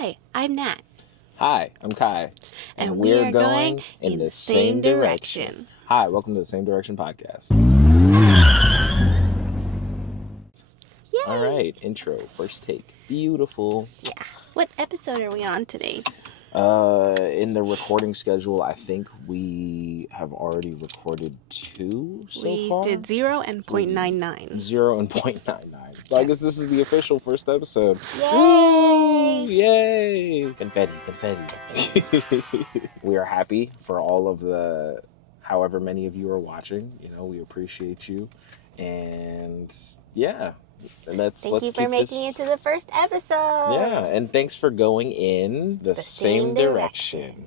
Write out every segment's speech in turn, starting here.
Hi, I'm Nat. Hi, I'm Kai. And we're going in the same direction. Hi, welcome to the Same Direction podcast. Yay! All right, intro, first take. Beautiful. Yeah. What episode are we on today? In the recording schedule, I think we have already recorded 2 so far. We did 0 and 0.99. 0 and 0.99. So I guess this is the official first episode. Yay! Woo! Yay! Confetti, confetti. We are happy for all of the, however many of you are watching. You know, we appreciate you. And yeah. And let's Thank you for making it to the first episode. Yeah, and thanks for going in the same direction.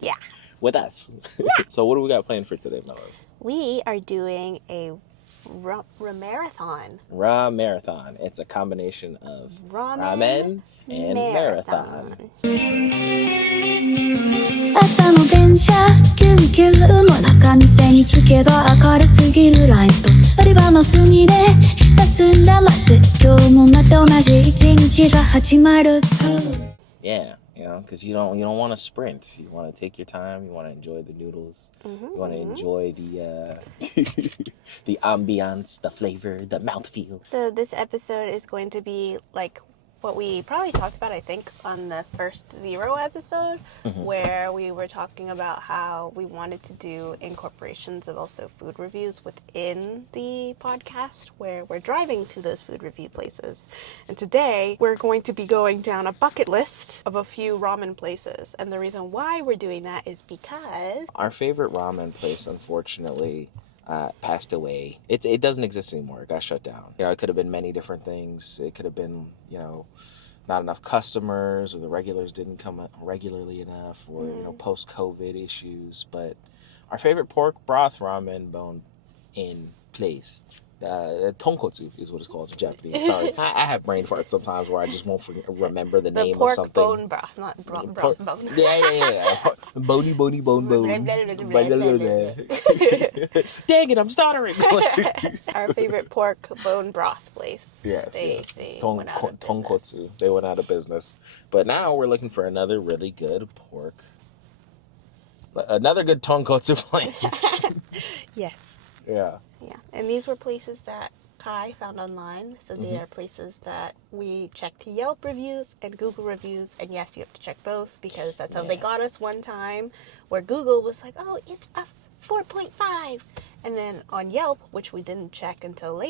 Yeah. With us. Yeah. So what do we got planned for today, my love? We are doing a Ramarathon. Ramarathon. It's a combination of ramen and marathon. 朝の電車キュンキュンの中店に着けば明るすぎるライト売り場の隅でひたすら待つ今日もまた同じ一日が始まる Yeah, you know, because you don't want to sprint. You want to take your time. You want to enjoy the noodles. You want to enjoy the the ambiance, the flavor, the mouthfeel. So this episode is going to be like what we probably talked about, I think, on the first 0 episode, where we were talking about how we wanted to do incorporations of also food reviews within the podcast, where we're driving to those food review places. And today, we're going to be going down a bucket list of a few ramen places. And the reason why we're doing that is because Our favorite ramen place, unfortunately, passed away. It doesn't exist anymore. It got shut down. You know, it could have been many different things. It could have been, you know, not enough customers, or the regulars didn't come regularly enough, or you know, post-COVID issues. But our favorite pork broth ramen bone in place. Tonkotsu is what it's called in Japanese. Sorry, I have brain farts sometimes where I just won't remember the name of something. The pork bone broth, not broth bone. Yeah. Bony, bone. Dang it, I'm stuttering. Our favorite pork bone broth place. Yes. They went out of business. Tonkotsu. They went out of business. But now we're looking for another really good tonkotsu place. Yes. Yeah. Yeah. And these were places that Kai found online. So they are places that we checked Yelp reviews and Google reviews. And yes, you have to check both because that's how they got us one time, where Google was like, oh, it's a 4.5. And then on Yelp, which we didn't check until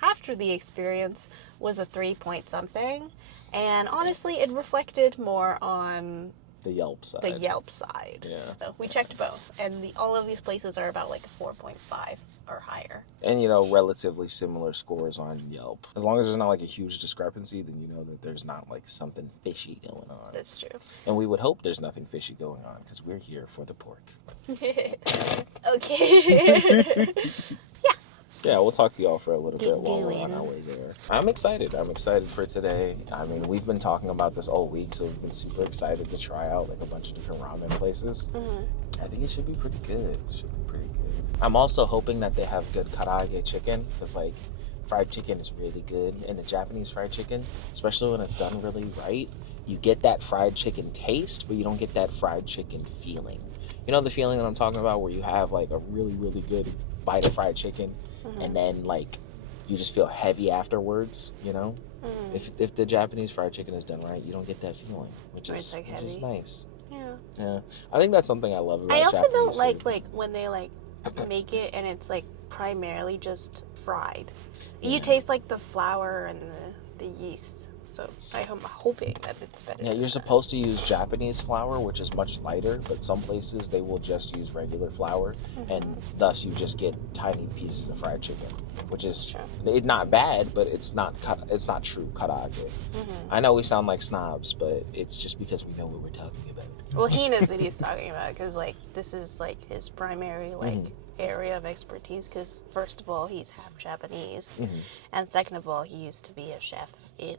after the experience, was a 3 point something. And honestly, it reflected more on the Yelp side. Yeah. So we checked both. And all of these places are about like a 4.5 or higher. And, you know, relatively similar scores on Yelp. As long as there's not like a huge discrepancy, then you know that there's not like something fishy going on. That's true. And we would hope there's nothing fishy going on because we're here for the pork. Okay. Yeah, we'll talk to y'all for a little bit while we're on our way there. I'm excited for today. I mean, we've been talking about this all week, so we've been super excited to try out like a bunch of different ramen places. I think it should be pretty good. I'm also hoping that they have good karaage chicken, because like fried chicken is really good. And the Japanese fried chicken, especially when it's done really right, you get that fried chicken taste, but you don't get that fried chicken feeling. You know the feeling that I'm talking about, where you have like a really, really good bite of fried chicken, and then like you just feel heavy afterwards, you know? If the Japanese fried chicken is done right, you don't get that feeling, which is nice. Yeah. I think that's something I love about Japanese. I also don't like when they like make it and it's like primarily just fried. You taste like the flour and the yeast. So I'm hoping that it's better. Yeah, you're supposed to use Japanese flour, which is much lighter, but some places they will just use regular flour, and thus you just get tiny pieces of fried chicken, which is it's not bad, but it's not true karaage. I know we sound like snobs, but it's just because we know what we're talking about. Well, he knows what he's talking about, because like this is like his primary area of expertise, because first of all, he's half Japanese, and second of all, he used to be a chef in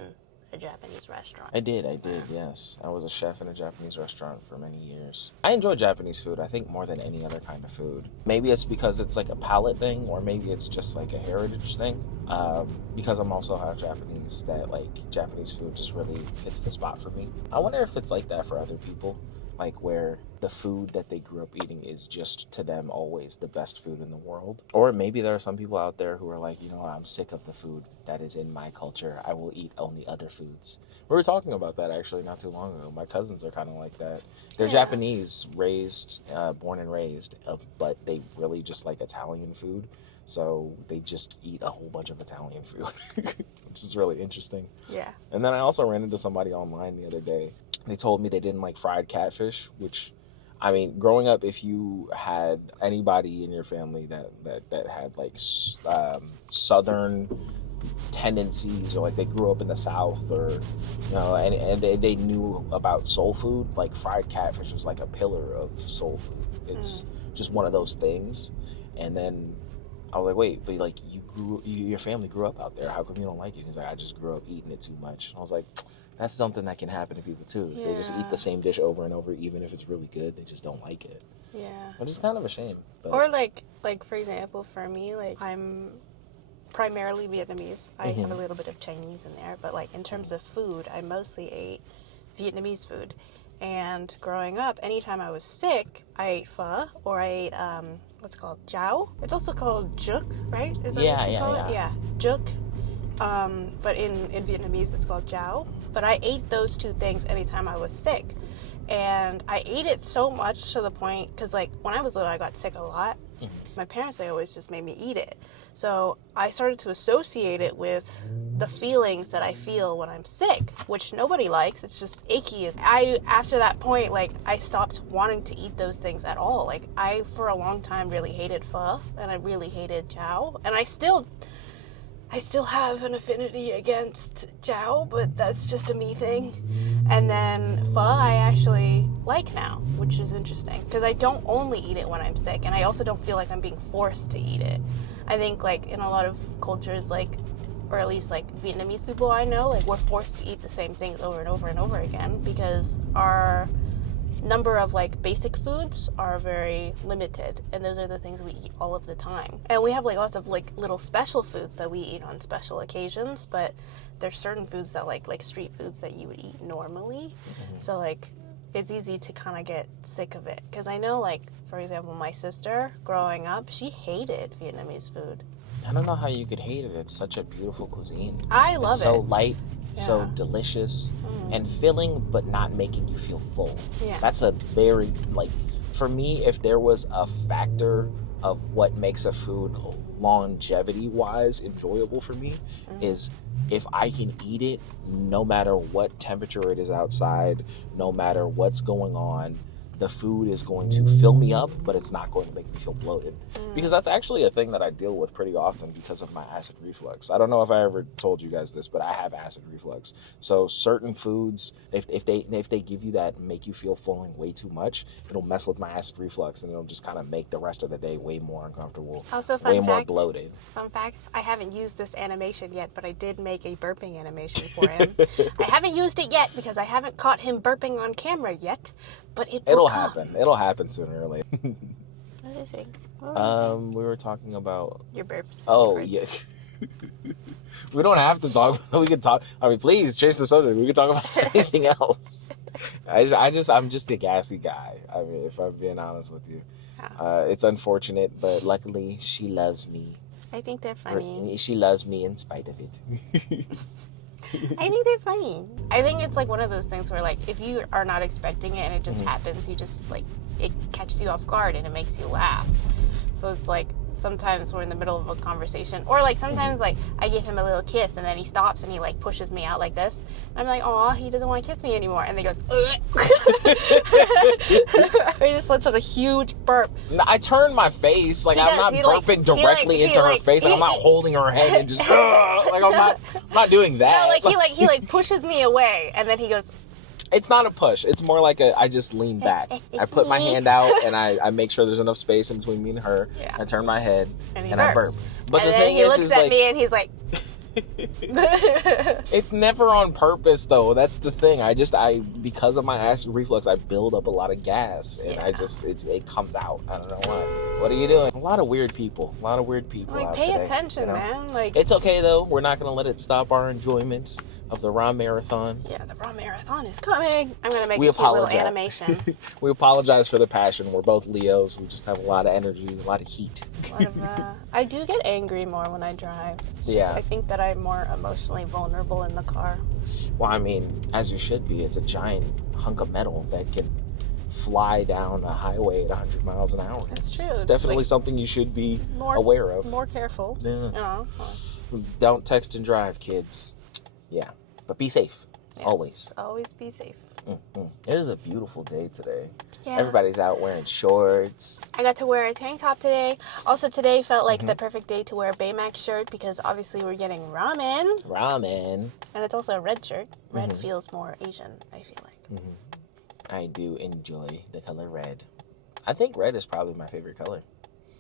a Japanese restaurant. I did, yes. I was a chef in a Japanese restaurant for many years. I enjoy Japanese food, I think, more than any other kind of food. Maybe it's because it's like a palate thing, or maybe it's just like a heritage thing. Because I'm also half Japanese, that like Japanese food just really hits the spot for me. I wonder if it's like that for other people, like where the food that they grew up eating is just to them always the best food in the world. Or maybe there are some people out there who are like, you know, I'm sick of the food that is in my culture. I will eat only other foods. We were talking about that actually not too long ago. My cousins are kind of like that. They're Japanese, born and raised, but they really just like Italian food. So they just eat a whole bunch of Italian food, which is really interesting. Yeah. And then I also ran into somebody online the other day. They told me they didn't like fried catfish, which, I mean, growing up, if you had anybody in your family that had like southern tendencies, or like they grew up in the South, or you know, and they knew about soul food, like fried catfish was like a pillar of soul food. It's just one of those things. And then I was like, wait, but like your family grew up out there. How come you don't like it? He's like, I just grew up eating it too much. And I was like, that's something that can happen to people too. Yeah. They just eat the same dish over and over, even if it's really good. They just don't like it. Yeah. Which is kind of a shame. But... Or like for example, for me, like I'm primarily Vietnamese. I have a little bit of Chinese in there, but like in terms of food, I mostly ate Vietnamese food. And growing up, anytime I was sick, I ate pho, or I ate what's called jiao. It's also called juk, right? Is that what you call it? Yeah, juk. But in Vietnamese, it's called jiao. But I ate those two things anytime I was sick. And I ate it so much to the point, because like when I was little, I got sick a lot. My parents, they always just made me eat it. So I started to associate it with the feelings that I feel when I'm sick, which nobody likes. It's just achy. After that point, like I stopped wanting to eat those things at all. Like I, for a long time, really hated pho, and I really hated jiao. And I still have an affinity against jiao, but that's just a me thing. And then pho, I actually like now, which is interesting, because I don't only eat it when I'm sick, and I also don't feel like I'm being forced to eat it. I think like in a lot of cultures, like, or at least like Vietnamese people I know, like we're forced to eat the same things over and over and over again, because our number of like basic foods are very limited, and those are the things we eat all of the time. And we have like lots of like little special foods that we eat on special occasions, but there's certain foods that like street foods that you would eat normally. So like it's easy to kind of get sick of it, because I know, like, for example, my sister growing up, she hated Vietnamese food. I don't know how you could hate it. It's such a beautiful cuisine. I love it. It's so light, so delicious, and filling, but not making you feel full. Yeah. That's a very, like, for me, if there was a factor of what makes a food longevity-wise enjoyable for me, is if I can eat it no matter what temperature it is outside, no matter what's going on, the food is going to fill me up, but it's not going to make me feel bloated. Because that's actually a thing that I deal with pretty often because of my acid reflux. I don't know if I ever told you guys this, but I have acid reflux. So certain foods, if they give you that and make you feel full way too much, it'll mess with my acid reflux, and it'll just kind of make the rest of the day way more uncomfortable, Also, way more bloated. Fun fact, I haven't used this animation yet, but I did make a burping animation for him. I haven't used it yet because I haven't caught him burping on camera yet, but it'll happen. It'll happen sooner or later. What is it? We were talking about your burps. Oh, your yeah. We don't have to talk. We can talk. I mean, please change the subject. We can talk about anything else. I'm just a gassy guy. I mean, if I'm being honest with you, it's unfortunate, but luckily she loves me. I think they're funny. She loves me in spite of it. I think they're funny. I think it's like one of those things where, like, if you are not expecting it and it just happens, you just, like, it catches you off guard and it makes you laugh. So it's like sometimes we're in the middle of a conversation, or like sometimes like I give him a little kiss and then he stops and he like pushes me out like this, and I'm like, aw, he doesn't want to kiss me anymore, and then he goes or he just lets out a huge burp. No, I turn my face, like I'm not burping directly into her face, like I'm not holding her head and just like I'm not doing that. No, like he pushes me away, and then he goes. It's not a push. It's more like I just lean back. I put my hand out and I make sure there's enough space in between me and her. Yeah. I turn my head and I burp. But and the then thing he looks at like, me and he's like, It's never on purpose, though. That's the thing. Because of my acid reflux, I build up a lot of gas, and it comes out. I don't know why. What are you doing? A lot of weird people. Like, out pay today, attention, man. Like, it's okay though. We're not gonna let it stop our enjoyment of the Ramarathon. Yeah, the Ramarathon is coming. I'm gonna make a cute little animation. We apologize for the passion. We're both Leos. We just have a lot of energy, a lot of heat. I do get angry more when I drive. It's just, I think that I'm more emotionally vulnerable in the car. Well, I mean, as you should be. It's a giant hunk of metal that can fly down a highway at 100 miles an hour. That's true. It's definitely like something you should be aware of. More careful. Yeah. You know. Don't text and drive, kids. Yeah. But be safe. Yes. Always. Always be safe. Mm-hmm. It is a beautiful day today. Yeah. Everybody's out wearing shorts. I got to wear a tank top today. Also, today felt like the perfect day to wear a Baymax shirt because obviously we're getting ramen. And it's also a red shirt. Red feels more Asian, I feel like. I do enjoy the color red. I think red is probably my favorite color.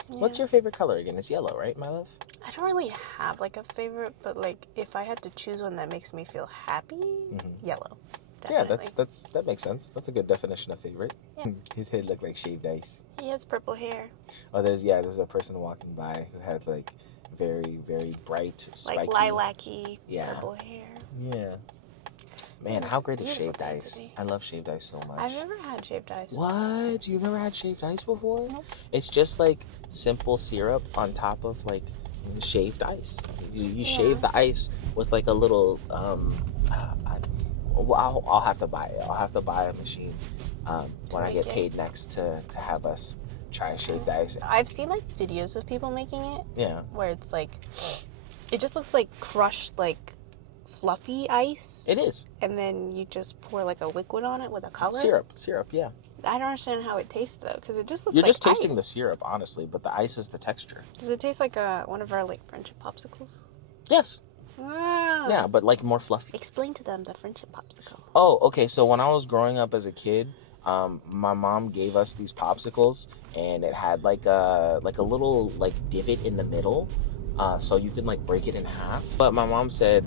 Yeah. What's your favorite color again? It's yellow, right, my love? I don't really have like a favorite, but like if I had to choose one that makes me feel happy, yellow. Definitely. Yeah, that makes sense. That's a good definition of favorite. Yeah. His head looked like shaved ice. He has purple hair. Oh, there's a person walking by who had like very, very bright, spiky, like lilac-y purple hair. Yeah. Man, how great is shaved ice? Today. I love shaved ice so much. I've never had shaved ice. What? You've never had shaved ice before? Nope. It's just like simple syrup on top of like shaved ice. You shave the ice with like a little I'll have to buy it. I'll have to buy a machine when I get paid next to have us try shaved ice. I've seen like videos of people making it. Yeah. Where it's like, it just looks like crushed like fluffy ice. It is. And then you just pour like a liquid on it with a color. Syrup, yeah. I don't understand how it tastes though, because it just looks You're like just tasting ice. the syrup, honestly, but the ice is the texture. Does it taste like one of our like friendship popsicles? Yes. Ah. Yeah, but like more fluffy. Explain to them the friendship popsicle. Oh, okay. So when I was growing up as a kid, my mom gave us these popsicles, and it had like a little like divot in the middle. So you can like break it in half. But my mom said,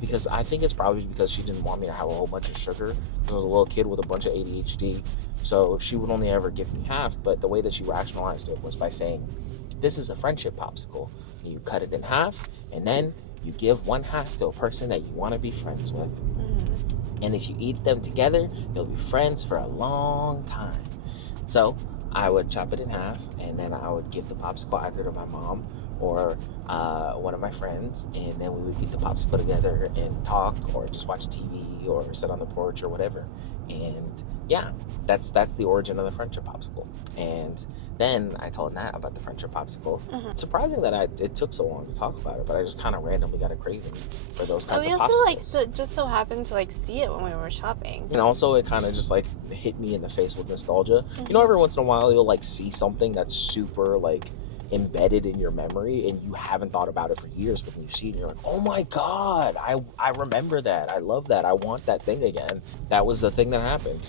because I think it's probably because she didn't want me to have a whole bunch of sugar, because I was a little kid with a bunch of ADHD. So she would only ever give me half. But the way that she rationalized it was by saying, this is a friendship popsicle. You cut it in half, and then you give one half to a person that you want to be friends with. And if you eat them together, you'll be friends for a long time. So I would chop it in half, and then I would give the popsicle either to my mom or one of my friends, and then we would eat the popsicle together and talk, or just watch TV, or sit on the porch, or whatever. And yeah, that's the origin of the friendship popsicle. And then I told Nat about the friendship popsicle. It's surprising that it took so long to talk about it, but I just kind of randomly got a craving for those kinds of popsicles. We also just so happened to like see it when we were shopping. And also it kind of just like hit me in the face with nostalgia. You know, every once in a while you'll like see something that's super like embedded in your memory, and you haven't thought about it for years, but when you see it, you're like, oh my god, I remember that, I love that, I want that thing again. That was the thing that happened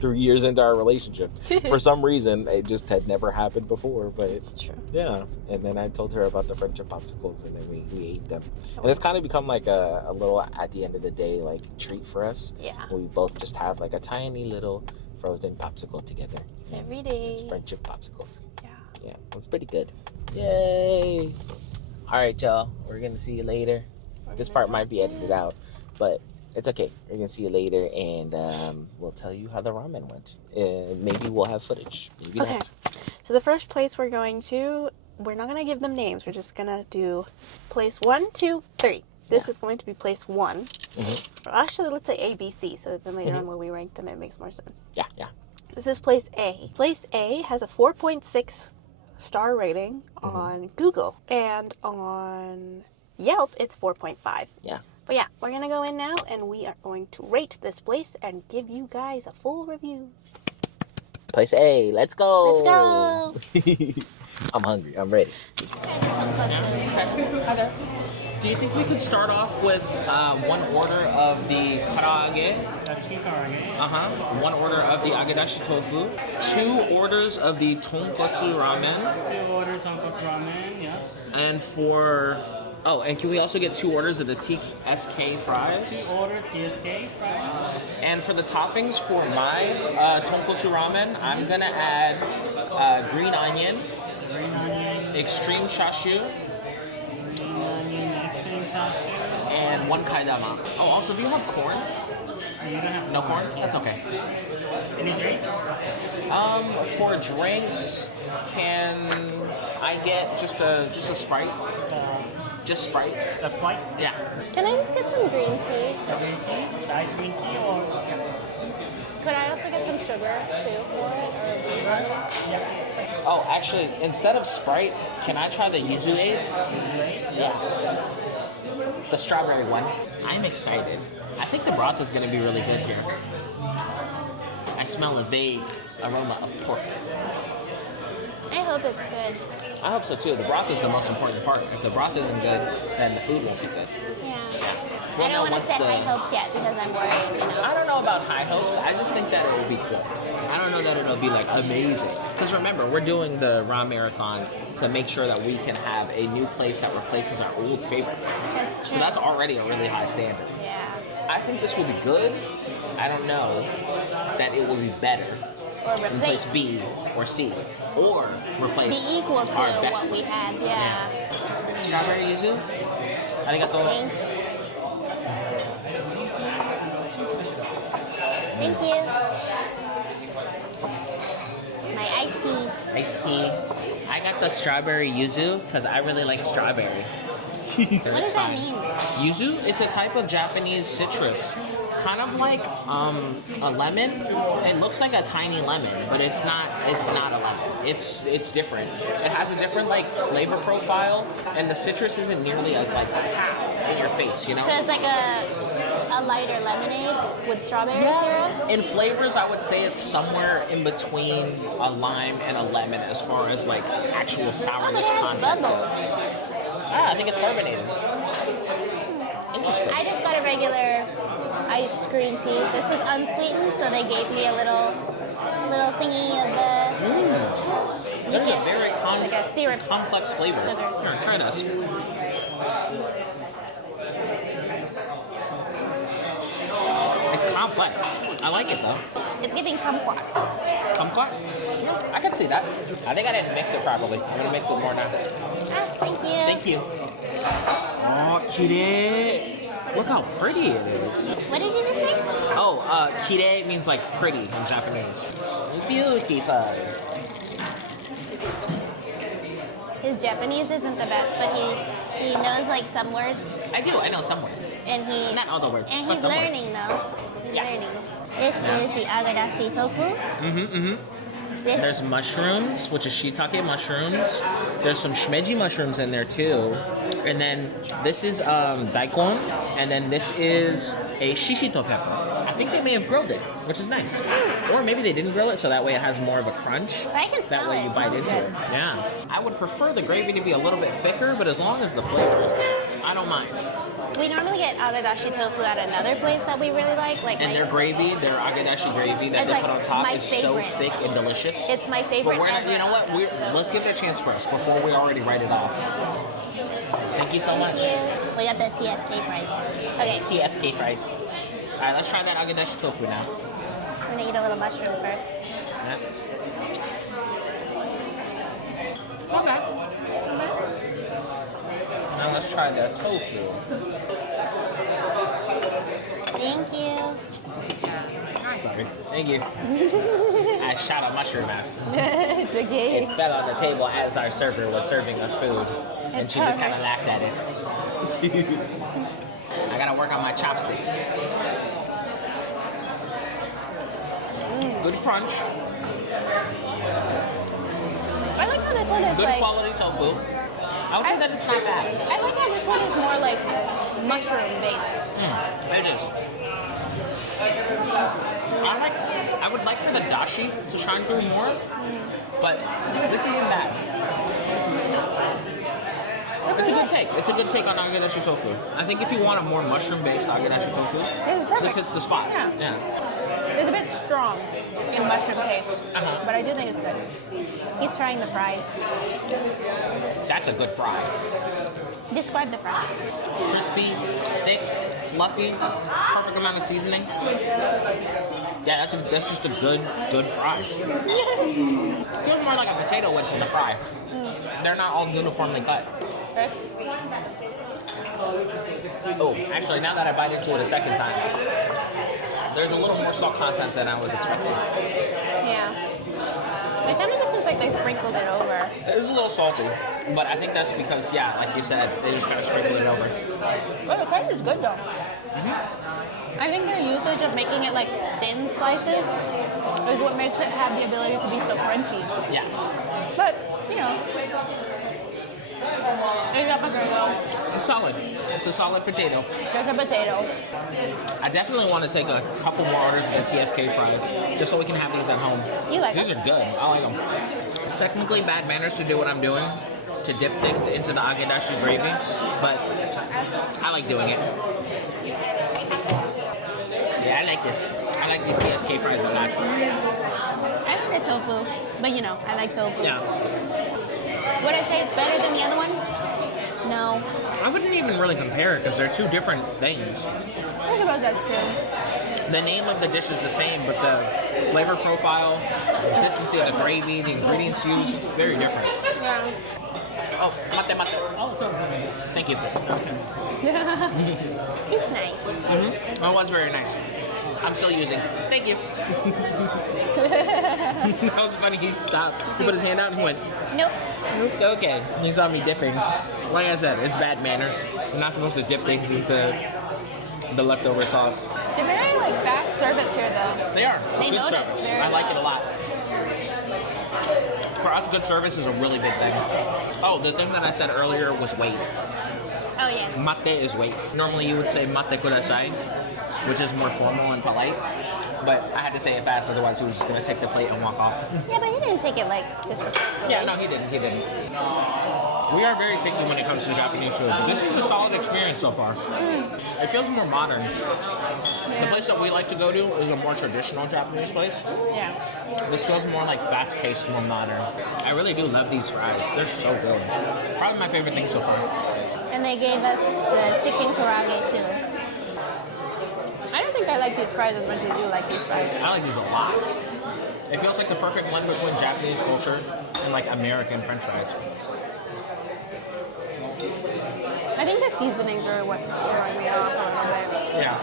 3 years into our relationship. For some reason it just had never happened before, but it's true. Yeah. And then I told her about the friendship popsicles, and then we ate them, and it's kind of become like a little, at the end of the day, like treat for us. Yeah, we both just have like a tiny little frozen popsicle together every day. It's friendship popsicles. Yeah, that's pretty good. Yay! All right, y'all. We're going to see you later. This part might be edited out, but it's okay. We're going to see you later, and we'll tell you how the ramen went. Maybe we'll have footage. Maybe not. So the first place we're going to, we're not going to give them names. We're just going to do place 1, 2, 3. This is going to be place 1. Well, actually, let's say A, B, C, so that then later on when we rank them, it makes more sense. Yeah. This is place A. Place A has a 4.6 star rating on Google, and on Yelp it's 4.5. Yeah. But yeah, we're gonna go in now, and we are going to rate this place and give you guys a full review. Place A, let's go. Let's go. I'm hungry. I'm ready. Okay. Do you think we could start off with one order of the karaage? One order of the agedashi tofu. 2 orders of the tonkotsu ramen. 2 orders tonkotsu ramen, yes. And for Oh, and can we also get 2 orders of the TSK fries? 2 order TSK fries. And for the toppings for my tonkotsu ramen, I'm gonna add green onion, extreme chashu, and 1 kaidama. Oh, also, do you have corn? You don't have No corn? That's okay. any drinks? For drinks, can I get just a Sprite? Just Sprite. That's white. Yeah. Can I just get some green tea? Green tea, ice green tea, or Could I also get some sugar too for it? Or Oh, actually, instead of Sprite, can I try the yuzu aid? Yeah. The strawberry one. I'm excited. I think the broth is going to be really good here. I smell a vague aroma of pork. I hope it's good. I hope so too. The broth is the most important part. If the broth isn't good, then the food won't be good. Yeah. We'll I know don't want to once set the- high hopes yet because I'm worried, you know. I don't know about high hopes. I just think that it will be good. I don't know that it'll be like amazing. Because remember, we're doing the Ramarathon to make sure that we can have a new place that replaces our old favorite place. That's So true. that's already a really high standard. Yeah. I think this will be good. I don't know that it will be better. Or Replace replace. B or C. Or replace Be equal to our best what we place. had, yeah. Strawberry yuzu? Arigato. Thank you. My iced tea. Iced tea. I got the strawberry yuzu because I really like strawberry. What does that mean? Yuzu, it's a type of Japanese citrus. Kind of like a lemon. It looks like a tiny lemon, but it's not a lemon. It's different. It has a different like flavor profile, and the citrus isn't nearly as like in your face, you know? So it's like a lighter lemonade with strawberry syrup? In flavors, I would say it's somewhere in between a lime and a lemon as far as like actual Oh, but sourness it has content. bubbles. Ah, I think it's carbonated. Interesting. I just got a regular iced green tea. This is unsweetened, so they gave me a little thingy of the. You That's a can't see very it. It's like a syrup. complex flavor. Sugar. Here, try this. It's complex. I like it though. It's giving kumquat. Kumquat? I can see that. I think I didn't mix it properly. I'm gonna mix it more now. Ah, thank you. Thank you. Oh, kirei. Look how pretty it is. What did you just say? Oh, kirei means like pretty in Japanese. Beautiful. His Japanese isn't the best, but he knows like some words, I do. I know some words. and he Not all the words, and but he's some words. learning though. He's Yeah. learning. This is the agadashi tofu. This There's mushrooms, which is shiitake mushrooms. There's some shimeji mushrooms in there too. And then this is daikon. And then this is a shishito pepper. I think they may have grilled it, which is nice. Or maybe they didn't grill it, so that way it has more of a crunch. I can That smell way it. you It bite smells into good. it. Yeah. I would prefer the gravy to be a little bit thicker, but as long as the flavor is there, I don't mind. We normally get agadashi tofu at another place that we really like And their gravy, their agadashi gravy that It's they like put on top my is so favorite. thick and delicious. It's my favorite But we're not, ever. you know what? Let's give it a chance first before we already write it off. Thank you so much. Thank you. We got the TSK price. Okay, TSK fries. All right, let's try that agadashi tofu now. I'm gonna eat a little mushroom first. Yeah. Okay. Now let's try the tofu. Thank you. Sorry. Thank you. I shot a mushroom out. It's okay. It fell on the table as our server was serving us food, and It's she just alright. kind of laughed at it. I gotta work on my chopsticks. Good crunch. I like how this one is Good like. quality tofu. I would say that it's not bad. I like how this one is more like mushroom based. It is. I would like for the dashi to shine through more, but this isn't bad. It's a good take. It's a good take on agadashi tofu. I think if you want a more mushroom-based agadashi tofu, It's this perfect. hits the spot. Yeah. It's a bit strong in mushroom taste, Uh-huh. but I do think it's good. He's trying the fries. That's a good fry. Describe the fries. Crispy, thick, fluffy, perfect amount of seasoning. Yeah, that's just a good fry. Feels more like a potato wedge than a fry. They're not all uniformly cut. Okay. Oh, actually, now that I bite into it a second time, there's a little more salt content than I was expecting. Yeah. It kind of just seems like they sprinkled it over. It is a little salty, but I think that's because, yeah, like you said, they just kind of sprinkled it over. Well, the crunch is good though. I think their usage of making it like thin slices is what makes it have the ability to be so crunchy. Yeah. But, you know, it's a potato. It's solid. It's a solid potato. Just a potato. I definitely want to take a couple more orders of the TSK fries, just so we can have these at home. You like These them? are good. I like them. It's technically bad manners to do what I'm doing, to dip things into the agedashi gravy, but I like doing it. Yeah, I like this. I like these TSK fries a lot. I like the tofu, but you know, I like tofu. Yeah. Would I say it's better than the other one? No. I wouldn't even really compare it because they're two different things. I suppose that's true. The name of the dish is the same, but the flavor profile, the consistency of the gravy, the ingredients used, is very different. Yeah. Oh, mate. Oh, so Thank you. It's nice. That was very nice. I'm still using. Thank you. That was funny. He stopped. He put his hand out and he went, Nope. okay. He saw me dipping. Like I said, it's bad manners. You're not supposed to dip things into the leftover sauce. They're very like fast service here though. They are. They Good notice service. very I like it well. a lot. For us, good service is a really big thing. Oh, the thing that I said earlier was weight. Oh yeah. Mate is weight. Normally you would say mate kudasai, which is more formal and polite. But I had to say it fast, otherwise he was just going to take the plate and walk off. Yeah, but he didn't take it like disrespectfully. Yeah, no, he didn't. We are very picky when it comes to Japanese food, but this is a solid experience so far. It feels more modern. The place that we like to go to is a more traditional Japanese place. Yeah. This feels more like fast-paced, more modern. I really do love these fries. They're so good. Probably my favorite thing so far. And they gave us the chicken karage too. I don't think I like these fries as much as you like these fries. I like these a lot. It feels like the perfect blend between Japanese culture and like American French fries. I think the seasonings are what's throwing me off a little bit. Yeah.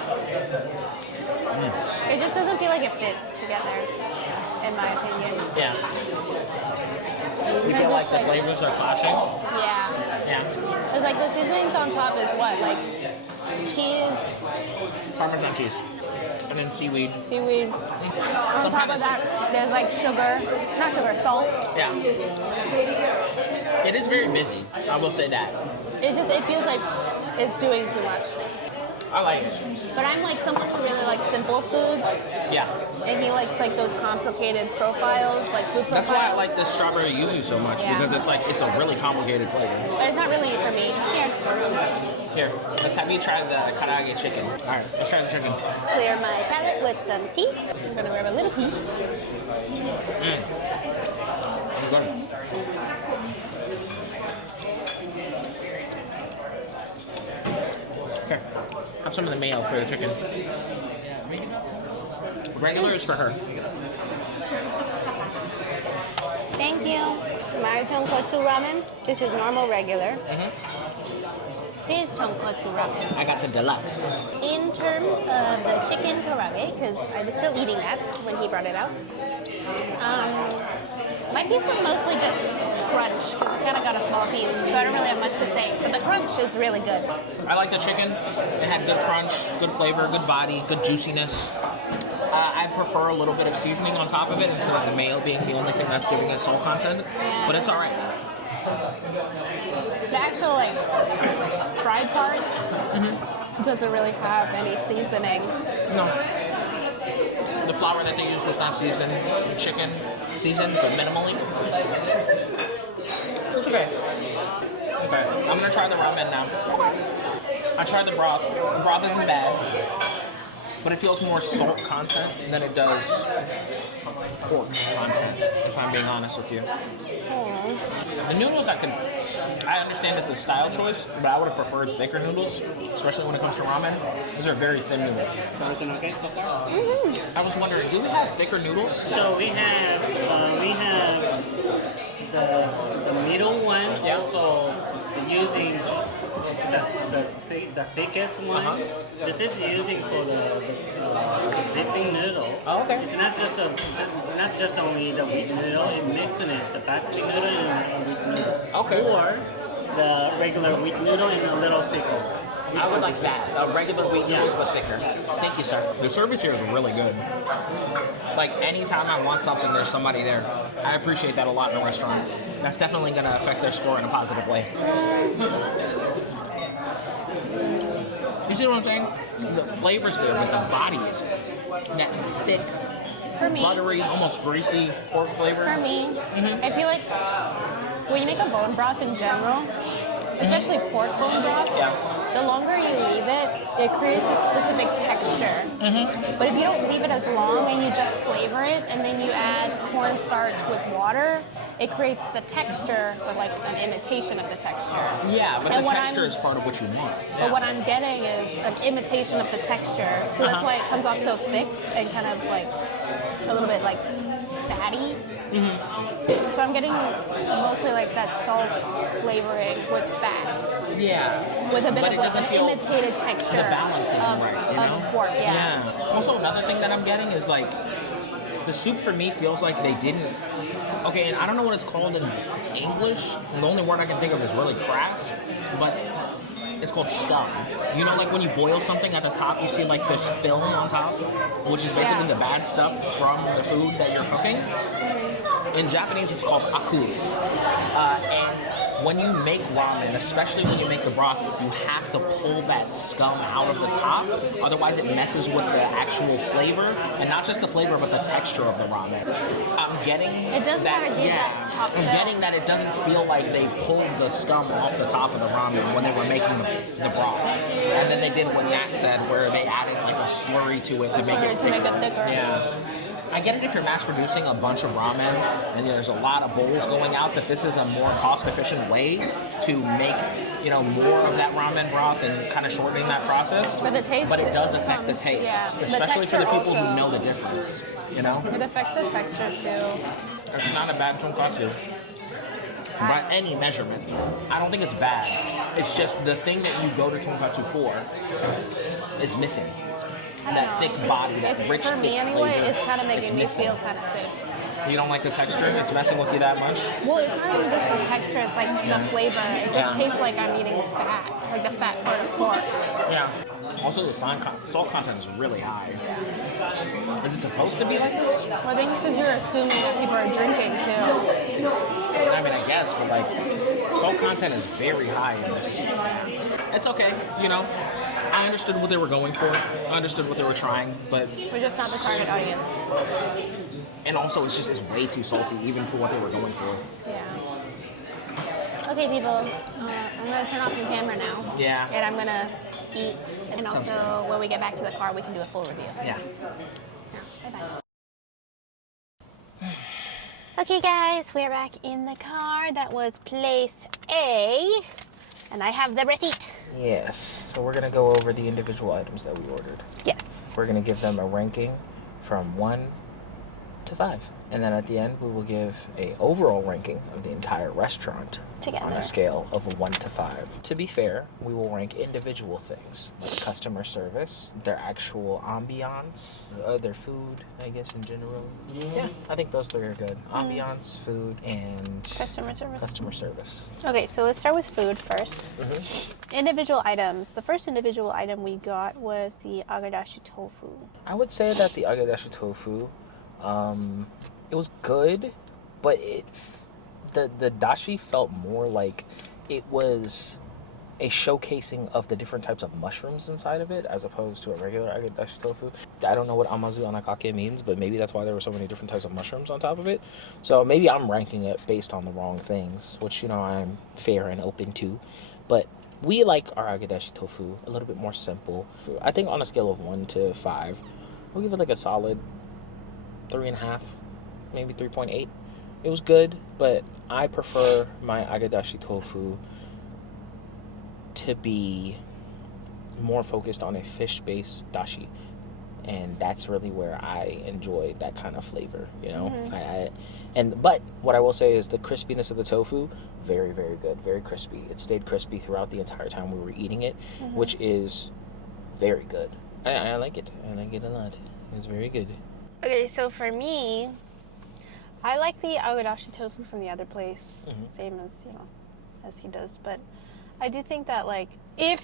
It just doesn't feel like it fits together, in my opinion. Yeah. You Because feel like it's the flavors are clashing? Yeah. Yeah. It's like the seasonings on top is what? Like cheese, Parmesan cheese. And then seaweed. seaweed. On Some top kind of of that, there's like sugar. Not sugar, salt. Yeah. It is very busy. I will say that. It feels like it's doing too much. I like it. But I'm like someone who really likes simple foods, Yeah. and he likes like those complicated profiles, like food profiles. That's why I like this strawberry yuzu so much, Yeah. because it's a really complicated flavor. But it's not really for me. Here, Here, let's have you try the karaage chicken. All right, let's try the chicken. clear my palate with some tea. I'm gonna grab a little piece. I'm good. Here, have some of the mayo for the chicken. Regular is for her. Thank you. My tonkotsu ramen. This is normal regular. His tonkotsu ramen. I got the deluxe. In terms of the chicken karage, because I was still eating that when he brought it out, my piece was mostly just crunch, because I kind of got a small piece, so I don't really have much to say. But the crunch is really good. I like the chicken. It had good crunch, good flavor, good body, good juiciness. I prefer a little bit of seasoning on top of it instead of the mayo being the only thing that's giving it soul content. But it's all right. The actual like fried part doesn't really have any seasoning. No. The flour that they used was not seasoned. The chicken seasoned, but minimally. It's okay. Okay, I'm gonna try the ramen now. I tried the broth. The broth isn't bad. but it feels more salt content than it does pork content, if I'm being honest with you. The noodles, I understand it's a style choice, but I would have preferred thicker noodles, especially when it comes to ramen. These are very thin noodles. So everything okay so far? I was wondering, do we have thicker noodles? So we have the middle one. Yeah. Also using the thickest one. This is using for the dipping noodle. Oh, okay. It's not just only the wheat noodle. It's mixing it, the packaging noodle and wheat noodle. Okay. Or the regular wheat noodle and a little thicker. I would like that. Regular wheat noodles, but thicker. Thank you, sir. The service here is really good. Like, anytime I want something, there's somebody there. I appreciate that a lot in a restaurant. That's definitely going to affect their score in a positive way. You see what I'm saying? The flavor's there, but the body is that thick, For me, buttery, almost greasy pork flavor. For me, I feel like when you make a bone broth in general, especially pork bone broth, the longer you leave it, it creates a specific texture. But if you don't leave it as long and you just flavor it and then you add cornstarch with water, it creates the texture, but like an imitation of the texture. Yeah, but And the what texture is part of what you want. But what I'm getting is an imitation of the texture. So that's why it comes off so thick and kind of like a little bit like fatty. So I'm getting mostly like that salt flavoring with fat. Yeah. With a bit But of it like doesn't an feel- imitated texture. The balance isn't right, you know? Of pork, yeah. Also, another thing that I'm getting is like, the soup for me feels like they didn't. Okay, and I don't know what it's called in English. The only word I can think of is really crass, but it's called scum. You know, like when you boil something at the top, you see like this film on top, which is basically the bad stuff from the food that you're cooking. In Japanese, it's called aku. And when you make ramen, especially when you make the broth, you have to pull that scum out of the top. Otherwise, it messes with the actual flavor, and not just the flavor, but the texture of the ramen. I'm getting It does that. kinda give that top I'm fill. getting that it doesn't feel like they pulled the scum off the top of the ramen when they were making the broth, and then they did what Nat said, where they added like a slurry to it to make it thicker. Yeah. I get it if you're mass producing a bunch of ramen and there's a lot of bowls going out, that this is a more cost-efficient way to make, you know, more of that ramen broth and kind of shortening that process. But the taste But it does affect the comes- taste, yeah. The especially for the texture people who also- know the difference, you know? It affects the texture too. It's not a bad tonkotsu by any measurement. I don't think it's bad. It's just the thing that you go to tonkotsu for is missing. That thick body, that rich, For me thick anyway, flavor. it's kind of making It's me missing. feel kind of sick. You don't like the texture? It's messing with you that much? Well, it's not even just the texture, it's like the flavor. It just tastes like I'm eating fat, like the fat part of pork. Yeah. Also, the salt content is really high. Is it supposed to be like this? Well, I think it's because you're assuming that people are drinking too. I mean, I guess, but like, salt content is very high in this. It's okay, you know. I understood what they were going for. I understood what they were trying, but... We're just not the target audience. And also, it's way too salty, even for what they were going for. Yeah. Okay, people. I'm going to turn off the camera now. Yeah. And I'm going to eat. And Sounds also, when we get back to the car, we can do a full review. Yeah. Bye-bye. Okay, guys. We're back in the car. That was place A. And I have the receipt. Yes. So we're going to go over the individual items that we ordered. Yes. We're going to give them a ranking from 1 to 5. And then at the end, we will give a overall ranking of the entire restaurant Together. on a scale of 1 to 5. To be fair, we will rank individual things, like customer service, their actual ambiance, their food, I guess, in general. Yeah, I think those three are good. Ambiance, food, and Customer service. customer service. Okay, so let's start with food first. Individual items. The first individual item we got was the agadashi tofu. I would say that the agadashi tofu, it was good, but the dashi felt more like it was a showcasing of the different types of mushrooms inside of it, as opposed to a regular agadashi tofu. I don't know what amazu anakake means, but maybe that's why there were so many different types of mushrooms on top of it. So maybe I'm ranking it based on the wrong things, which, you know, I'm fair and open to. But We like our agedashi tofu a little bit more simple. I think on a scale of 1 to 5, we'll give it like a solid 3.5, maybe 3.8. It was good, but I prefer my agedashi tofu to be more focused on a fish-based dashi, and that's really where I enjoy that kind of flavor, you know. But what I will say is the crispiness of the tofu, very, very good, very crispy. It stayed crispy throughout the entire time we were eating it, which is very good. I like it. I like it a lot. It's very good. Okay, so for me, I like the agedashi tofu from the other place, same as, as he does, but I do think that, like, if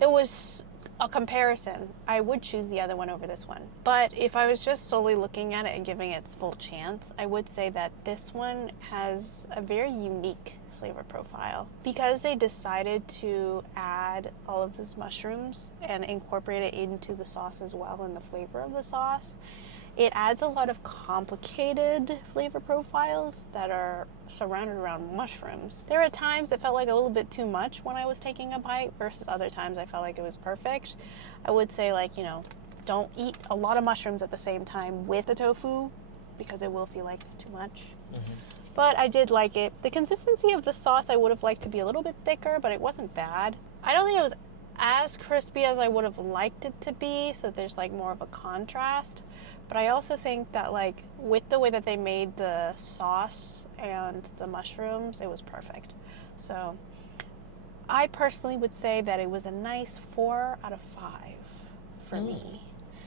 it was a comparison, I would choose the other one over this one. But if I was just solely looking at it and giving it its full chance, I would say that this one has a very unique flavor profile. Because they decided to add all of those mushrooms and incorporate it into the sauce as well, and the flavor of the sauce, it adds a lot of complicated flavor profiles that are surrounded around mushrooms. There are times it felt like a little bit too much when I was taking a bite, versus other times I felt like it was perfect. I would say, like, don't eat a lot of mushrooms at the same time with the tofu, because it will feel like too much. But I did like it. The consistency of the sauce I would have liked to be a little bit thicker, but it wasn't bad. I don't think it was as crispy as I would have liked it to be, so there's like more of a contrast. But I also think that, like, with the way that they made the sauce and the mushrooms, it was perfect. So I personally would say that it was a nice 4 out of 5 for me.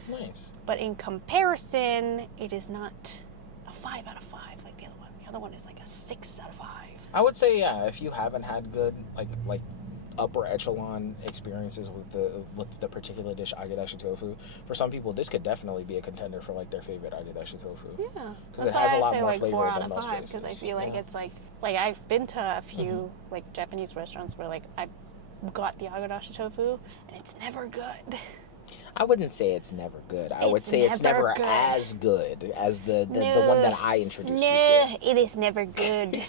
Nice. But in comparison, it is not a 5 out of 5 like the other one. The other one is like a 6 out of 5. I would say, yeah, if you haven't had good, like upper echelon experiences with the particular dish, agedashi tofu, for some people this could definitely be a contender for like their favorite agedashi tofu. Yeah, because it has a lot say more like flavor 4 out than of most 5, places. because I feel like it's like I've been to a few like Japanese restaurants where like I got the agedashi tofu and it's never good. I wouldn't say it's never good. I would say it's never never good. as good as the one that I introduced you to. No, it is never good.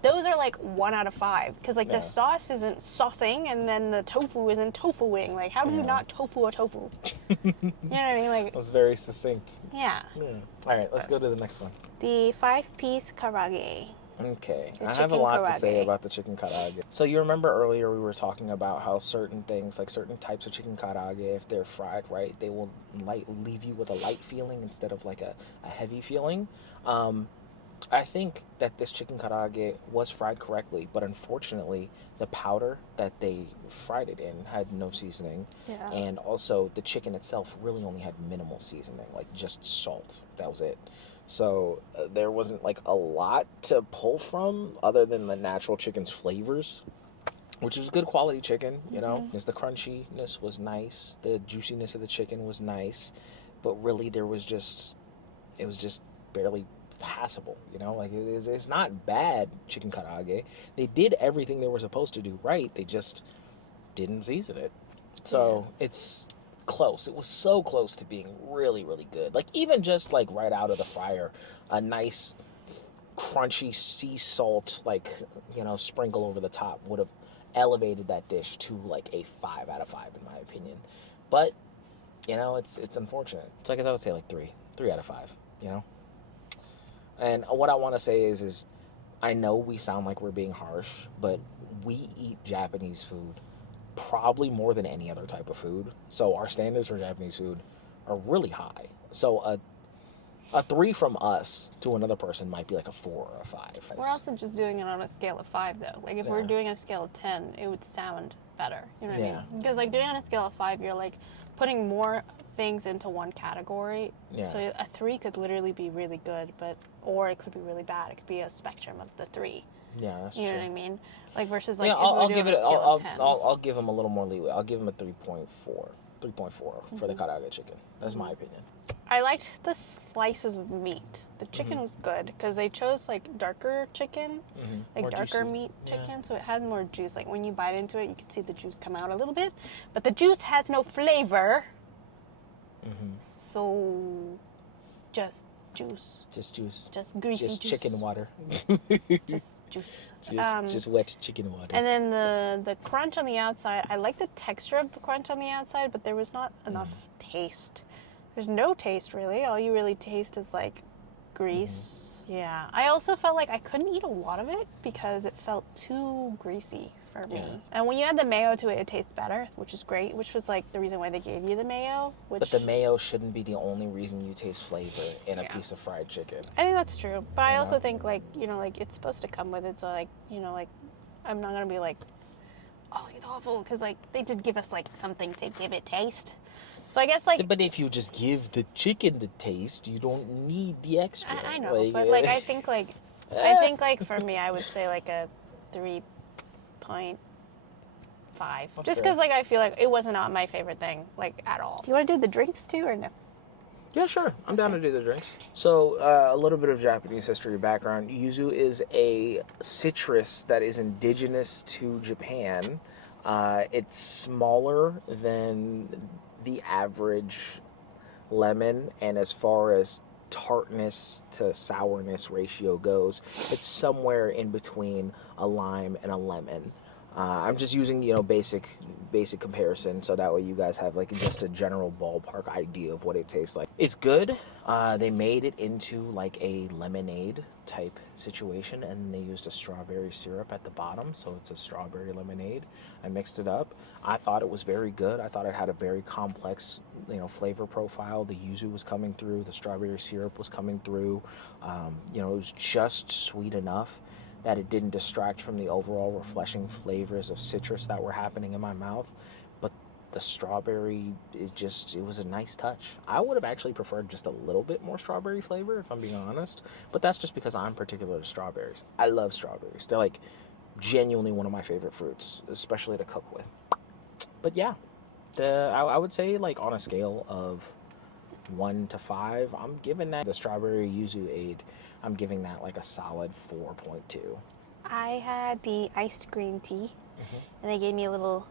Those are like 1 out of 5, because like the sauce isn't saucing and then the tofu isn't tofuing. Like, how do you not tofu a tofu? You know what I mean? Like, That's very succinct. yeah. All right, let's go to the next one. The 5-piece karage. Okay, The I have a chicken lot to say karage. about the chicken karage. So you remember earlier we were talking about how certain things, like certain types of chicken karage, if they're fried right, they will leave you with a light feeling instead of like a heavy feeling. I think that this chicken karage was fried correctly, but unfortunately the powder that they fried it in had no seasoning. Yeah. And also the chicken itself really only had minimal seasoning, like just salt. That was it. So there wasn't like a lot to pull from other than the natural chicken's flavors, which was good quality chicken, you know. The crunchiness was nice, the juiciness of the chicken was nice, but really it was just barely passable, you know. Like it's not bad chicken karage. They did everything they were supposed to do right. They just didn't season it. So it's close. It was so close to being really, really good. Like, even just like right out of the fryer, a nice crunchy sea salt, like, you know, sprinkle over the top would have elevated that dish to like a 5 out of 5 in my opinion. But, you know, it's unfortunate. So I guess I would say like 3 out of 5, you know. And what I want to say is I know we sound like we're being harsh, but we eat Japanese food probably more than any other type of food. So our standards for Japanese food are really high. So a 3 from us to another person might be like a 4 or a 5. We're also just doing it on a scale of 5, though. Like, if we're doing a scale of 10, it would sound better. You know what I mean? Because, like, doing on a scale of 5, you're, like, putting more things into one category. Yeah. So a 3 could literally be really good, or it could be really bad. It could be a spectrum of the 3. Yeah, that's you true. know what I mean? Like, versus, like, Yeah, if I'll we're give doing it. a scale of 10. I'll give him a little more leeway. I'll give him a 3.4. 3.4 for the karage chicken. That's my opinion. I liked the slices of meat. The chicken was good because they chose like darker chicken, like More darker juicy. meat chicken, so it had more juice. Like when you bite into it, you can see the juice come out a little bit, but the juice has no flavor. So just juice. Just juice. Just greasy Just juice. chicken water. Just juice. Just wet chicken water. And then the crunch on the outside, I like the texture of the crunch on the outside, but there was not enough taste. There's no taste, really. All you really taste is, like, grease. Yeah. I also felt like I couldn't eat a lot of it because it felt too greasy for me. Yeah. And when you add the mayo to it, it tastes better, which is great, which was, like, the reason why they gave you the mayo. But the mayo shouldn't be the only reason you taste flavor in a piece of fried chicken. I think that's true. But I also think, like, you know, like, it's supposed to come with it. So, like, you know, like, I'm not going to be like, oh, it's awful. Because, like, they did give us, like, something to give it taste. So I guess, like... But if you just give the chicken the taste, you don't need the extra. I know, like, but, like, I think, like, for me, I would say, like, a 3.5. Just because, like, I feel like it was not my favorite thing, like, at all. Do you want to do the drinks, too, or no? Yeah, sure. I'm down to do the drinks. So, a little bit of Japanese history background. Yuzu is a citrus that is indigenous to Japan. It's smaller than the average lemon, and as far as tartness to sourness ratio goes, it's somewhere in between a lime and a lemon. I'm just using, you know, basic comparison, so that way you guys have, like, just a general ballpark idea of what it tastes like. It's good. They made it into, like, a lemonade type situation, and they used a strawberry syrup at the bottom, so it's a strawberry lemonade. I mixed it up. I thought it was very good. I thought it had a very complex, you know, flavor profile. The yuzu was coming through. The strawberry syrup was coming through. You know, it was just sweet enough that it didn't distract from the overall refreshing flavors of citrus that were happening in my mouth. But the strawberry is just, it was a nice touch. I would have actually preferred just a little bit more strawberry flavor, if I'm being honest. But that's just because I'm particular to strawberries. I love strawberries. They're, like, genuinely one of my favorite fruits, especially to cook with. But yeah, I would say, like, on a scale of 1 to 5, I'm giving that, the strawberry yuzu aid, I'm giving that like a solid 4.2. I had the iced green tea, and they gave me a little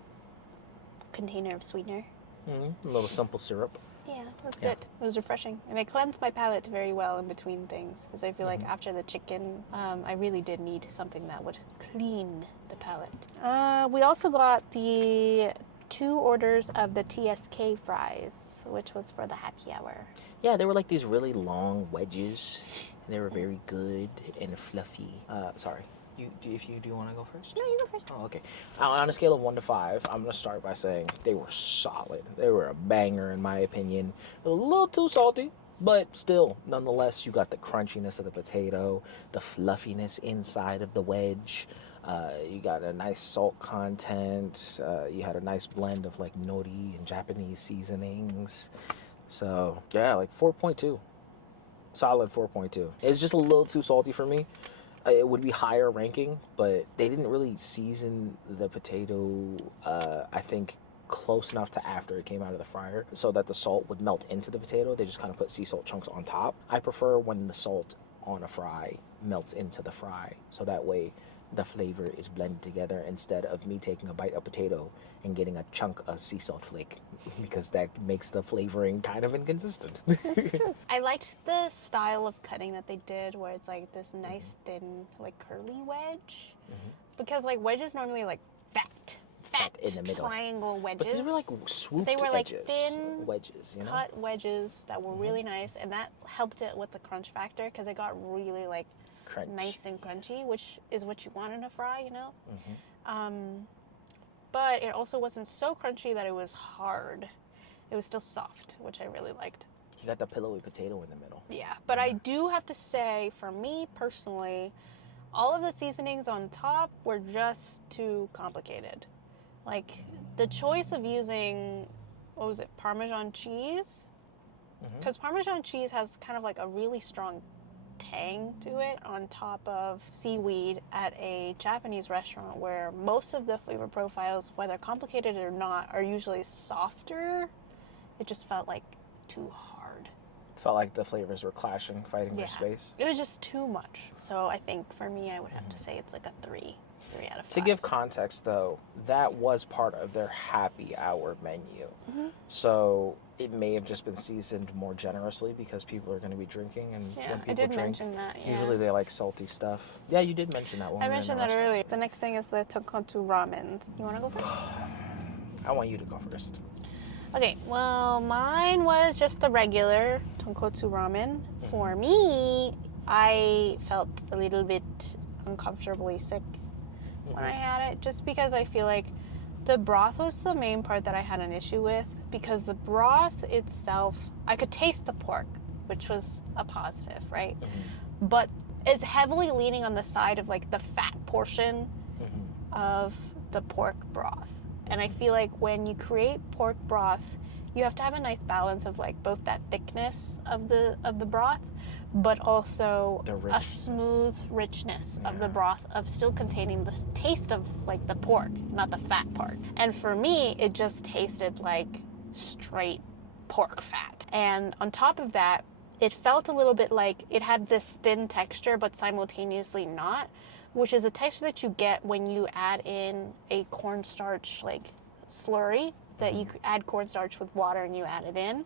container of sweetener. A little simple syrup. Yeah, it was good. It was refreshing. And it cleansed my palate very well in between things, because I feel like after the chicken, I really did need something that would clean the palate. We also got the 2 orders of the TSK fries, which was for the happy hour. Yeah, they were like these really long wedges. They were very good and fluffy. Sorry. Do you want to go first? No, you go first. Oh, okay. On a scale of 1 to 5, I'm going to start by saying they were solid. They were a banger, in my opinion. A little too salty, but still, nonetheless, you got the crunchiness of the potato, the fluffiness inside of the wedge. You got a nice salt content. You had a nice blend of, like, nori and Japanese seasonings. So, yeah, like 4.2. Solid 4.2. It's just a little too salty for me. It would be higher ranking, but they didn't really season the potato, I think, close enough to after it came out of the fryer so that the salt would melt into the potato. They just kind of put sea salt chunks on top. I prefer when the salt on a fry melts into the fry, so that way the flavor is blended together instead of me taking a bite of potato and getting a chunk of sea salt flake, because that makes the flavoring kind of inconsistent. That's true. I liked the style of cutting that they did, where it's like this nice thin, like, curly wedge, because, like, wedges normally are like fat in the middle triangle wedges. But these were like swooped They were like edges, thin wedges, you know? cut wedges that were really nice, and that helped it with the crunch factor, because it got really, like, Crunch. nice and crunchy, which is what you want in a fry, you know? But it also wasn't so crunchy that it was hard. It was still soft, which I really liked. You got the pillowy potato in the middle. Yeah, but I do have to say, for me personally, all of the seasonings on top were just too complicated. Like, the choice of using, what was it, Parmesan cheese? Because Parmesan cheese has kind of like a really strong tang to it on top of seaweed at a Japanese restaurant, where most of the flavor profiles, whether complicated or not, are usually softer. It just felt like too hard. It felt like the flavors were clashing, fighting for space. It was just too much. So I think for me, I would have to say it's like a 3. 3 out of 5. To give context, though, that was part of their happy hour menu. So it may have just been seasoned more generously because people are going to be drinking. And Yeah, when I people did drink, mention that, yeah. usually they like salty stuff. Yeah, you did mention that one. I mentioned that earlier. The next thing is the tonkotsu ramen. You want to go first? I want you to go first. Okay, well, mine was just the regular tonkotsu ramen. For me, I felt a little bit uncomfortably sick when I had it, just because I feel like the broth was the main part that I had an issue with, because the broth itself, I could taste the pork, which was a positive, right? But it's heavily leaning on the side of like the fat portion of the pork broth. And I feel like when you create pork broth, you have to have a nice balance of like both that thickness of the broth, but also a smooth richness of the broth, of still containing the taste of like the pork, not the fat part. And for me, it just tasted like straight pork fat. And on top of that, it felt a little bit like it had this thin texture, but simultaneously not, which is a texture that you get when you add in a cornstarch like slurry, that you add cornstarch with water and you add it in,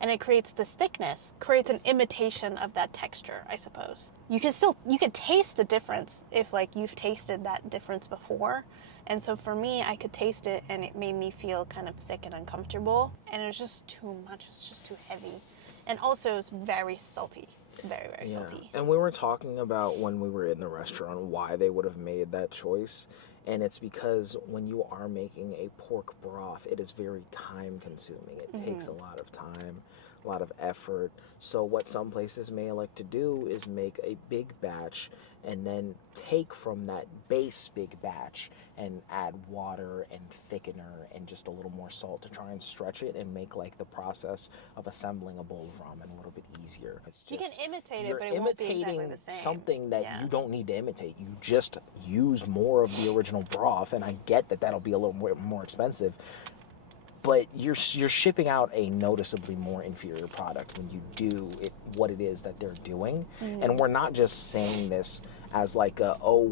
and it creates this thickness, creates an imitation of that texture, I suppose. You can taste the difference if like you've tasted that difference before. And so for me, I could taste it and it made me feel kind of sick and uncomfortable, and it was just too much. It's just too heavy. And also it's very salty. Very, very salty. And we were talking about when we were in the restaurant why they would have made that choice. And it's because when you are making a pork broth, it is very time consuming. It takes a lot of time, a lot of effort. So what some places may like to do is make a big batch and then take from that base big batch and add water and thickener and just a little more salt to try and stretch it and make like the process of assembling a bowl of ramen a little bit easier. It's just, you can imitate it, you're but it won't be exactly imitating the same. something that you don't need to imitate. You just use more of the original broth, and I get that that'll be a little more expensive, but you're shipping out a noticeably more inferior product when you do it what it is that they're doing. And we're not just saying this as like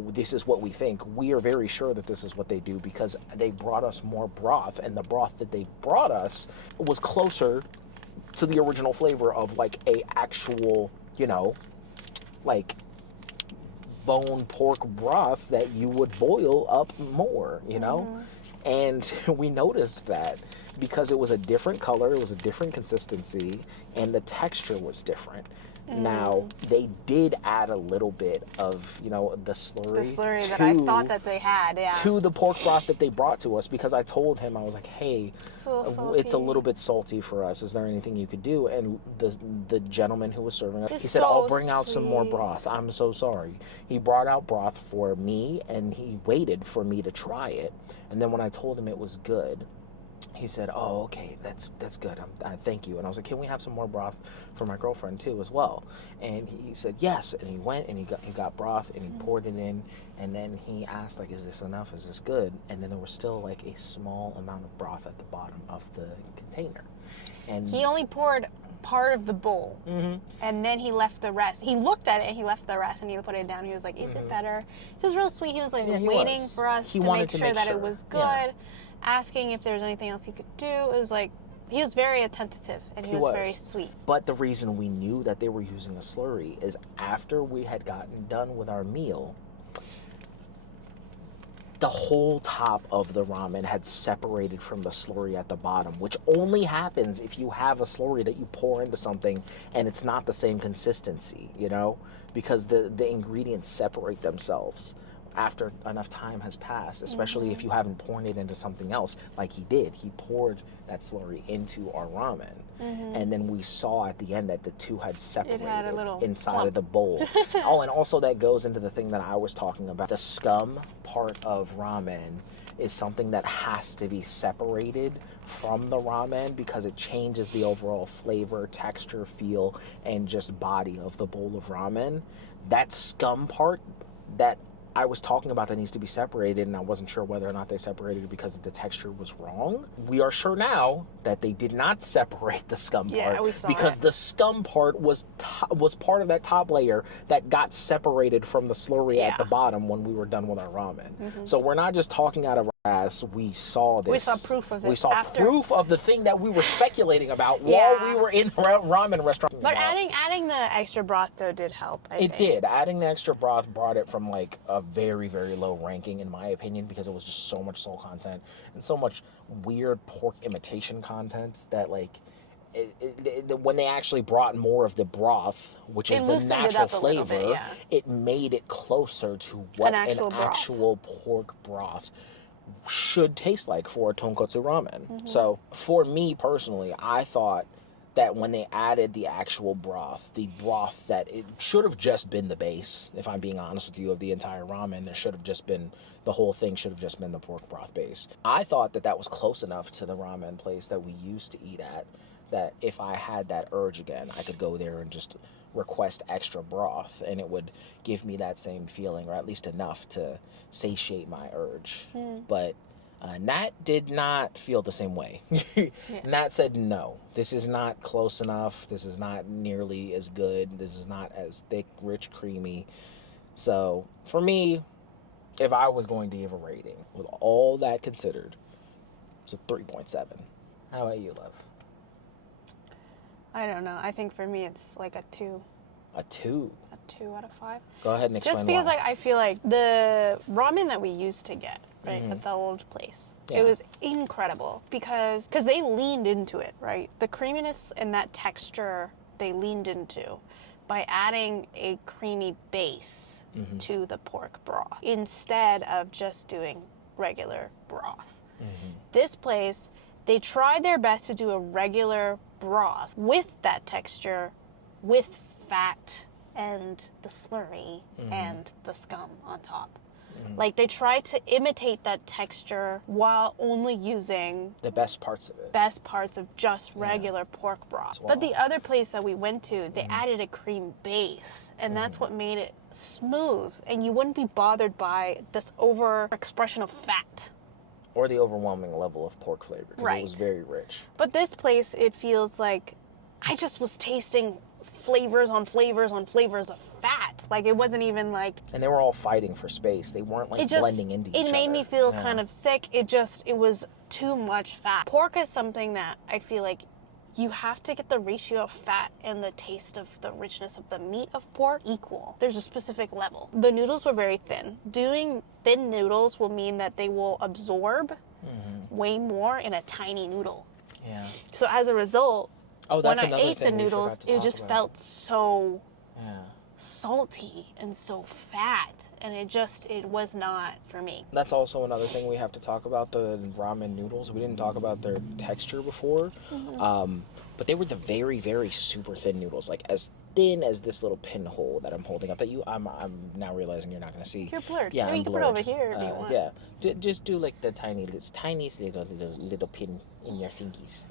this is what we think. We are very sure that this is what they do because they brought us more broth, and the broth that they brought us was closer to the original flavor of like a actual, like bone pork broth that you would boil up more, And we noticed that because it was a different color, it was a different consistency, and the texture was different. Now, they did add a little bit of, the slurry. The slurry that I thought that they had, to the pork broth that they brought to us, because I told him, I was like, hey, it's a little bit salty for us. Is there anything you could do? And the gentleman who was serving us, he said, I'll bring out some more broth. I'm so sorry. He brought out broth for me, and he waited for me to try it. And then when I told him it was good, he said, oh, okay, that's good. Thank you. And I was like, can we have some more broth for my girlfriend too as well? And he said, yes. And he went and he got broth and he poured it in. And then he asked, like, is this enough? Is this good? And then there was still like a small amount of broth at the bottom of the container. And he only poured part of the bowl, and then he left the rest. He looked at it and he left the rest, and he put it down. He was like, is it better? He was real sweet. He was like waiting for us to make sure that it was good, asking if there was anything else he could do. It was like, he was very attentive, and he was very sweet. But the reason we knew that they were using a slurry is after we had gotten done with our meal, the whole top of the ramen had separated from the slurry at the bottom, which only happens if you have a slurry that you pour into something and it's not the same consistency, because the ingredients separate themselves after enough time has passed, especially if you haven't poured it into something else like he did. He poured that slurry into our ramen, and then we saw at the end that the two had separated inside of the bowl. Oh, and also that goes into the thing that I was talking about. The scum part of ramen is something that has to be separated from the ramen because it changes the overall flavor, texture, feel, and just body of the bowl of ramen. That scum part, that I was talking about that needs to be separated, and I wasn't sure whether or not they separated it because the texture was wrong. We are sure now that they did not separate the scum part, we saw because it. the scum part was part of that top layer that got separated from the slurry at the bottom when we were done with our ramen. So we're not just talking out of our ass. We saw this. We saw proof of it. We saw proof of the thing that we were speculating about Yeah. while we were in the ramen restaurant. But adding the extra broth though did help. I think. It did. Adding the extra broth brought it from like a very, very low ranking in my opinion, because it was just so much soul content and so much weird pork imitation content that like when they actually brought more of the broth, which is the natural flavor, it made it closer to what an actual pork broth should taste like for a tonkotsu ramen. So for me personally, I thought that when they added the actual broth, the broth that it should have just been the base, if I'm being honest with you, of the entire ramen, there should have just been, the whole thing should have just been the pork broth base. I thought that that was close enough to the ramen place that we used to eat at, that if I had that urge again, I could go there and just request extra broth, and it would give me that same feeling, or at least enough to satiate my urge. But Nat did not feel the same way. Nat said, no, this is not close enough. This is not nearly as good. This is not as thick, rich, creamy. So for me, if I was going to give a rating with all that considered, it's a 3.7. How about you, love? I don't know. I think for me it's like a 2. A 2? A 2 out of 5. Go ahead and explain Just because why. like I feel like the ramen that we used to get, right, at the old place, it was incredible because they leaned into it, right? The creaminess and that texture they leaned into by adding a creamy base to the pork broth instead of just doing regular broth. This place, they tried their best to do a regular broth with that texture, with fat and the slurry and the scum on top. Like they tried to imitate that texture while only using the best parts of it. Best parts of just regular pork broth. But the other place that we went to, they added a cream base, and that's what made it smooth, and you wouldn't be bothered by this over expression of fat. Or the overwhelming level of pork flavor, because it was very rich. But this place, it feels like I just was tasting flavors on flavors on flavors of fat. Like it wasn't even like... And they were all fighting for space. They weren't like blending into each other. It made me feel kind of sick. It was too much fat. Pork is something that I feel like you have to get the ratio of fat and the taste of the richness of the meat of pork equal. There's a specific level. The noodles were very thin. Doing thin noodles will mean that they will absorb way more in a tiny noodle. Yeah. So as a result, that's when I ate the noodles, it just felt so salty and so fat, and it was not for me. That's also another thing we have to talk about, the ramen noodles. We didn't talk about their texture before, but they were the very, very super thin noodles, like as thin as this little pinhole that I'm holding up that I'm now realizing you're not going to see. You're blurred. Yeah, Maybe I'm you can blurred. put it over here if you want. Yeah, just do like the tiniest little pin in your fingies.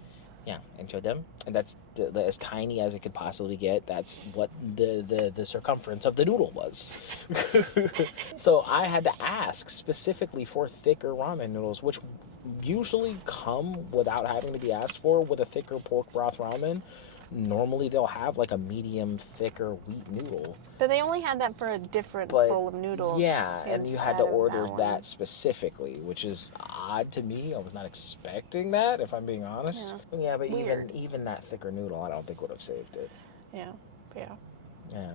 Yeah, and show them. And that's as tiny as it could possibly get. That's what the circumference of the noodle was. So I had to ask specifically for thicker ramen noodles, which usually come without having to be asked for with a thicker pork broth ramen. Normally they'll have like a medium thicker wheat noodle. But they only had that for a different bowl of noodles. Yeah, and you had to order that specifically, which is odd to me. I was not expecting that, if I'm being honest. Yeah, but even that thicker noodle, I don't think would have saved it. Yeah. Yeah.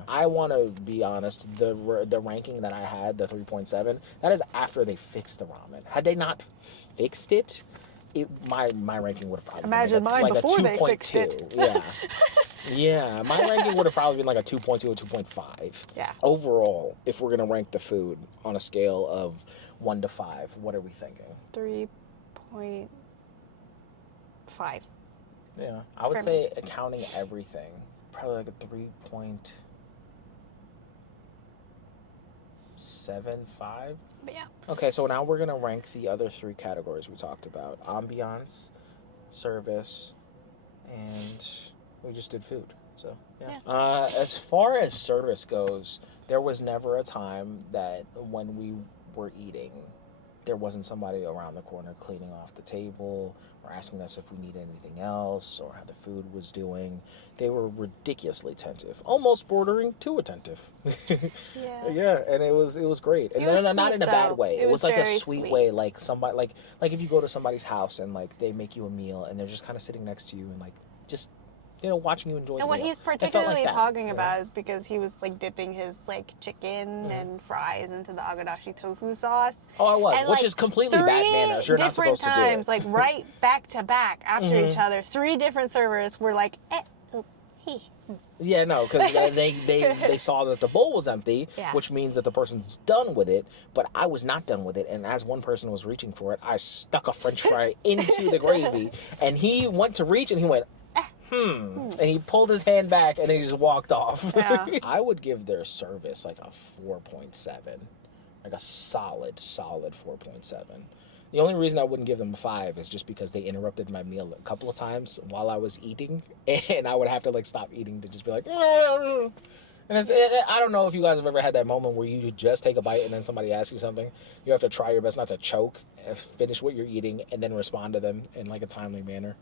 I want to be honest, the ranking that I had, the 3.7, that is after they fixed the ramen. Had they not fixed it, my ranking would have probably been like a 2.2. Yeah. Yeah, my ranking would have probably been like a 2.2 or 2.5. Yeah. Overall, if we're going to rank the food on a scale of 1 to 5, what are we thinking? 3.5. Yeah. I would say, accounting everything, probably like a 3.75. But yeah. Okay, so now we're going to rank the other 3 categories we talked about. Ambiance, service, and we just did food. So, yeah. As far as service goes, There was never a time that when we were eating, there wasn't somebody around the corner cleaning off the table or asking us if we needed anything else or how the food was doing. They were ridiculously attentive, almost bordering too attentive. Yeah. Yeah, and it was great. And He was not sweet, in a bad though. way. It It was was like a very sweet sweet. way, like somebody like if you go to somebody's house and like they make you a meal and they're just kind of sitting next to you and like just watching you enjoy And the what meal. he's It felt particularly like that, talking you know? about is because he was like dipping his like chicken and fries into the agadashi tofu sauce. Oh, I was, And, which like, is completely bad manners. You're not supposed to do times, it. like right back to back after each other, 3 different servers were like, he. Yeah, no, because they saw that the bowl was empty, Yeah. which means that the person's done with it, but I was not done with it, and as one person was reaching for it, I stuck a french fry into the gravy, and he went to reach, and he went, and he pulled his hand back, and then he just walked off. Yeah. I would give their service like a 4.7, like a solid 4.7. The only reason I wouldn't give them a 5 is just because they interrupted my meal a couple of times while I was eating, and I would have to like stop eating to just be like, and I don't know if you guys have ever had that moment where you just take a bite and then somebody asks you something, you have to try your best not to choke and finish what you're eating and then respond to them in like a timely manner.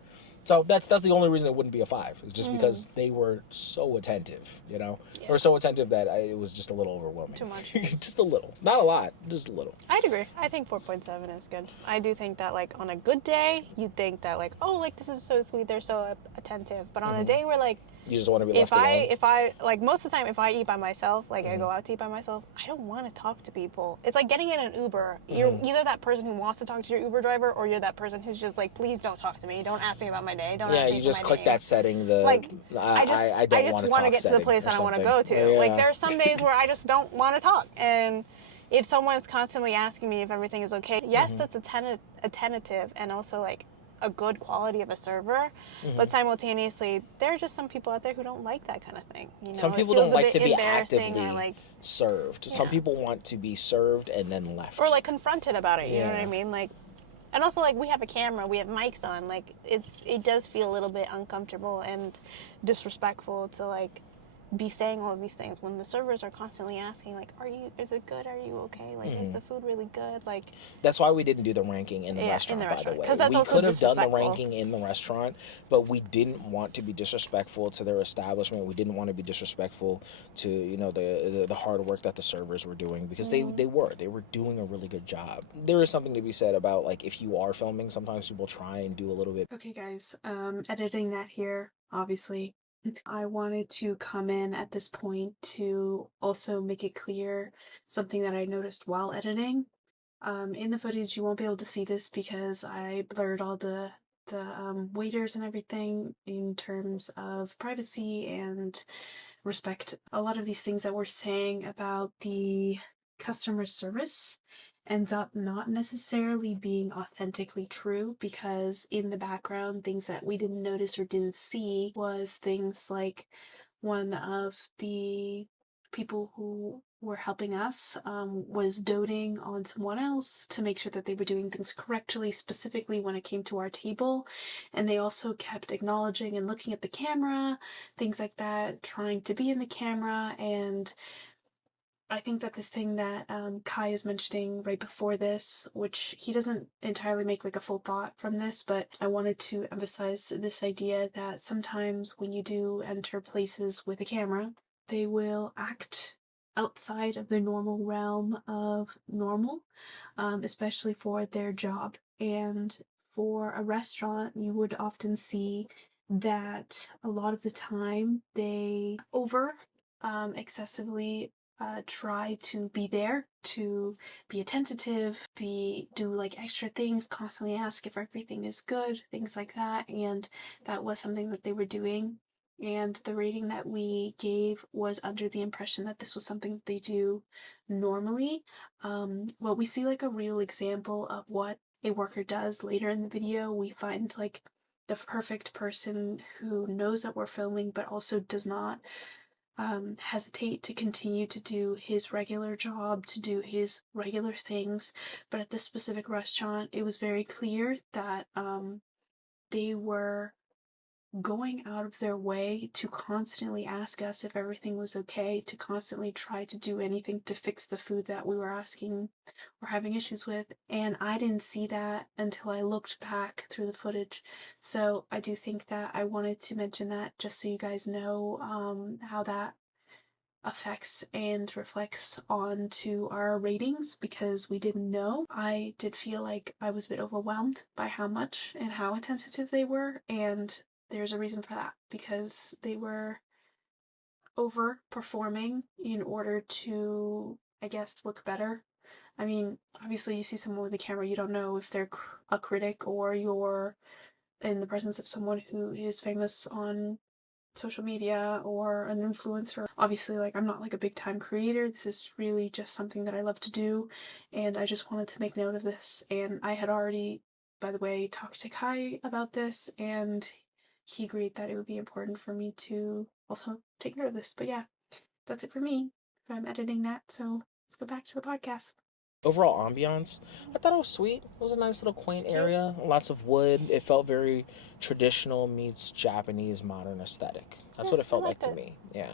So that's the only reason it wouldn't be a 5. It's just because they were so attentive, you know? Yeah. They were so attentive that it was just a little overwhelming. Too much. Just a little. Not a lot, just a little. I'd agree. I think 4.7 is good. I do think that like on a good day, you'd think that like, oh, like this is so sweet, they're so attentive. But on a day where like You just want to be left alone. if I like most of the time if I eat by myself, like I go out to eat by myself, I don't want to talk to people. It's like getting in an Uber. You're either that person who wants to talk to your Uber driver, or you're that person who's just like, please don't talk to me. Don't ask me about my day. Don't Yeah, ask me you for just my click name. that setting. The Like I just want to get to the place that I want to go to. Yeah. Like there's some days where I just don't want to talk, and if someone's constantly asking me if everything is okay, yes, that's attentive and also like a good quality of a server, but simultaneously there are just some people out there who don't like that kind of thing. You know, Some it people feels don't a like bit to be embarrassing actively or like served. Some Yeah. people want to be served and then left. or like confronted about it. You know what Yeah. I mean? Like, and also like we have a camera, we have mics on. Like it does feel a little bit uncomfortable and disrespectful to like be saying all of these things when the servers are constantly asking like, is it good, are you okay, like is the food really good, like That's why we didn't do the ranking in the Yeah, restaurant, in the by the restaurant, way. 'cause that's We also could have done the disrespectful. ranking in the restaurant, but we didn't want to be disrespectful to their establishment. We didn't want to be disrespectful to, you know, the hard work that the servers were doing, because they were doing a really good job. There is something to be said about like if you are filming, sometimes people try and do a little bit. Okay, guys, editing that here, obviously. I wanted to come in at this point to also make it clear something that I noticed while editing. In the footage, you won't be able to see this because I blurred all the waiters and everything in terms of privacy and respect. A lot of these things that we're saying about the customer service ends up not necessarily being authentically true, because in the background, things that we didn't notice or didn't see was things like one of the people who were helping us was doting on someone else to make sure that they were doing things correctly, specifically when it came to our table. And they also kept acknowledging and looking at the camera, things like that, trying to be in the camera. And I think that this thing that Kai is mentioning right before this, which he doesn't entirely make like a full thought from this, but I wanted to emphasize this idea that sometimes when you do enter places with a camera, they will act outside of the normal realm of normal, especially for their job. And for a restaurant, you would often see that a lot of the time they excessively try to be there, to be attentive, do like extra things, constantly ask if everything is good, things like that. And that was something that they were doing. And the rating that we gave was under the impression that this was something that they do normally. Well, we see like a real example of what a worker does later in the video. We find like the perfect person who knows that we're filming, but also does not hesitate to continue to do his regular job, to do his regular things. But at this specific restaurant, it was very clear that they were going out of their way to constantly ask us if everything was okay, to constantly try to do anything to fix the food that we were asking or having issues with. And I didn't see that until I looked back through the footage. So I do think that I wanted to mention that just so you guys know how that affects and reflects onto our ratings, because we didn't know. I did feel like I was a bit overwhelmed by how much and how attentive they were, and there's a reason for that, because they were overperforming in order to, I guess, look better. I mean, obviously you see someone with a camera, you don't know if they're a critic or you're in the presence of someone who is famous on social media or an influencer. Obviously, like, I'm not like a big time creator. This is really just something that I love to do, and I just wanted to make note of this. And I had already, by the way, talked to Kai about this, and he agreed that it would be important for me to also take note of this. But yeah, that's it for me. I'm editing that, so let's go back to the podcast. Overall ambiance, I thought it was sweet. It was a nice little quaint area. Lots of wood. It felt very traditional meets Japanese modern aesthetic. That's what it felt like to me. Yeah.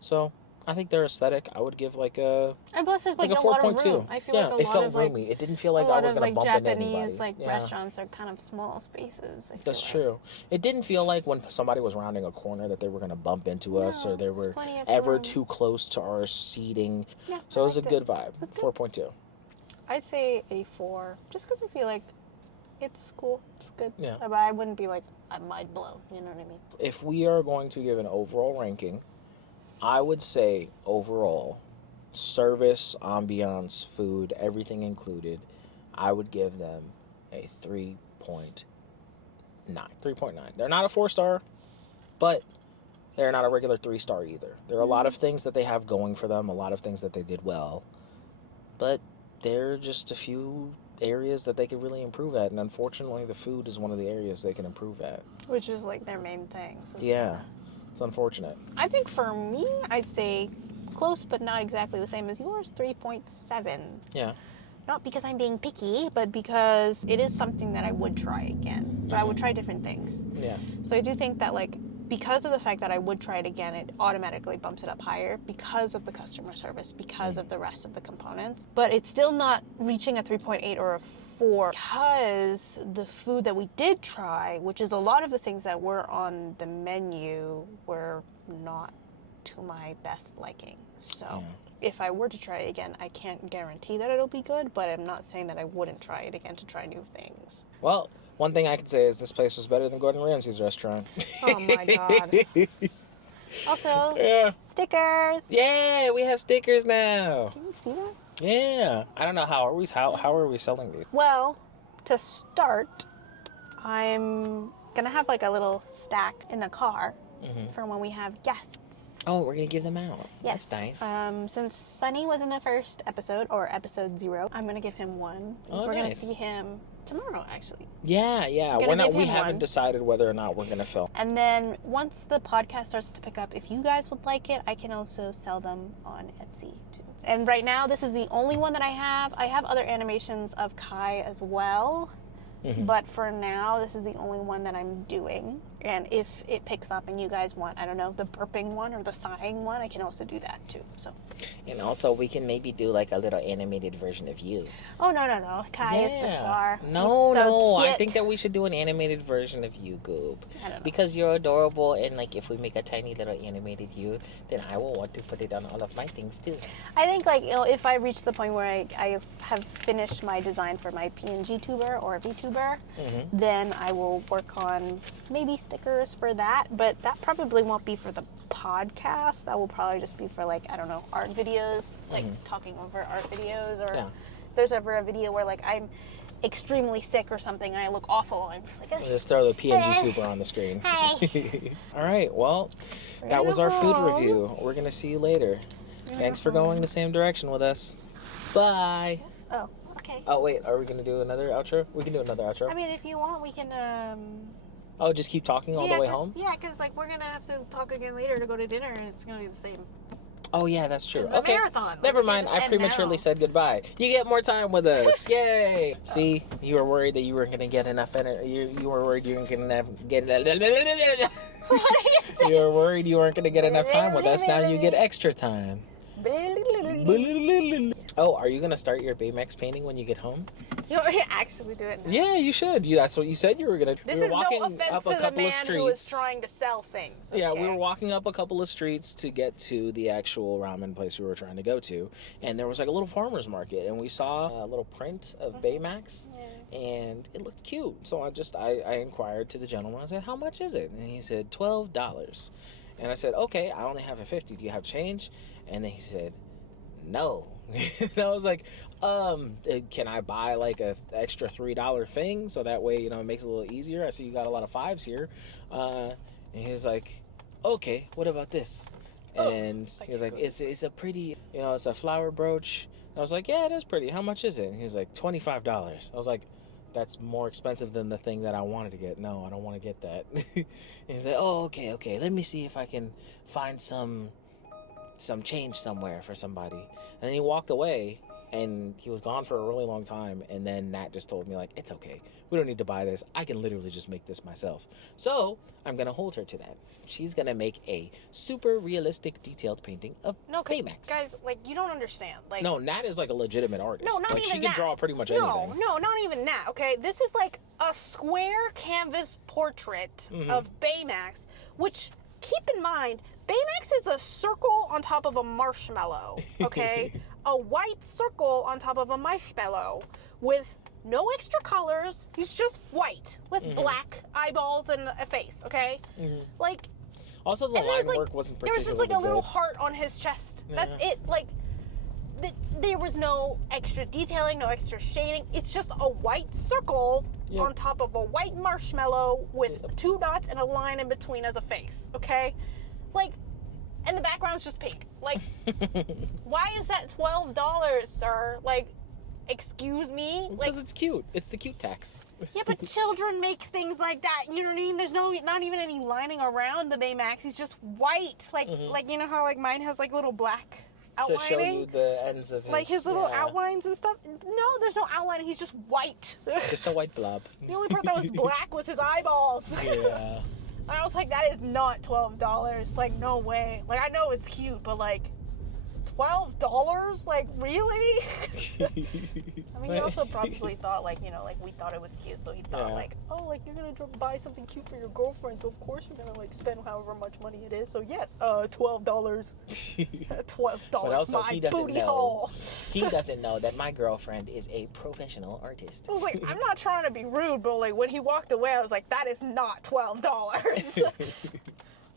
So I think their aesthetic, I would give like a, and plus there's like a a lot of 4.2. room. I feel like a it lot felt of roomy. like It didn't feel like a lot I was of going to like bump into Japanese anybody. like restaurants are kind of small spaces. I feel That's like. true. It didn't feel like when somebody was rounding a corner that they were going to bump into us, or they there's were plenty of ever room. too close to our seating. Yeah, So it was a liked good vibe. was good. 4.2. I'd say a 4, just because I feel like it's cool. It's good. Yeah. But I wouldn't be like, I'm mind blown. You know what I mean? If we are going to give an overall ranking, I would say overall, service, ambiance, food, everything included, I would give them a 3.9. 3.9. They're not a 4-star, but they're not a regular 3-star either. There are a lot of things that they have going for them, a lot of things that they did well, but there are just a few areas that they could really improve at, and unfortunately the food is one of the areas they can improve at. Which is like their main thing. So Yeah, it's unfortunate. I think for me, I'd say close but not exactly the same as yours, 3.7. Yeah. Not because I'm being picky, but because it is something that I would try again. But I would try different things. Yeah. So I do think that, like, because of the fact that I would try it again, it automatically bumps it up higher because of the customer service, because of the rest of the components. But it's still not reaching a 3.8 or a 4 because the food that we did try, which is a lot of the things that were on the menu, were not to my best liking. So if I were to try it again, I can't guarantee that it'll be good, but I'm not saying that I wouldn't try it again to try new things. Well, one thing I could say is this place was better than Gordon Ramsay's restaurant. Oh my god. Also, stickers. Yeah, we have stickers now. Can you see that? Yeah. I don't know how are we selling these? Well, to start, I'm gonna have like a little stack in the car for when we have guests. Oh, we're gonna give them out. Yes. That's nice. Since Sunny was in the first episode, or episode 0, I'm gonna give him one. Oh, we're nice. gonna see him tomorrow, actually. Yeah. Gonna give We him haven't one. decided whether or not we're gonna film. And then once the podcast starts to pick up, if you guys would like it, I can also sell them on Etsy too. And right now, this is the only one that I have. I have other animations of Kai as well. But for now, this is the only one that I'm doing. And if it picks up and you guys want, I don't know, the burping one or the sighing one, I can also do that too. So. And also, we can maybe do like a little animated version of you. Oh, no. Kai is the star. No, He's so I cute. think that we should do an animated version of you, Goob. I don't know. Because you're adorable, and like if we make a tiny little animated you, then I will want to put it on all of my things too. I think, like, you know, if I reach the point where I have finished my design for my PNG tuber or VTuber, then I will work on maybe stickers for that. But that probably won't be for the podcast. That will probably just be for, like, I don't know, art videos, like talking over art videos, or if there's ever a video where, like, I'm extremely sick or something and I look awful, I'm just like, We'll just throw the PNG tuber on the screen. Hi. All right, well, that was our food review. We're going to see you later. Thanks for going the same direction with us. Bye. Oh, okay. Oh, wait, are we going to do another outro? We can do another outro. I mean, if you want, we can, Oh, just keep talking all the way home? Yeah, because, like, we're going to have to talk again later to go to dinner, and it's going to be the same. Oh yeah, that's true. This is a Okay, marathon. never Like, mind. just I end prematurely now. said goodbye. You get more time with us. Yay! See, you were worried that you weren't gonna get enough energy. You were worried you weren't gonna get. What are you saying? You were worried you weren't gonna get enough time with us. Now you get extra time. Oh, are you gonna start your Baymax painting when you get home? You actually do it now. Yeah, you should. That's what you said you were gonna. This we were is no walking offense up to a the couple man of streets. who is trying to sell things. Yeah, we okay? were walking up a couple of streets to get to the actual ramen place we were trying to go to, and there was like a little farmer's market, and we saw a little print of Baymax, and it looked cute. So I inquired to the gentleman. I said, "How much is it?" And he said, $12. And I said, "Okay, I only have a 50. Do you have change?" And then he said, "No." And I was like, can I buy like a extra $3 thing so that way, it makes it a little easier? I see you got a lot of fives here. And he's like, "Okay, what about this?" And he was like, it's a pretty, it's a flower brooch. And I was like, "Yeah, it is pretty. How much is it?" And he was like, $25. I was like, "That's more expensive than the thing that I wanted to get. No, I don't want to get that." And he's like, "Oh, okay. Let me see if I can find some change somewhere for somebody." And then he walked away, and he was gone for a really long time. And then Nat just told me, like, "It's okay. We don't need to buy this. I can literally just make this myself." So I'm gonna hold her to that. She's gonna make a super realistic, detailed painting of Baymax. Guys, like, you don't understand. Like, No, Nat is like a legitimate artist. No, not like, even she can that. draw pretty much anything. No, not even that, okay? This is like a square canvas portrait of Baymax, which, keep in mind, Baymax is a circle on top of a marshmallow, okay? A white circle on top of a marshmallow with no extra colors. He's just white with black eyeballs and a face, okay? Like, Also, the and there's, line like, work wasn't there was particularly just like a little good. heart on his chest. That's it. Like, there was no extra detailing, no extra shading. It's just a white circle on top of a white marshmallow with two dots and a line in between as a face, okay? Like, and the background's just pink. Like, why is that $12, sir? Like, excuse me? Like, Because it's cute. It's the cute tax. yeah, but children make things like that. You know what I mean? There's not even any lining around the Baymax. He's just white. Like, you know how, like, mine has, like, little black outlining? To show you the ends of his... Like his little outlines and stuff? No, there's no outline. He's just white. Just a white blob. The only part that was black was his eyeballs. Yeah. And I was like, that is not $12. Like, no way. Like, I know it's cute, but, like, $12? Like, really? I mean, he also probably thought, like, like, we thought it was cute, so he thought, like, oh, like, you're gonna buy something cute for your girlfriend, so of course you're gonna, like, spend however much money it is, so yes, $12. $12, But also, my he doesn't booty know. hole. He doesn't know that my girlfriend is a professional artist. I was like, I'm not trying to be rude, but, like, when he walked away, I was like, that is not $12.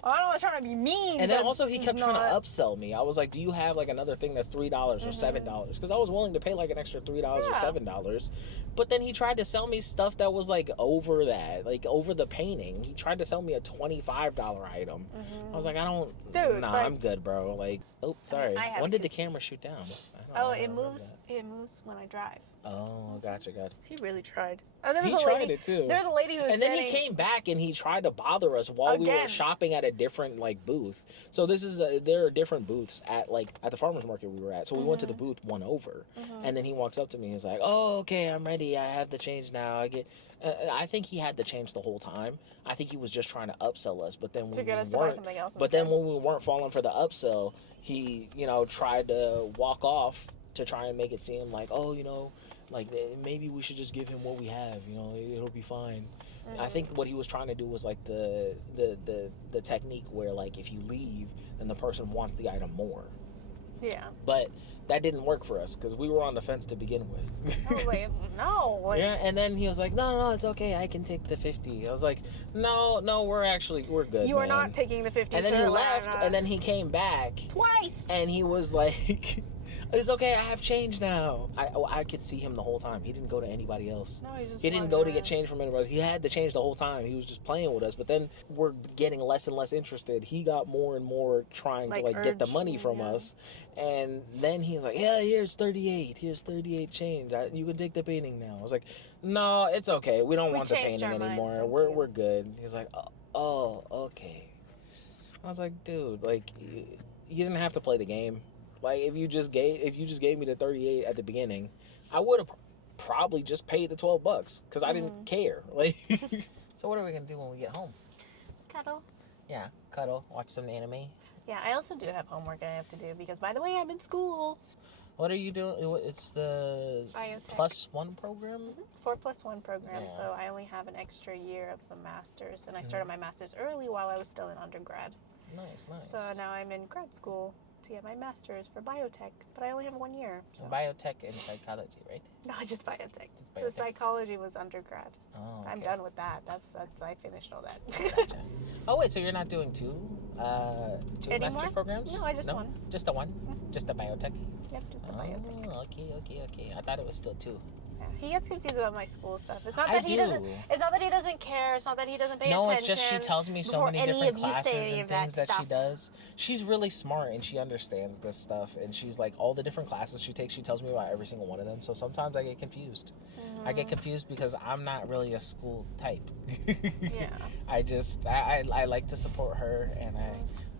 I'm not trying to be mean. And then but also he he's kept trying to not. upsell me. I was like, "Do you have like another thing that's $3 or $7?" Because I was willing to pay like an extra $3 or $7. But then he tried to sell me stuff that was like over that, like over the painting. He tried to sell me a $25 item. I was like, "I don't, Dude, nah, but- I'm good, bro." Like, oh, sorry. I have When did the kids. camera shoot down? Oh, it moves. It moves when I drive. Oh, gotcha. He really tried. Oh, there was He a tried lady, it too. There's a lady who was And then he standing- came back and he tried to bother us while we were Again. shopping at a different like booth. So this is there are different booths at the farmers market we were at. So we went to the booth one over, and then he walks up to me and he's like, "Oh, okay, I'm ready. I have the change now. I get." I think he had the change the whole time. I think he was just trying to upsell us, but then when To get we us to buy weren't- something else But then instead. when we weren't falling for the upsell, he tried to walk off to try and make it seem like, oh, like maybe we should just give him what we have. It'll be fine. I think what he was trying to do was like the technique where like if you leave, then the person wants the item more. Yeah. But that didn't work for us because we were on the fence to begin with. I was like, no. Like, Yeah, and then he was like, no, it's okay. I can take the 50. I was like, no, we're good. you are man." not taking the 50. And then he sir. left, Like, and then he came back, twice. and he was like, "It's okay. I have change now." I could see him the whole time. He didn't go to anybody else. No, he just He didn't wanted go to her. get change from anybody else. He had the change the whole time. He was just playing with us. But then we're getting less and less interested. He got more and more trying to Like, get the urged, money from yeah. us. And then he was like, "Yeah, here's 38. Here's 38 change. You can take the painting now." I was like, "No, it's okay. We don't want the changed painting our minds, anymore. thank We're you." good." He's like, "Oh, okay." I was like, "Dude, like." you didn't have to play the game. Like, if you just gave me the 38 at the beginning, I would have probably just paid the $12 because I didn't care. Like, so what are we gonna do when we get home? Cuddle. Yeah, cuddle, watch some anime. Yeah, I also do have homework I have to do because, by the way, I'm in school. What are you doing? It's the Biotech. +1 program? 4+1 program, Yeah. so I only have an extra year of a master's, and I started my master's early while I was still in undergrad. Nice. So now I'm in grad school to get my master's for biotech, but I only have 1 year. So. Biotech and psychology, right? No, just biotech. Biotech. The psychology was undergrad. Oh, okay. I'm done with that. That's I finished all that. Gotcha. Oh wait, so you're not doing two Anymore? master's programs? No, I just one. Just the one? Just the biotech? Yep, just the biotech. Oh, okay. I thought it was still two. Yeah. He gets confused about my school stuff. It's not I that he do. doesn't. It's not that he doesn't care. It's not that he doesn't pay attention. No, it's just she tells me so many different classes and things that she does. She's really smart and she understands this stuff. And she's like, all the different classes she takes, she tells me about every single one of them. So sometimes I get confused. I get confused because I'm not really a school type. Yeah. I like to support her, and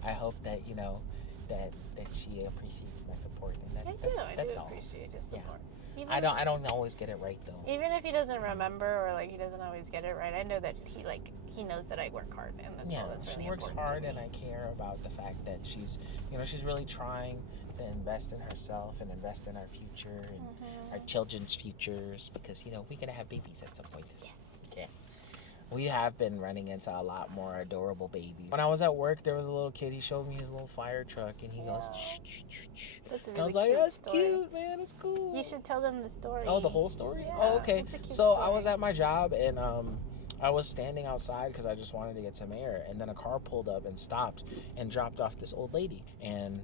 I hope that, you know, that she appreciates my support. And I do all. appreciate his support. Even, I don't always get it right though. Even if he doesn't remember or like he doesn't always get it right, I know that he knows that I work hard, and that's all that's really important. She works hard, and I care about the fact that she's really trying to invest in herself and invest in our future and our children's futures, because we're gonna have babies at some point. Yes. Yeah. We have been running into a lot more adorable babies. When I was at work, there was a little kid. He showed me his little fire truck, and he goes, shh, shh, shh. That's a really I was like, cute that's story. cute, man. It's cool. You should tell them the story. Oh, the whole story? Yeah, Oh, okay. it's a cute So story. I was at my job, and I was standing outside because I just wanted to get some air, and then a car pulled up and stopped and dropped off this old lady, and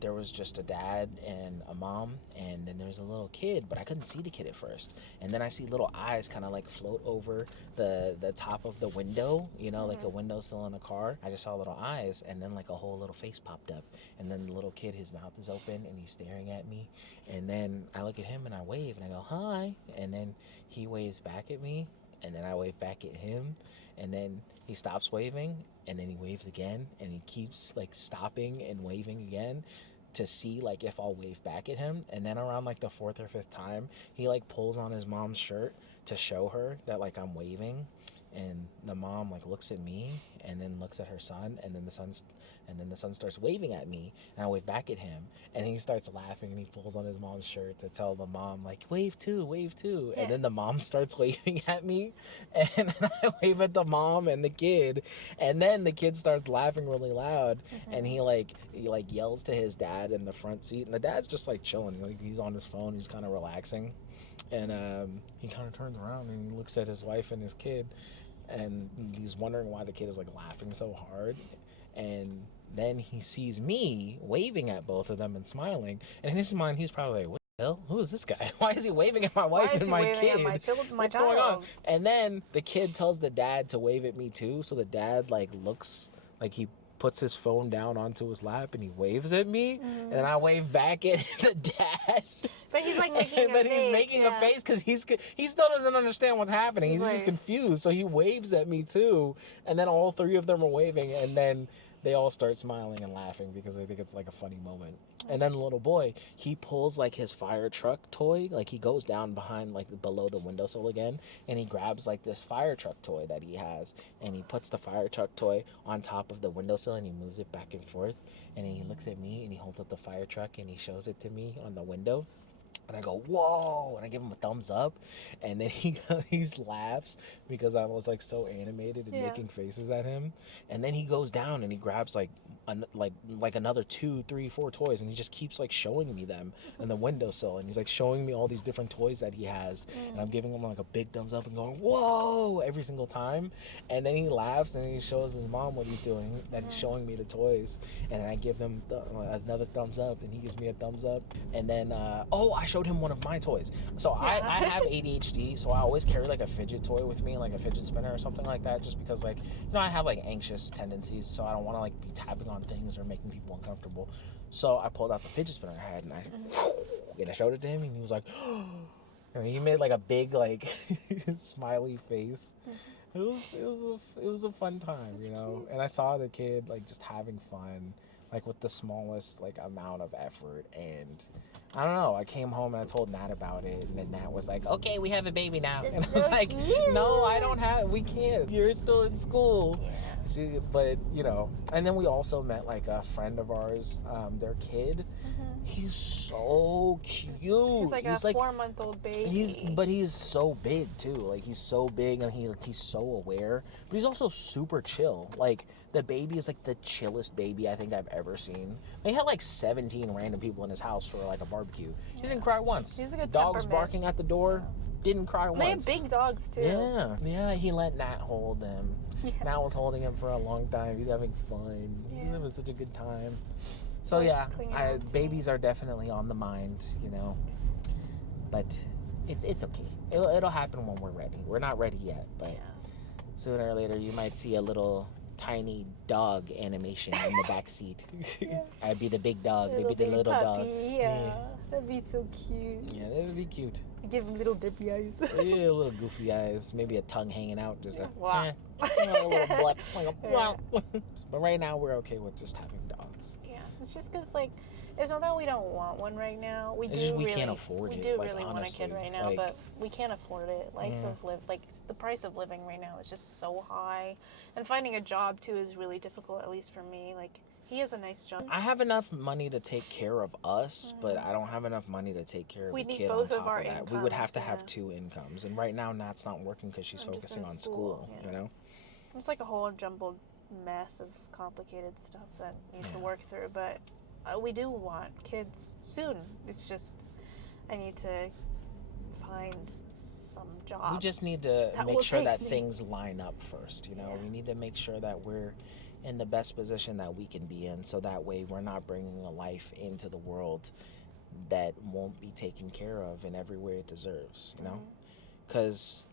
there was just a dad and a mom, and then there was a little kid, but I couldn't see the kid at first. And then I see little eyes kind of like float over the top of the window, like a windowsill in a car. I just saw little eyes, and then like a whole little face popped up, and then the little kid, his mouth is open and he's staring at me, and then I look at him and I wave and I go, hi, and then he waves back at me, and then I wave back at him, and then he stops waving, and then he waves again, and he keeps like stopping and waving again to see like if I'll wave back at him. And then around like the 4th or 5th time, he like pulls on his mom's shirt to show her that like I'm waving, and the mom like looks at me and then looks at her son, and then the son starts waving at me, and I wave back at him, and he starts laughing, and he pulls on his mom's shirt to tell the mom like wave too, Yeah. and then the mom starts waving at me, and then I wave at the mom and the kid, and then the kid starts laughing really loud, and he yells to his dad in the front seat, and the dad's just like chilling, like he's on his phone, he's kind of relaxing, and he kind of turns around and he looks at his wife and his kid, and he's wondering why the kid is like laughing so hard, and then he sees me waving at both of them and smiling, and in his mind he's probably like, what the hell, who is this guy? Why is he waving at my wife and my kid? What's going on? And then the kid tells the dad to wave at me too, so the dad like looks like he puts his phone down onto his lap and he waves at me, and then I wave back at the dad. But he's like making he's making a face because he still doesn't understand what's happening. He's just confused, so he waves at me too, and then all three of them are waving, and then they all start smiling and laughing because they think it's like a funny moment. And then the little boy, he pulls like his fire truck toy, like he goes down behind like below the windowsill again, and he grabs like this fire truck toy that he has, and he puts the fire truck toy on top of the windowsill, and he moves it back and forth, and then he looks at me and he holds up the fire truck and he shows it to me on the window. And I go, whoa, and I give him a thumbs up, and then he laughs because I was like so animated and making faces at him, and then he goes down and he grabs like another 2, 3, 4 toys, and he just keeps like showing me them in the windowsill, and he's like showing me all these different toys that he has, and I'm giving him like a big thumbs up and going, whoa, every single time, and then he laughs and he shows his mom what he's doing, that he's showing me the toys, and then I give him another thumbs up, and he gives me a thumbs up, and then I showed him one of my toys. So I have ADHD, so I always carry like a fidget toy with me, like a fidget spinner or something like that, just because like, I have like anxious tendencies, so I don't want to like be tapping on things or making people uncomfortable. So I pulled out the fidget spinner I had, and I showed it to him, and he was like, and he made like a big like smiley face. It was a fun time, and I saw the kid like just having fun, like with the smallest like amount of effort. And I don't know, I came home and I told Nat about it, and then Nat was like, okay, we have a baby now. And I was like, no, I don't have, we can't, you're still in school. But you know, and then we also met like a friend of ours, their kid. He's so cute. He's like a 4-month-old baby. He's so big too. Like he's so big, and he's so aware. But he's also super chill. Like the baby is like the chillest baby I think I've ever seen. He had like 17 random people in his house for like a barbecue. He didn't cry once. He's a good Dogs temperament. Barking at the door. Didn't cry once. They have big dogs too. Yeah. He let Nat hold him. Nat was holding him for a long time. He's having fun. He's having such a good time. So babies are definitely on the mind, you know. But it's okay. It'll happen when we're ready. We're not ready yet, but sooner or later you might see a little tiny dog animation in the back seat. I'd be the big dog. They'd be the little puppy, dogs. Yeah, that'd be so cute. Yeah, that would be cute. Give him little dippy eyes. Yeah, little goofy eyes. Maybe a tongue hanging out. Just a, Wow. a little blip. Like a wow. But right now we're okay with just having dogs. Yeah, it's just because like it's not that we don't want one right now. We can't afford it. We do like, really honestly, want a kid right now, like, but we can't afford it. The price of living right now is just so high, and finding a job too is really difficult. At least for me, like he has a nice job. I have enough money to take care of us, but I don't have enough money to take care of the kid on top of that. We would have to have 2 incomes, and right now Nat's not working because she's focusing on school. You know, it's like a whole jumbled mess of complicated stuff that needs to work through, but we do want kids soon. It's just I need to find some job. We just need to make sure that things line up first, you know. We need to make sure that we're in the best position that we can be in, so that way we're not bringing a life into the world that won't be taken care of in every way it deserves, you know. Because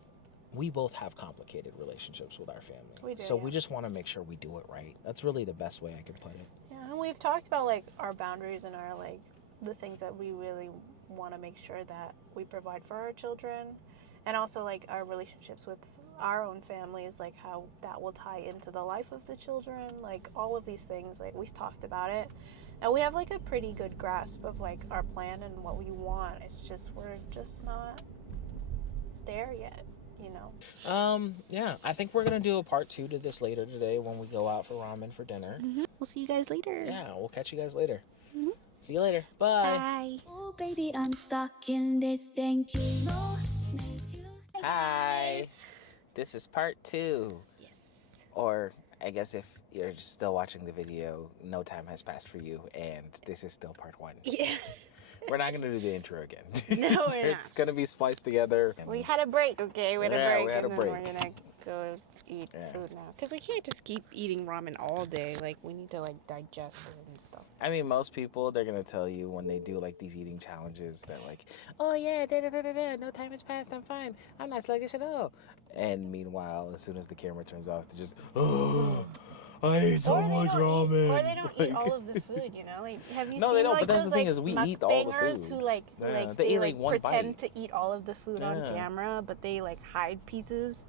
we both have complicated relationships with our family. We do, so we just want to make sure we do it right. That's really the best way I can put it. Yeah, and we've talked about like our boundaries and our like the things that we really want to make sure that we provide for our children, and also like our relationships with our own families, like how that will tie into the life of the children, like all of these things. Like we've talked about it, and we have like a pretty good grasp of like our plan and what we want. It's just we're just not there yet, you know. Yeah, I think we're gonna do a part 2 to this later today when we go out for ramen for dinner. We'll see you guys later. Yeah, we'll catch you guys later. See you later. Bye. Oh baby, I'm stuck in this. Thank you. Hi. This is part 2. Yes. Or I guess if you're still watching the video, no time has passed for you, and this is still part 1. Yeah. We're not gonna do the intro again. No, we're It's not. gonna be spliced together. We had a break, okay? We had a Yeah, break, we had a and then break. we're gonna go eat food now. Because we can't just keep eating ramen all day. Like, we need to, like, digest it and stuff. I mean, most people, they're gonna tell you when they do like these eating challenges that like, oh yeah, no time has passed, I'm fine, I'm not sluggish at all. And meanwhile, as soon as the camera turns off, they're just, oh, I ate so much ramen. Or they don't eat all of the food, you know? Like, have you No, seen they don't, like but that's those the thing like is we eat all the mukbangers food. who like Yeah, they eat, like one pretend bite. to eat all of the food on camera, but they like hide pieces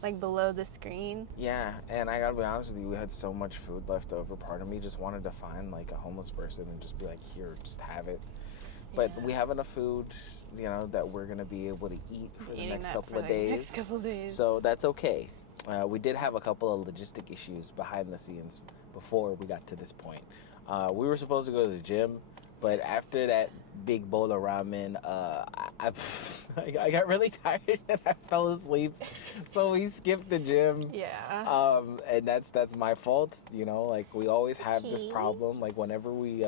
like below the screen. Yeah, and I gotta be honest with you, we had so much food left over. Part of me just wanted to find like a homeless person and just be like, here, just have it. But we have enough food, you know, that we're gonna be able to eat for the next couple of days. So that's okay. We did have a couple of logistic issues behind the scenes before we got to this point. We were supposed to go to the gym, but after that big bowl of ramen, I got really tired and I fell asleep. So we skipped the gym. Yeah. And that's my fault. You know, like we always have this problem. Like whenever we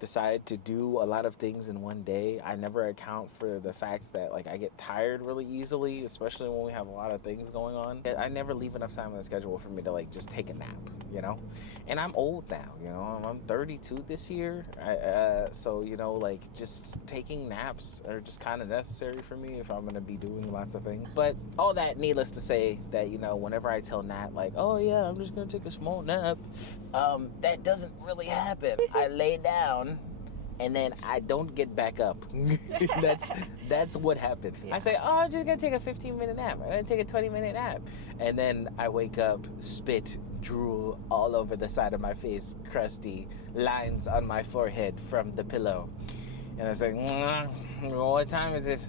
decide to do a lot of things in one day, I never account for the fact that like I get tired really easily, especially when we have a lot of things going on. I never leave enough time on the schedule for me to like just take a nap, you know. And I'm old now, you know. I'm 32 this year, so you know, like just taking naps are just kind of necessary for me if I'm gonna be doing lots of things. But all that needless to say that, you know, whenever I tell Nat like, oh yeah, I'm just gonna take a small nap, that doesn't really happen. I lay down and then I don't get back up. That's what happened. Yeah. I say, oh, I'm just gonna take a 15-minute nap. I'm gonna take a 20-minute nap, and then I wake up, spit, drool all over the side of my face, crusty lines on my forehead from the pillow, and I say, what time is it?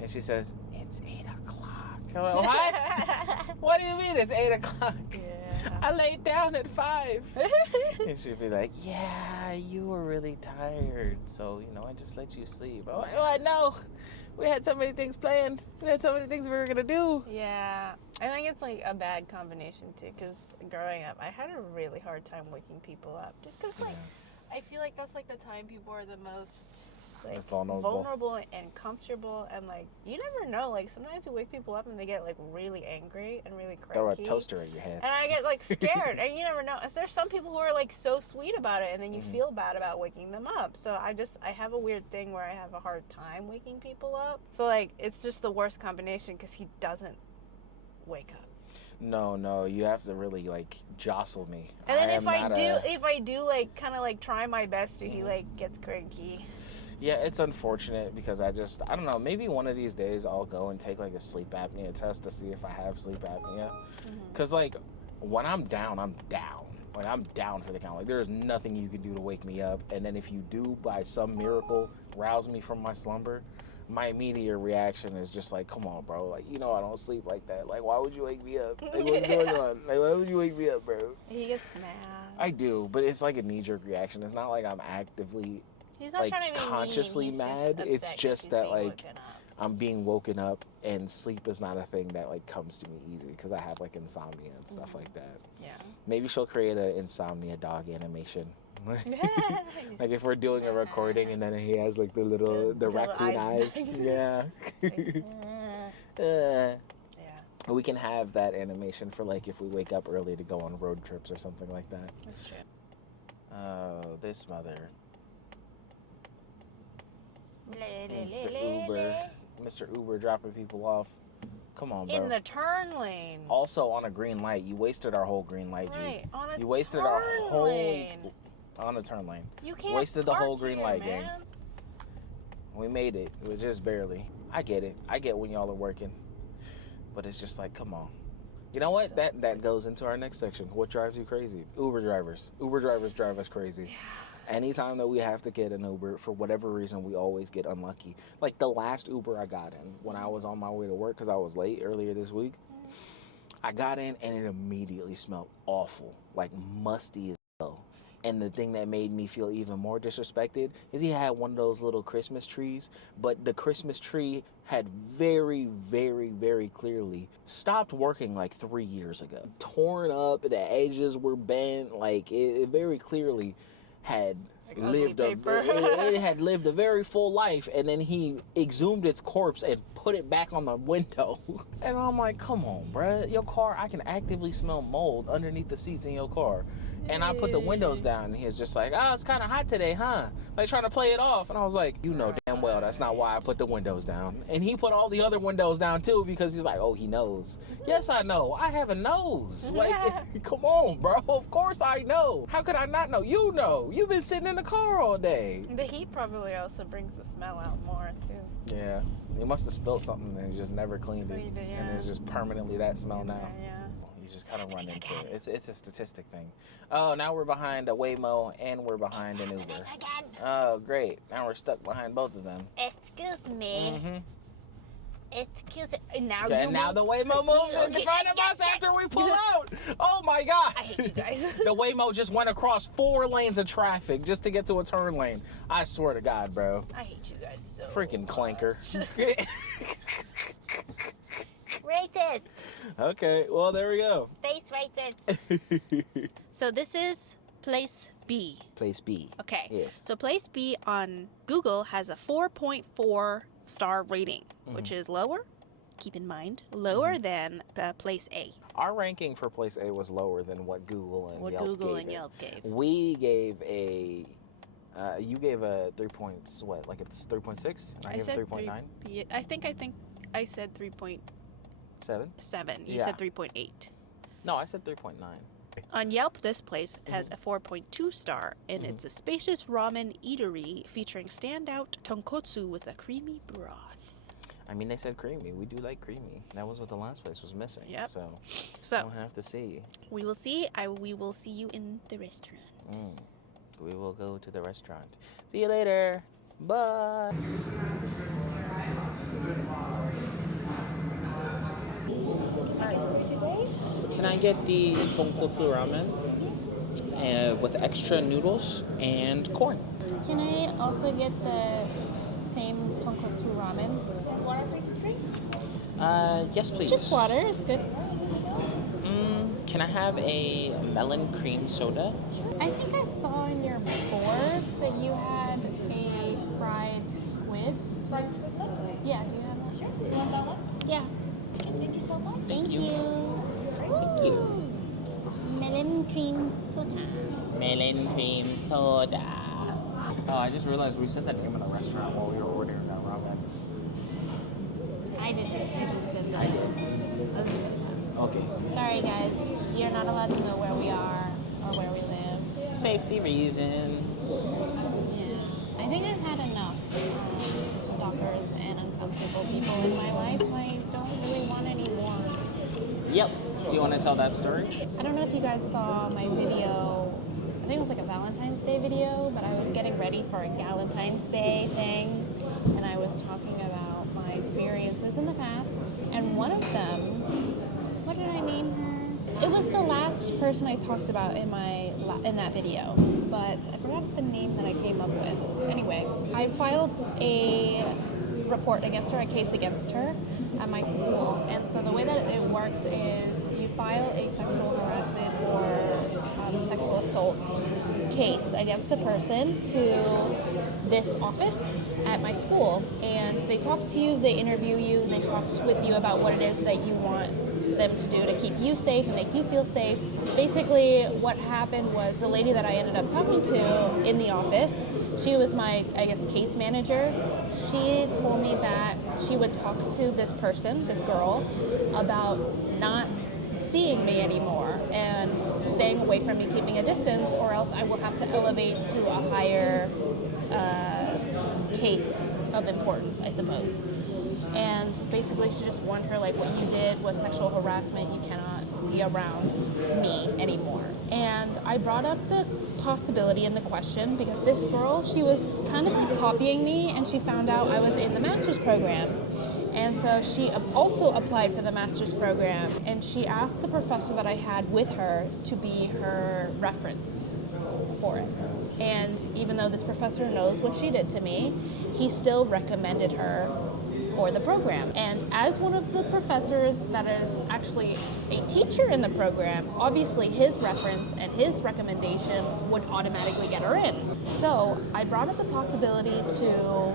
And she says, it's 8 o'clock. I'm like, what? What do you mean it's 8 o'clock? Yeah. I laid down at 5. And she'd be like, yeah, you were really tired, so, I just let you sleep. I'm like, what? No. We had so many things planned. We had so many things we were going to do. Yeah. I think it's like a bad combination too, because growing up, I had a really hard time waking people up. Just because, like, I feel like that's like the time people are the most like vulnerable and comfortable, and like you never know, like sometimes you wake people up and they get like really angry and really cranky. Throw a toaster at your head. And I get like scared, and you never know. There's some people who are like so sweet about it, and then you feel bad about waking them up. So I have a weird thing where I have a hard time waking people up. So like it's just the worst combination because he doesn't wake up. No, you have to really like jostle me. And then if I do like kind of like try my best to, he like gets cranky. Yeah, it's unfortunate because I don't know, maybe one of these days I'll go and take like a sleep apnea test to see if I have sleep apnea. Because like when I'm down, I'm down. Like I'm down for the count. Like there's nothing you can do to wake me up. And then if you do by some miracle rouse me from my slumber, my immediate reaction is just like, come on, bro. Like, I don't sleep like that. Like, why would you wake me up? Like, what's going on? Like, why would you wake me up, bro? He gets mad. I do, but it's like a knee-jerk reaction. It's not like I'm actively, He's not trying to be consciously mean. mad. It's just that, like, woken up. I'm being woken up, and sleep is not a thing that, like, comes to me easy because I have, like, insomnia and stuff like that. Yeah. Maybe she'll create an insomnia dog animation. Like if we're doing a recording and then he has like the raccoon eyes. Yeah. Yeah. We can have that animation for like if we wake up early to go on road trips or something like that. That's true. Oh, this mother. Mr. Uber dropping people off. Come on, bro. In the turn lane. Also on a green light. You wasted our whole green light, G. Right, on a You wasted turn our whole lane. On a turn lane. You can't wasted the park whole green here, light, man. gang. We made it. It was just barely. I get it. I get when y'all are working. But it's just like, come on. You know what? That goes into our next section. What drives you crazy? Uber drivers. Uber drivers drive us crazy. Yeah. Anytime that we have to get an Uber, for whatever reason, we always get unlucky. Like the last Uber I got in when I was on my way to work because I was late earlier this week. I got in and it immediately smelled awful. Like musty as hell. And the thing that made me feel even more disrespected is he had one of those little Christmas trees, but the Christmas tree had very, very, very clearly stopped working like 3 years ago. Torn up, the edges were bent, like it very clearly had lived it had lived a very full life, and then he exhumed its corpse and put it back on the window. And I'm like, come on, bruh. Your car, I can actively smell mold underneath the seats in your car. And I put the windows down, and he was just like, oh, it's kind of hot today, huh? Like, trying to play it off. And I was like, you know damn well that's not why I put the windows down. And he put all the other windows down, too, because he's like, oh, he knows. Yes, I know. I have a nose. Like, come on, bro. Of course I know. How could I not know? You know. You've been sitting in the car all day. The heat probably also brings the smell out more, too. Yeah. He must have spilled something and he just never cleaned it. Yeah. And it's just permanently that smell now. Yeah. You just kind of run into it. It's a statistic thing. Oh, now we're behind a Waymo and we're behind an Uber. Oh, great. Now we're stuck behind both of them. Excuse me. Mm-hmm. Excuse me. Now the Waymo moves in front of us after we pull out. Oh my God. I hate you guys. The Waymo just went across 4 lanes of traffic just to get to a turn lane. I swear to God, bro. I hate you guys so Freaking clanker. Racist. Okay, well, there we go. Face racist. So this is place B. Place B. Okay. Yes. So place B on Google has a 4.4 star rating, which is lower. Keep in mind, lower than the place A. Our ranking for place A was lower than what Google and Yelp gave. We gave a. You gave a 3 points. What? Like it's 3.6. I gave said 3.9. I think I said 3.7. 7. You said 3.8. No, I said 3.9. On Yelp, this place has a 4.2 star, and it's a spacious ramen eatery featuring standout tonkotsu with a creamy broth. I mean, they said creamy. We do like creamy. That was what the last place was missing. Yep. So we'll have to see. We will see. We will see you in the restaurant. We will go to the restaurant. See you later. Bye. Hi. Can I get the tonkotsu ramen with extra noodles and corn? Can I also get the same tonkotsu ramen? Water for you to drink? Yes, please. Just water is good. Can I have a melon cream soda? I think I saw in your board that you had a fried squid. Fried squid? Yeah, do you have that? Sure. You want that one? Yeah. Thank you so much. Thank you. Thank you. Melon cream soda. Melon cream soda. Oh, I just realized we said that name in a restaurant while we were ordering our ramen. I didn't. I just said that. That's good. Okay. Sorry, guys. You're not allowed to know where we are or where we live. Safety reasons. Yeah. I think I've had enough stalkers and uncomfortable people in my life. I don't really want any more. Yep. Do you want to tell that story? I don't know if you guys saw my video. I think it was like a Valentine's Day video, but I was getting ready for a Galentine's Day thing, and I was talking about my experiences in the past. And one of them, what did I name her? It was the last person I talked about in that video, but I forgot the name that I came up with. Anyway, I filed a report against her, a case against her at my school. And so the way that it works is you file a sexual harassment or sexual assault case against a person to this office at my school. And they talk to you, they interview you, they talk with you about what it is that you want them to do to keep you safe and make you feel safe. Basically, what happened was the lady that I ended up talking to in the office, she was my, I guess, case manager. She told me that she would talk to this person, this girl, about not seeing me anymore and staying away from me, keeping a distance, or else I will have to elevate to a higher case of importance, I suppose. And basically she just warned her, like, what you did was sexual harassment, you cannot be around me anymore. And I brought up the possibility and the question because this girl, she was kind of copying me, and she found out I was in the master's program. And so she also applied for the master's program, and she asked the professor that I had with her to be her reference for it. And even though this professor knows what she did to me, he still recommended her for the program. And as one of the professors that is actually a teacher in the program, obviously his reference and his recommendation would automatically get her in. So I brought up the possibility to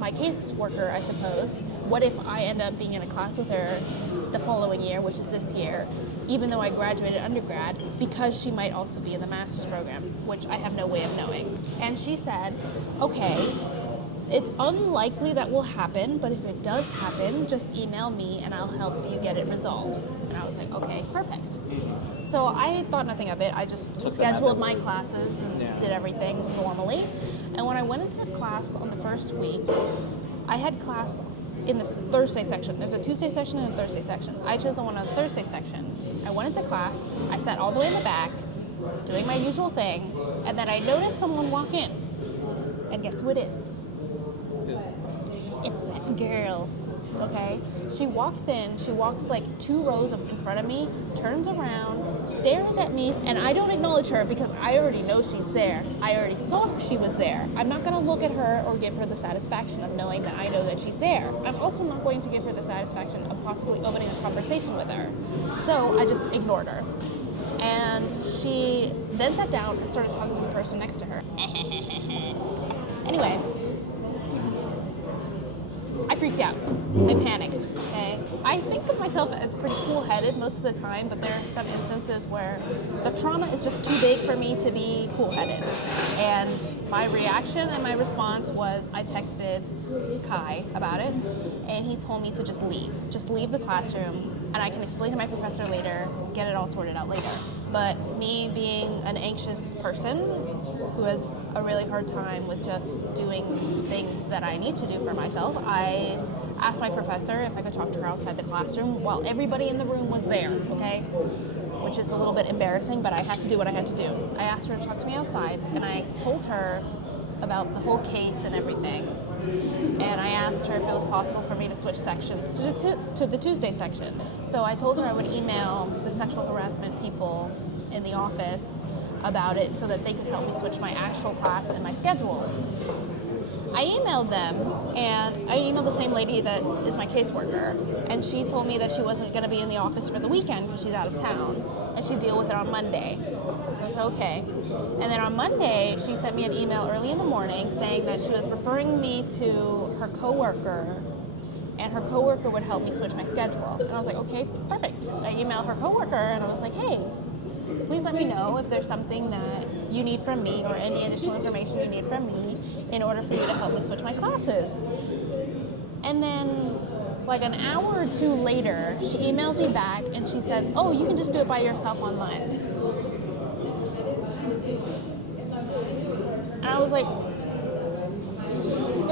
my caseworker, I suppose. What if I end up being in a class with her the following year, which is this year, even though I graduated undergrad, because she might also be in the master's program, which I have no way of knowing. And she said, okay, it's unlikely that will happen, but if it does happen, just email me and I'll help you get it resolved. And I was like, okay, perfect. So I thought nothing of it. I just scheduled my classes and did everything normally. And when I went into class on the first week, I had class in this Thursday section. There's a Tuesday section and a Thursday section. I chose the one on the Thursday section. I went into class, I sat all the way in the back, doing my usual thing, and then I noticed someone walk in. And guess who it is? It's that girl, okay? She walks in, she walks like 2 rows in front of me, turns around, stares at me, and I don't acknowledge her because I already know she's there. I already saw she was there. I'm not gonna look at her or give her the satisfaction of knowing that I know that she's there. I'm also not going to give her the satisfaction of possibly opening a conversation with her. So I just ignored her. And she then sat down and started talking to the person next to her. Anyway, I freaked out. I panicked, okay? I think of myself as pretty cool-headed most of the time, but there are some instances where the trauma is just too big for me to be cool-headed. And my reaction and my response was I texted Kai about it, and he told me to just leave the classroom, and I can explain to my professor later, get it all sorted out later. But me being an anxious person who has a really hard time with just doing things that I need to do for myself, I asked my professor if I could talk to her outside the classroom while everybody in the room was there, okay? Which is a little bit embarrassing, but I had to do what I had to do. I asked her to talk to me outside, and I told her about the whole case and everything. And I asked her if it was possible for me to switch sections to the Tuesday section. So I told her I would email the sexual harassment people in the office about it so that they could help me switch my actual class and my schedule. I emailed them, and I emailed the same lady that is my caseworker, and she told me that she wasn't going to be in the office for the weekend because she's out of town, and she'd deal with it on Monday. So I said, okay. And then on Monday, she sent me an email early in the morning saying that she was referring me to her coworker, and her coworker would help me switch my schedule. And I was like, okay, perfect. I emailed her coworker, and I was like, hey, please let me know if there's something that you need from me or any additional information you need from me in order for you to help me switch my classes. And then like an hour or two later, she emails me back and she says, oh, you can just do it by yourself online. And I was like,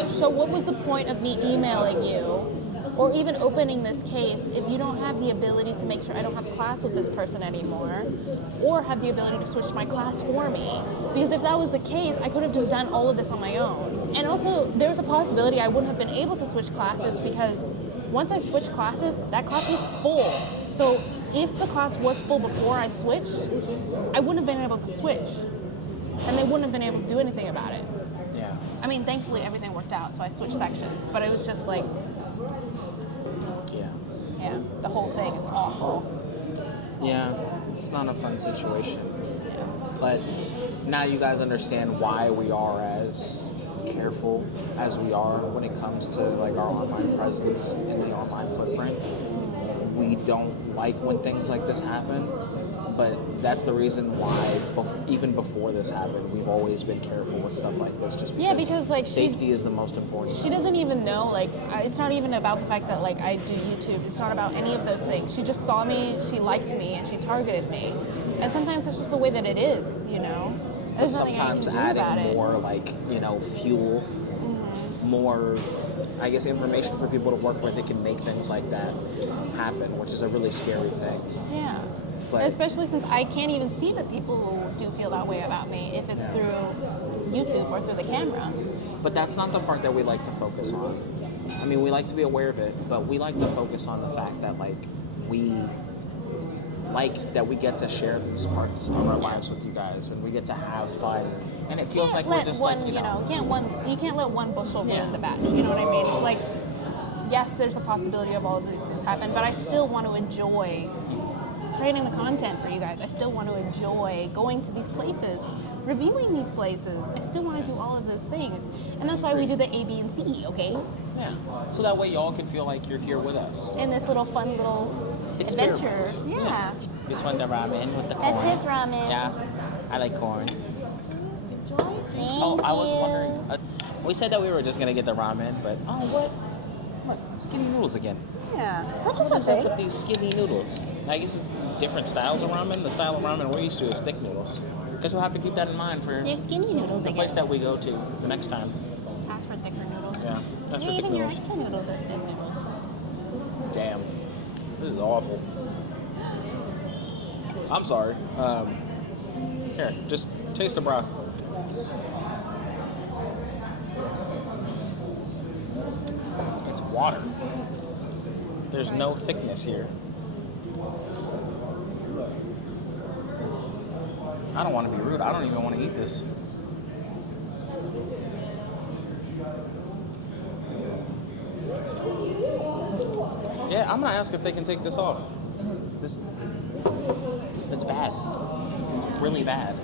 so what was the point of me emailing you or even opening this case if you don't have the ability to make sure I don't have class with this person anymore, or have the ability to switch my class for me? Because if that was the case, I could have just done all of this on my own. And also, there's a possibility I wouldn't have been able to switch classes because once I switched classes, that class was full. So if the class was full before I switched, I wouldn't have been able to switch. And they wouldn't have been able to do anything about it. Yeah. I mean, thankfully everything worked out, so I switched sections. But it was just like, yeah, the whole thing is awful. Yeah, it's not a fun situation. Yeah. But now you guys understand why we are as careful as we are when it comes to like our online presence and the online footprint. We don't like when things like this happen, but that's the reason why even before this happened, we've always been careful with stuff like this, just because like safety is the most important. She doesn't even know, like, it's not even about the fact that, like, I do YouTube. It's not about any of those things. She just saw me, she liked me, and she targeted me. And sometimes it's just the way that it is, you know? There's nothing I can do about it. Adding more, like, you know, fuel, more, I guess, information for people to work with that can make things like that happen, which is a really scary thing. Yeah. But especially since I can't even see the people who do feel that way about me if it's through YouTube or through the camera. But that's not the part that we like to focus on. I mean, we like to be aware of it, but we like to focus on the fact that, like, we get to share these parts of our lives with you guys, and we get to have fun. And it feels like we're just one, like, you know, you can't let one bushel ruin the batch. You know what I mean? Like, yes, there's a possibility of all of these things happen, but I still want to enjoy creating the content for you guys. I still want to enjoy going to these places, reviewing these places. I still want to do all of those things. And that's why we do the A, B, and C, okay? Yeah. So that way y'all can feel like you're here with us. In this little fun little adventure. Yeah. This one, the ramen with the corn. That's his ramen. Yeah. I like corn. Enjoy. Oh, I was wondering. We said that we were just going to get the ramen, but what? Skinny noodles again. Yeah. Such a What's up something. with these skinny noodles? I guess it's different styles of ramen. The style of ramen we're used to is thick noodles. Guess we'll have to keep that in mind for They're skinny noodles the again. place that we go to the next time. Ask for thicker noodles. Yeah, that's for thick Even your noodles. extra noodles are thick noodles. Damn, this is awful. I'm sorry. Here, just taste the broth. It's water. There's no thickness here. I don't want to be rude. I don't even want to eat this. Yeah, I'm gonna ask if they can take this off. It's bad. It's really bad.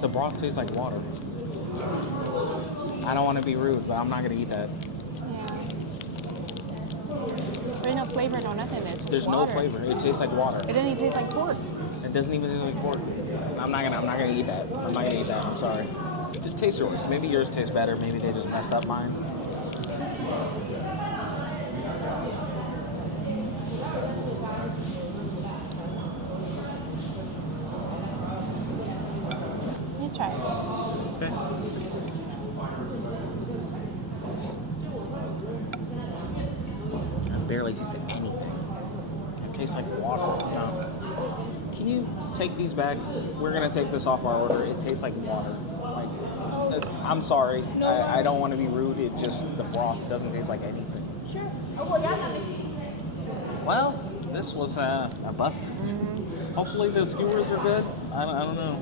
The broth tastes like water. I don't want to be rude, but I'm not gonna eat that. There's no flavor, no nothing. It's just There's water. no flavor. It tastes like water. It doesn't even taste like pork. It doesn't even taste like pork. I'm not gonna eat that. I'm not gonna eat that. I'm sorry. Just taste yours. Maybe yours tastes better. Maybe they just messed up mine. barely tasted anything. It tastes like water. No. Can you take these back? We're gonna take this off our order. It tastes like water. Like, I'm sorry. I don't want to be rude. It just, the broth doesn't taste like anything. Sure. Well, this was a bust. Hopefully the skewers are good. I don't know.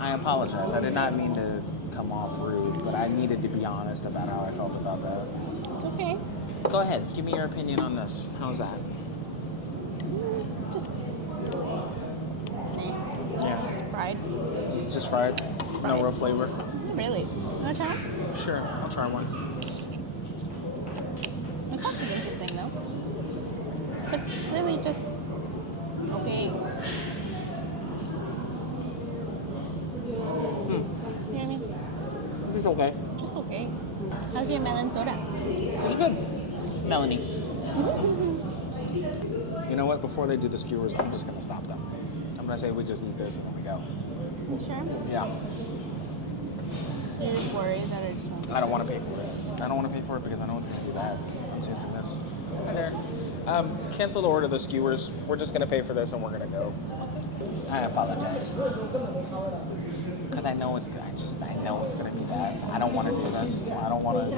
I apologize. I did not mean to come off rude, but I needed to be honest about how I felt about that. It's okay. Go ahead. Give me your opinion on this. How's that? Just Yeah. just fried. Just fried? No real flavor? Really? Wanna try? Sure. I'll try one. The sauce is interesting though. But it's really just okay. You know what I mean? It's okay. Just okay. How's your melon soda? It's good. Melanie. You know what? Before they do the skewers, I'm just going to stop them. I'm going to say we just eat this and then we go. You sure? Yeah. You're just worried that I just won't. I don't want to pay for it. I don't want to pay for it because I know it's going to be bad. I'm tasting this. Hi there. Cancel the order of the skewers. We're just going to pay for this and we're going to go. I apologize. Because I know it's good. I know it's going to be bad. I don't want to do this. I don't want to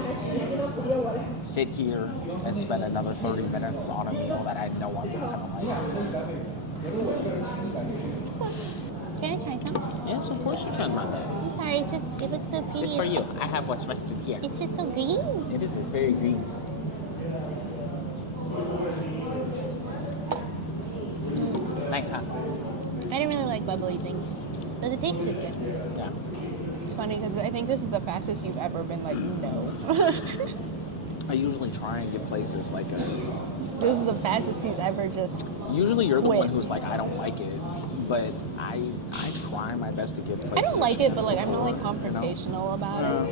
sit here and spend another 30 minutes on a meal that I know I'm not going to like. Can I try some? Yes, of course you can, Mother. I'm sorry, it looks so pretty. It's for you. I have what's rested here. It's just so green. It is. It's very green. Nice, huh? I didn't really like bubbly things, but the taste is good. Yeah. It's funny because I think this is the fastest you've ever been like, no. I usually try and get places like This is the fastest he's ever just. usually you're the Quit. one who's like, I don't like it, but I try my best to get places. I don't like that it, but like I'm not like confrontational about it.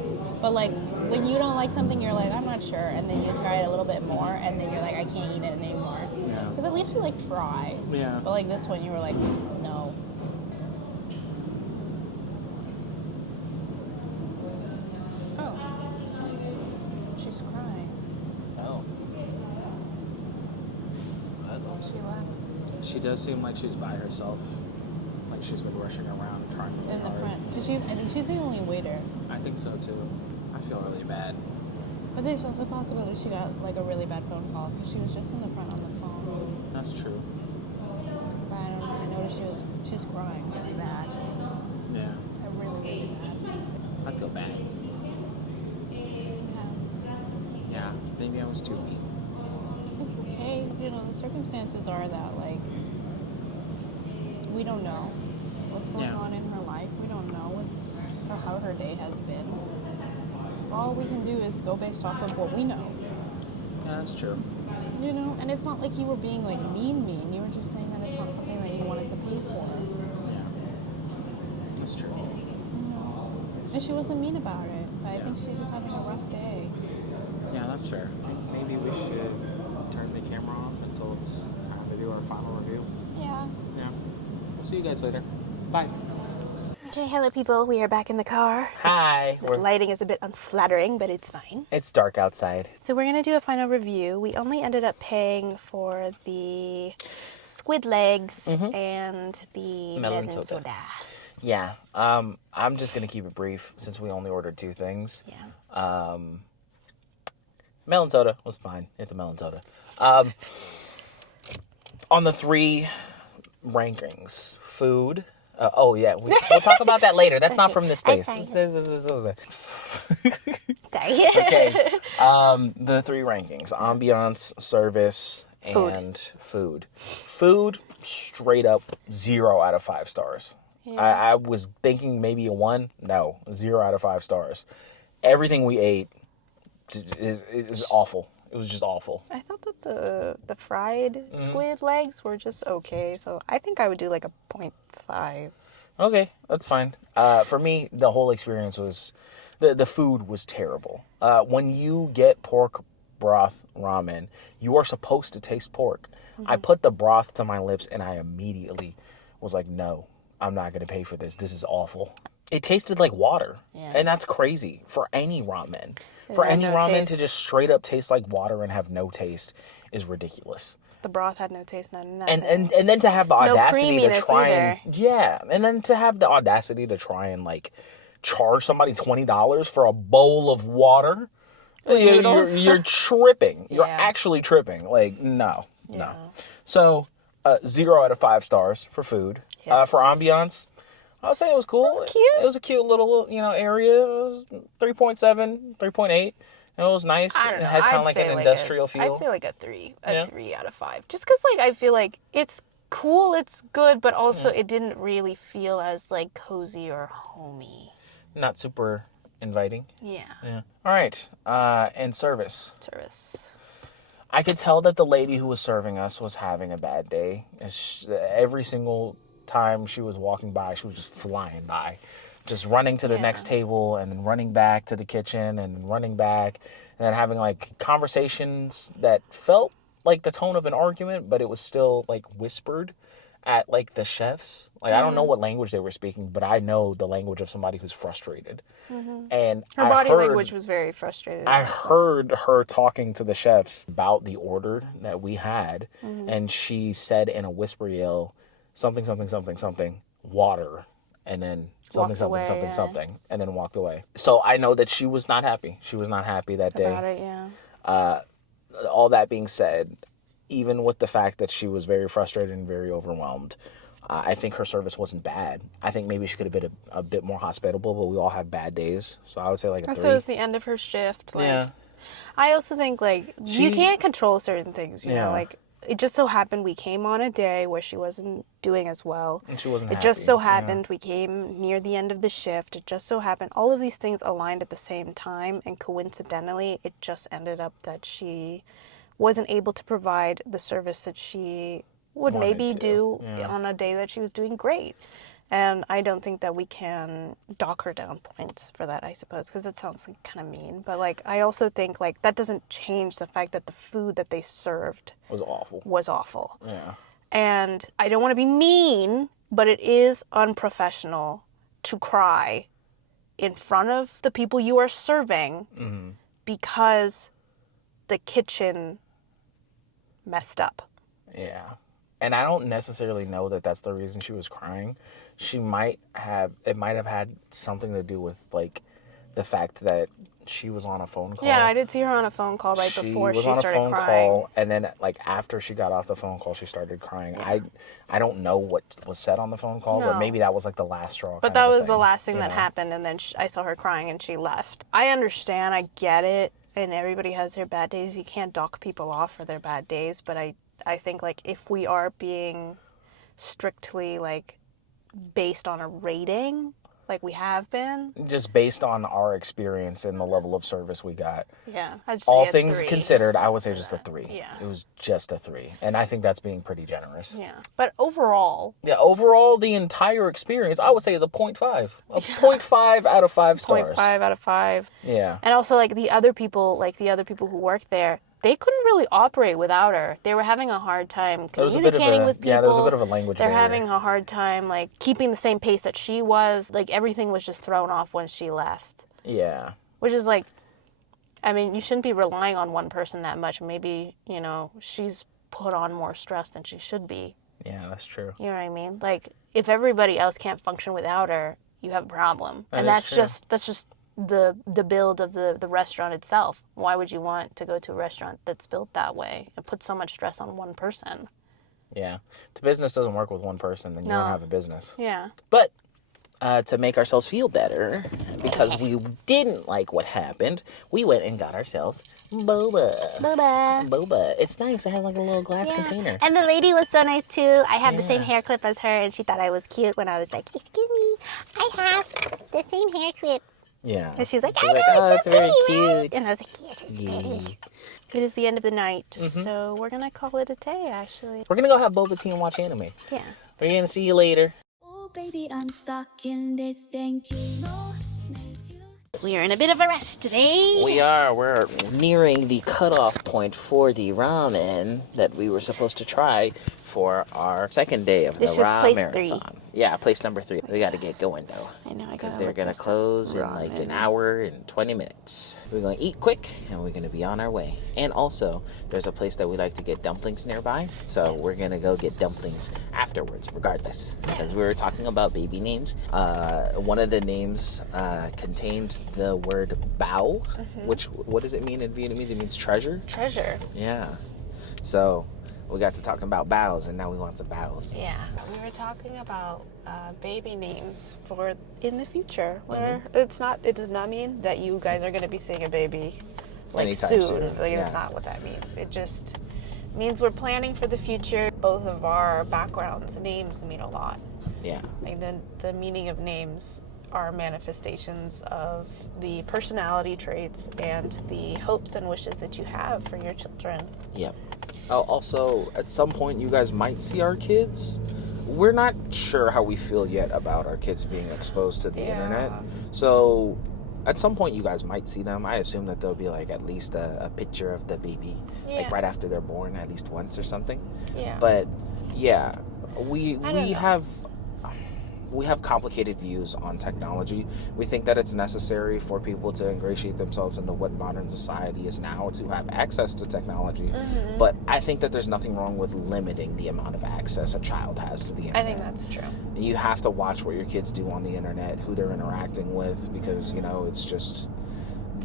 But like when you don't like something, you're like, I'm not sure, and then you try it a little bit more, and then you're like, I can't eat it anymore. Yeah. Because at least you like try. Yeah. But like this one, you were like, no. Oh. She's crying. Oh. She left She does seem like she's by herself. Like she's been rushing around trying to in the front because she's the only waiter. I think so too. I feel really bad. But there's also a possibility she got like a really bad phone call because she was just in the front on the phone. That's true. But I don't know. I noticed she's crying really bad. Yeah. Really bad. I feel bad. Yeah. Maybe I was too mean. It's okay. You know, the circumstances are that like we don't know what's going on in her life. We don't know or how her day has been. All we can do is go based off of what we know. Yeah, that's true. You know, and it's not like you were being like mean. You were just saying that it's not something that you wanted to pay for. Yeah. That's true. You know, and she wasn't mean about it. But I think she's just having a rough day. Yeah, that's fair. I think maybe we should turn the camera off until it's time to do our final review. Yeah. Yeah. We'll see you guys later. Bye. Okay, hello people. We are back in the car. Hi. This lighting is a bit unflattering, but it's fine. It's dark outside. So we're going to do a final review. We only ended up paying for the squid legs and the melon soda. Yeah. I'm just gonna keep it brief since we only ordered two things. Yeah. Melon soda was fine. It's a melon soda. On the three rankings, food. We'll talk about that later. That's not from this space. Sorry. Okay. The three rankings: ambiance, service, and food. Food, straight up 0 out of 5 stars. Yeah. I was thinking maybe a 1. No, 0 out of 5 stars. Everything we ate is awful. It was just awful. I thought that the fried squid legs were just okay, so I think I would do like a 0.5. Okay, that's fine. For me, the whole experience was, the food was terrible. When you get pork broth ramen, you are supposed to taste pork. I put the broth to my lips and I immediately was like, no, I'm not going to pay for this. This is awful. It tasted like water. Yeah. And that's crazy for any ramen. It For had any no ramen taste. to just straight up taste like water and have no taste is ridiculous. The broth had no taste, nothing. And then to have the No audacity to creaminess try either. and and then to have the audacity to try and like charge somebody $20 for a bowl of water. Noodles. You're tripping. You're Yeah. actually tripping. Like, no. So, 0 out of 5 stars for food. Yes. For ambiance, I would say it was cool. It was cute. It was a cute little, area. It was 3.7, 3.8. And it was nice. I don't know. It had kind I'd of like say an industrial feel. I'd say like a 3 Yeah. 3 out of 5. Just because like I feel like it's cool, it's good, but also it didn't really feel as like cozy or homey. Not super inviting. Yeah. Yeah. All right. And service. Service. I could tell that the lady who was serving us was having a bad day. Every single time she was walking by, she was just flying by. Just running to the next table and then running back to the kitchen and then running back and then having like conversations that felt like the tone of an argument, but it was still like whispered at like the chefs. Like I don't know what language they were speaking, but I know the language of somebody who's frustrated. And Her body language was very frustrated. I heard her talking to the chefs about the order that we had, and she said in a whisper yell, something, water, and then something, something, and then walked away. So I know that she was not happy. She was not happy that day. About it, yeah. All that being said, even with the fact that she was very frustrated and very overwhelmed, I think her service wasn't bad. I think maybe she could have been a bit more hospitable, but we all have bad days. So I would say like a 3. So it's the end of her shift. Like, Yeah. I also think like you can't control certain things, you know, Yeah. like it just so happened we came on a day where she wasn't doing as well. And she wasn't It just happy, so yeah. happened we came near the end of the shift. It just so happened all of these things aligned at the same time, and coincidentally it just ended up that she wasn't able to provide the service that she would Wanted maybe to, do yeah. on a day that she was doing great. And I don't think that we can dock her down points for that, I suppose, because it sounds like kind of mean. But like, I also think like that doesn't change the fact that the food that they served was awful. was awful. Yeah. And I don't want to be mean, but it is unprofessional to cry in front of the people you are serving because the kitchen messed up. Yeah. And I don't necessarily know that that's the reason she was crying. It might have had something to do with like the fact that she was on a phone call. Yeah, I did see her on a phone call right before she started crying. Call, and then like after she got off the phone call, she started crying. Yeah. I don't know what was said on the phone call, but No. maybe that was like the last straw. But that was the last thing that happened, and then I saw her crying and she left. I understand, I get it, and everybody has their bad days. You can't dock people off for their bad days, but I think like if we are being strictly like based on a rating, like we have been, just based on our experience and the level of service we got. yeah, I'd just All say a things 3. considered, I would say just a 3. Yeah. It was just a 3. And I think that's being pretty generous. Yeah, but overall, Yeah, overall, the entire experience, I would say is a 0.5. A 0.5 out of 5 stars. 0.5 out of 5. Yeah. And also like the other people who work there, they couldn't really operate without her. They were having a hard time There was a bit of communicating with people. yeah, there was a bit of a language They're barrier. having a hard time like keeping the same pace that she was. Like everything was just thrown off when she left. Yeah. Which is like, I mean, you shouldn't be relying on one person that much. Maybe, you know, she's put on more stress than she should be. Yeah, that's true. You know what I mean? Like if everybody else can't function without her, you have a problem. That And is that's true. just the build of the restaurant itself. Why would you want to go to a restaurant that's built that way and put so much stress on one person? Yeah. If the business doesn't work with one person, then you don't No. have a business. Yeah. But to make ourselves feel better, because we didn't like what happened, we went and got ourselves boba. Boba. It's nice. I have like a little glass container. And the lady was so nice too. I have the same hair clip as her, and she thought I was cute when I was like, "Excuse me, I have the same hair clip." Yeah. And she's like, She's "I like, know, oh, it's it's very pretty, right?" cute. And I was like, "Yes, it's pretty." It is the end of the night, so we're going to call it a day, actually. We're going to go have boba tea and watch anime. Yeah. We're going to see you later. Oh baby, I'm stuck in this thank you. We are in a bit of a rush today. We're nearing the cutoff point for the ramen that we were supposed to try for our second day of This the is place 3. Ramarathon. Yeah, place number 3. We got to get going though. I know, I Because gotta they're look going to this up. close in like an Ramen. hour and 20 minutes. We're going to eat quick and we're going to be on our way. And also, there's a place that we like to get dumplings nearby. So we're going to go get dumplings afterwards, regardless. Because we were talking about baby names. One of the names contained the word bao, which, what does it mean in Vietnamese? It means treasure. Treasure. Yeah. So we got to talking about bows, and now we want some bows. Yeah. We were talking about baby names for in the future, where it does not mean that you guys are going to be seeing a baby like Anytime soon. soon, Like yeah. That's not what that means. It just means we're planning for the future. Both of our backgrounds, names mean a lot. Yeah. Like the meaning of names are manifestations of the personality traits and the hopes and wishes that you have for your children. Yep. Also, at some point, you guys might see our kids. We're not sure how we feel yet about our kids being exposed to the internet. So, at some point, you guys might see them. I assume that there'll be like at least a picture of the baby, like right after they're born, at least once or something. Yeah. But yeah, we know. have complicated views on technology. We think that it's necessary for people to ingratiate themselves into what modern society is now, to have access to technology. But I think that there's nothing wrong with limiting the amount of access a child has to the internet. I think that's true. You have to watch what your kids do on the internet, who they're interacting with, because, you know,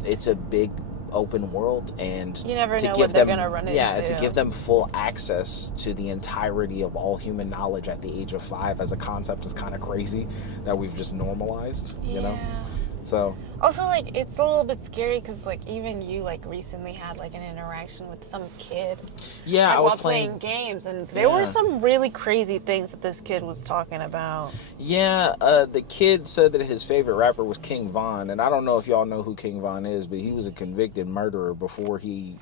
it's a big open world, and You never to know give what they're them, gonna run yeah, into. to give them full access to the entirety of all human knowledge at the age of 5 as a concept is kind of crazy that we've just normalized, you know? So Also, like, it's a little bit scary because, like, even you, like, recently had, like, an interaction with some kid. yeah, Like, I was while playing games, and there were some really crazy things that this kid was talking about. Yeah, the kid said that his favorite rapper was King Von, and I don't know if y'all know who King Von is, but he was a convicted murderer before he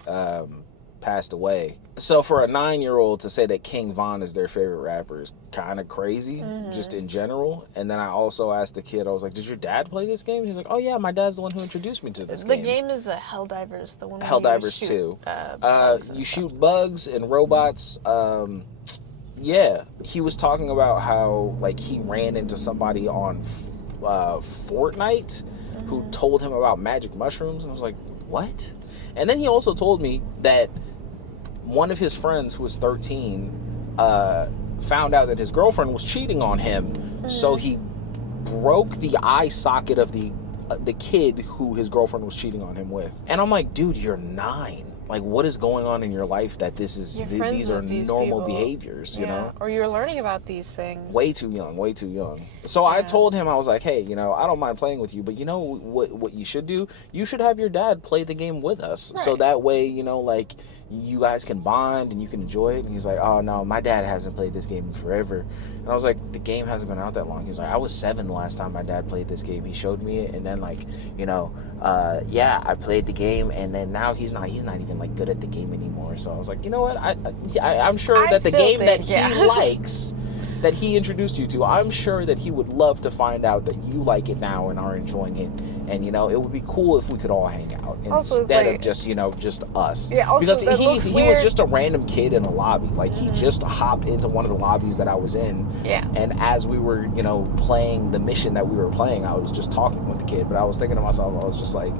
passed away. So for a 9-year-old to say that King Von is their favorite rapper is kind of crazy, just in general. And then I also asked the kid, I was like, "Did your dad play this game?" He's like, "Oh yeah, my dad's the one who introduced me to this The game." game is a Helldivers, the one where Helldivers you shoot, 2. bugs and You stuff. shoot bugs and robots. Yeah, he was talking about how, like, he ran into somebody on Fortnite who told him about magic mushrooms, and I was like, what? And then he also told me that one of his friends, who was 13, found out that his girlfriend was cheating on him, so he broke the eye socket of the kid who his girlfriend was cheating on him with. And I'm like, dude, you're 9. Like, what is going on in your life that this is You're friends these are with these normal people. behaviors, you know? Or you're learning about these things. Way too young. So I told him, I was like, hey, you know, I don't mind playing with you, but you know what you should do? You should have your dad play the game with us. So Right. that way, you know, like, you guys can bond and you can enjoy it. And he's like, oh no, my dad hasn't played this game in forever. And I was like, the game hasn't been out that long. He was like, I was 7 the last time my dad played this game. He showed me it, and then, like, you know, yeah, I played the game, and then now he's not even like good at the game anymore. So I was like, you know what? I'm sure that the still game that think, he likes, that he introduced you to, I'm sure that he would love to find out that you like it now and are enjoying it. And, you know, it would be cool if we could all hang out Also, it's instead like- of just, you know, just us. Yeah, also, because that looks he weird. was just a random kid in a lobby. Like, he just hopped into one of the lobbies that I was in. Yeah. And as we were, you know, playing the mission that we were playing, I was just talking with the kid. But I was thinking to myself, I was just like,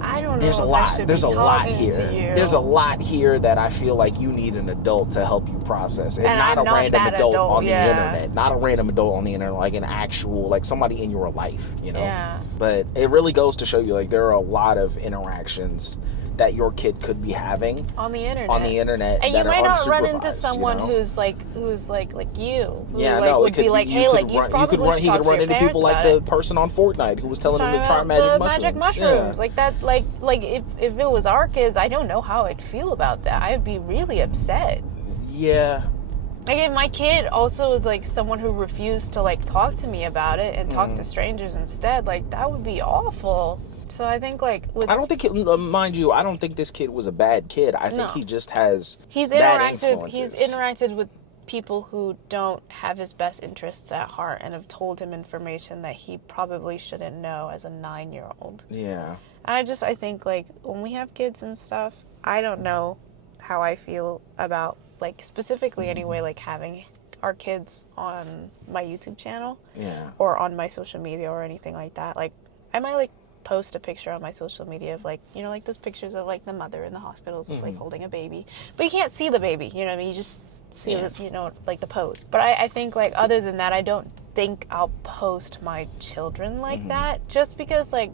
I don't know. there's a if I lot. should There's be a lot talking here. to you. There's a lot here that I feel like you need an adult to help you process, and not I'm a not random that adult adult, on yeah. the internet. Not a random adult on the internet, like an actual, like somebody in your life, you know. Yeah. But it really goes to show you, like, there are a lot of interactions that your kid could be having on the internet. and And that you might are not run unsupervised, into someone you know? who's like you. Who, Yeah, like, no, would it could be like, you hey, could like, you run, probably he should could talk run to into your people like parents the about it. person on Fortnite who was telling him to try About magic the mushrooms. magic mushrooms. Like that, like if it was our kids, I don't know how I'd feel about that. I'd be really upset. Yeah. Like, if my kid also was like someone who refused to like talk to me about it and talk to strangers instead, like that would be awful. So I think, like, with I don't think, mind you, I don't think this kid was a bad kid. I think No. he just has he's bad interacted he's influences. interacted with people who don't have his best interests at heart and have told him information that he probably shouldn't know as a 9-year-old. Yeah. And I think, like, when we have kids and stuff, I don't know how I feel about, like, specifically anyway, like, having our kids on my YouTube channel. Yeah. Or on my social media or anything like that. Like, I might, like, post a picture on my social media of, like, you know, like, those pictures of, like, the mother in the hospitals with, like, holding a baby. But you can't see the baby, you know what I mean? You just see, you know, like, the pose. But I think, like, other than that, I don't think I'll post my children like that. Just because, like,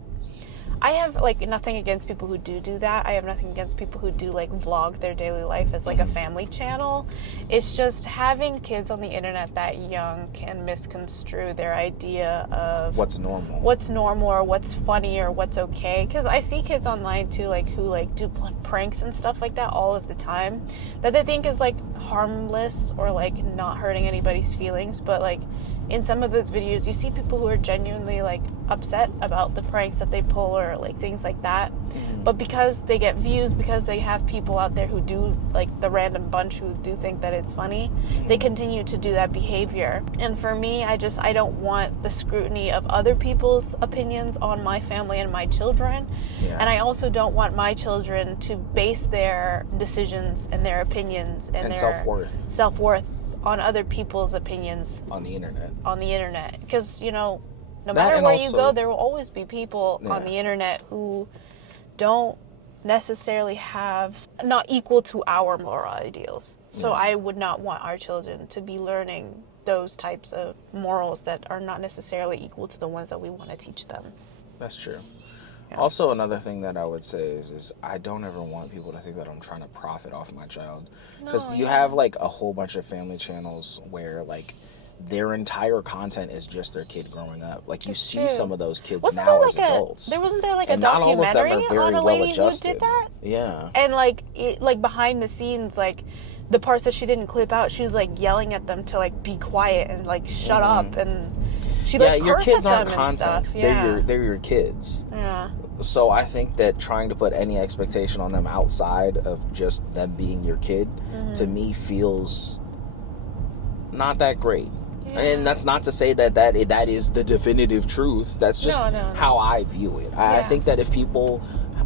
I have, like, nothing against people who do that. I have nothing against people who do, like, vlog their daily life as, like, a family channel. It's just having kids on the internet that young can misconstrue their idea of what's normal or what's funny or what's okay. Because I see kids online, too, like, who, like, do pranks and stuff like that all of the time that they think is, like, harmless or, like, not hurting anybody's feelings. But, like, in some of those videos, you see people who are genuinely, like, upset about the pranks that they pull or, like, things like that. But because they get views, because they have people out there who do, like, the random bunch who do think that it's funny, they continue to do that behavior. And for me, I don't want the scrutiny of other people's opinions on my family and my children. Yeah. And I also don't want my children to base their decisions and their opinions and their self-worth on other people's opinions on the internet. Because, you know, no That, matter and where also, you go, there will always be people on the internet who don't necessarily have, not equal to our moral ideals. So I would not want our children to be learning those types of morals that are not necessarily equal to the ones that we want to teach them. That's true. Yeah. Also, another thing that I would say is I don't ever want people to think that I'm trying to profit off my child. Because you have, like, a whole bunch of family channels where, like, their entire content is just their kid growing up. Like, you see some of those kids now as adults. Wasn't there, like, and a documentary not all of them are very on a well lady adjusted. who did that? Yeah. And, like, like, behind the scenes, like, the parts that she didn't clip out, she was, like, yelling at them to, like, be quiet and, like, shut up. And she, like, your cursed kids at aren't them content. and stuff. Yeah. They're your kids. Yeah. So I think that trying to put any expectation on them outside of just them being your kid, to me, feels not that great. Yeah. And that's not to say that is the definitive truth. That's just how I view it. I think that if people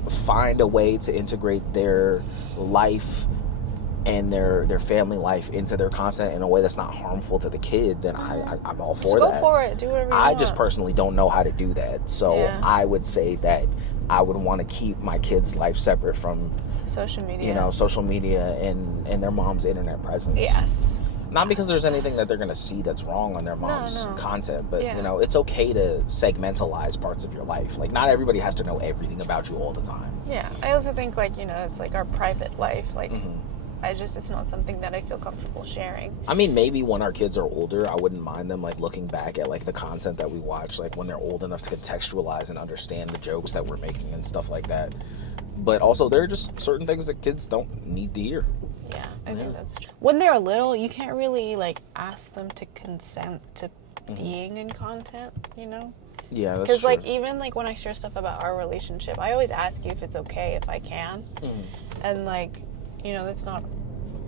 find a way to integrate their life and their family life into their content in a way that's not harmful to the kid, then I'm all for that. Go for it. Do whatever you want. I just personally don't know how to do that. So I would say that I would want to keep my kids' life separate from social media. You know, social media and their mom's internet presence. Yes. Not because there's anything that they're going to see that's wrong on their mom's content, but, you know, it's okay to segmentalize parts of your life. Like, not everybody has to know everything about you all the time. Yeah. I also think, like, you know, it's like our private life. Like, it's not something that I feel comfortable sharing. I mean, maybe when our kids are older, I wouldn't mind them, like, looking back at, like, the content that we watch, like, when they're old enough to contextualize and understand the jokes that we're making and stuff like that. But also, there are just certain things that kids don't need to hear. Yeah, I think that's true. When they're little, you can't really, like, ask them to consent to being in content, you know? Yeah, that's true. Because, like, even, like, when I share stuff about our relationship, I always ask you if it's okay if I can. And, like, you know, that's not,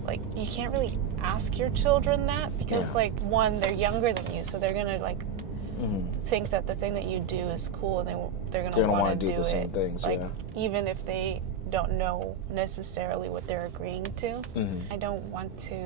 like, you can't really ask your children that because, like, one, they're younger than you, so they're gonna, like, think that the thing that you do is cool and they're gonna want to do the same things, like, even if they don't know necessarily what they're agreeing to. I don't want to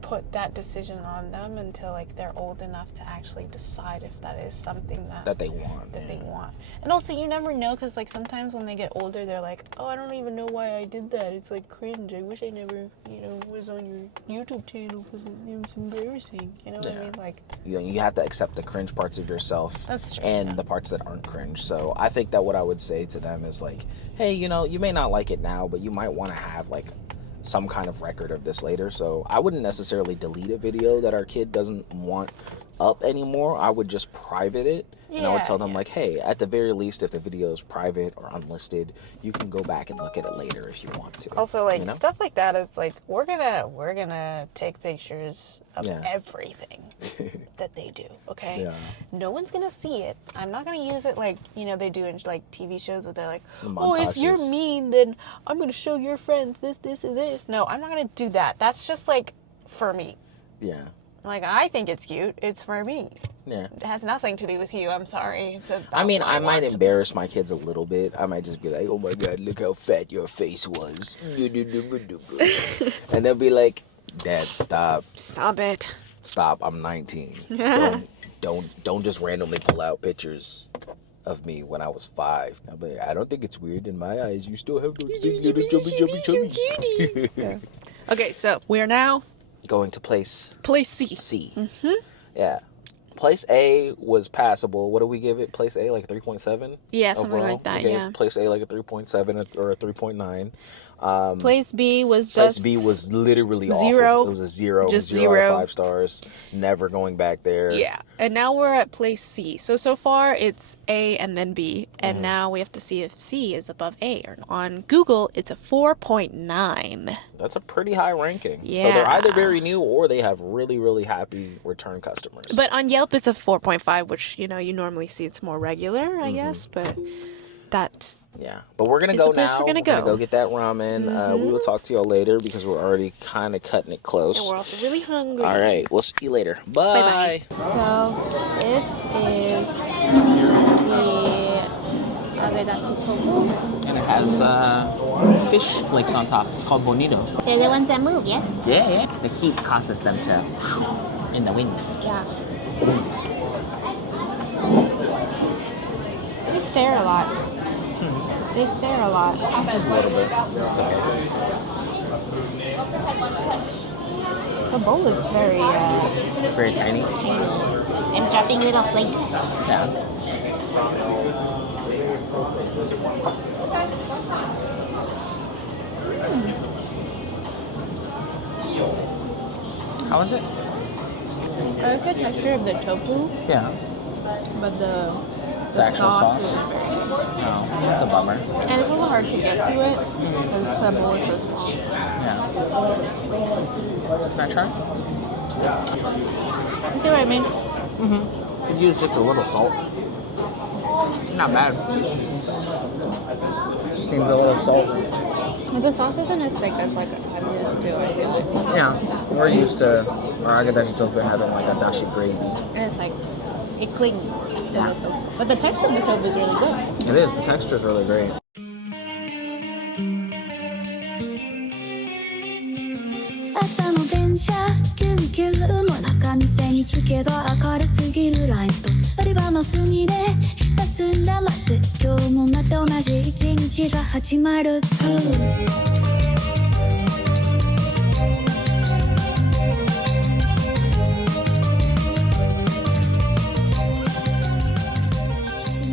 put that decision on them until, like, they're old enough to actually decide if that is something that they want. And also, you never know, because, like, sometimes when they get older, they're like, oh, I don't even know why I did that. It's, like, cringe. I wish I never, you know, was on your YouTube channel because it was embarrassing. You know what I mean? Like, you have to accept the cringe parts of yourself. That's true, and the parts that aren't cringe. So I think that what I would say to them is, like, hey, you know, you may not like it now, but you might want to have, like, some kind of record of this later. So I wouldn't necessarily delete a video that our kid doesn't want up anymore. I would just private it, and I would tell them, like, hey, at the very least, if the video is private or unlisted, you can go back and look at it later if you want to. Also, like, stuff like that is like, we're gonna take pictures of everything that they do, okay? Yeah. No one's gonna see it. I'm not gonna use it like, you know, they do in, like, TV shows where they're like, The oh, if you're montages. mean, then I'm gonna show your friends this, this, and this. No, I'm not gonna do that. That's just, like, for me. Yeah. Like, I think it's cute. It's for me. Yeah. It has nothing to do with you. I'm sorry. It's about I mean, what I might want. embarrass my kids a little bit. I might just be like, oh my God, look how fat your face was. And they'll be like, Dad, stop. Stop it. Stop. I'm 19. Don't just randomly pull out pictures of me when I was 5. But I don't think it's weird. In my eyes, you still have those big little chubby. Yeah. Okay, so we are now Going to place C. C. Yeah. Place A was passable. What do we give it? Place A like 3.7? Yeah, something like that, okay. yeah. Place A like a 3.7 or a 3.9. Place B was Place just B was literally zero. awful. It was a 0. Just 0 out of 0. 5 stars. Never going back there. Yeah, and now we're at place C. So far it's A and then B, and now we have to see if C is above A. Or on Google, it's a 4.9. That's a pretty high ranking. Yeah. So they're either very new or they have really, really happy return customers. But on Yelp, it's a 4.5, which, you normally see it's more regular, I guess, but that... Yeah, but we're going to It's go the place now. we're gonna We're go. go get that ramen. We will talk to y'all later because we're already kind of cutting it close. And we're also really hungry. All right, we'll see you later. Bye. Bye-bye. So, this is the agadashi tofu. And it has fish flakes on top. It's called bonito. They're the ones that move, yeah? Yeah. The heat causes them to in the wind. Yeah. They stare a lot. They stare a lot. Just a little bit. It's okay. The bowl is very Very tiny. tiny. I'm dropping little flakes. Yeah. How is it? I like the texture of the tofu, Yeah. but the actual sauce sauce? is very... No, that's a bummer. And it's a little hard to get to it because the bowl is so small. Yeah. Can I try? You see what I mean? Could use just a little salt. Not bad. Just needs a little salt. But the sauce isn't as thick as like I'm used to, I feel like. Yeah, we're used to our agadashi tofu having like a dashi gravy. And it's like, it clings to the tofu. But the texture of the tofu is really good. It is. The texture is really great. 朝の電車キュンキュンも中店につけが明るすぎるライト売り場の隅でひたすら待つ今日もまた同じ一日が始まる奇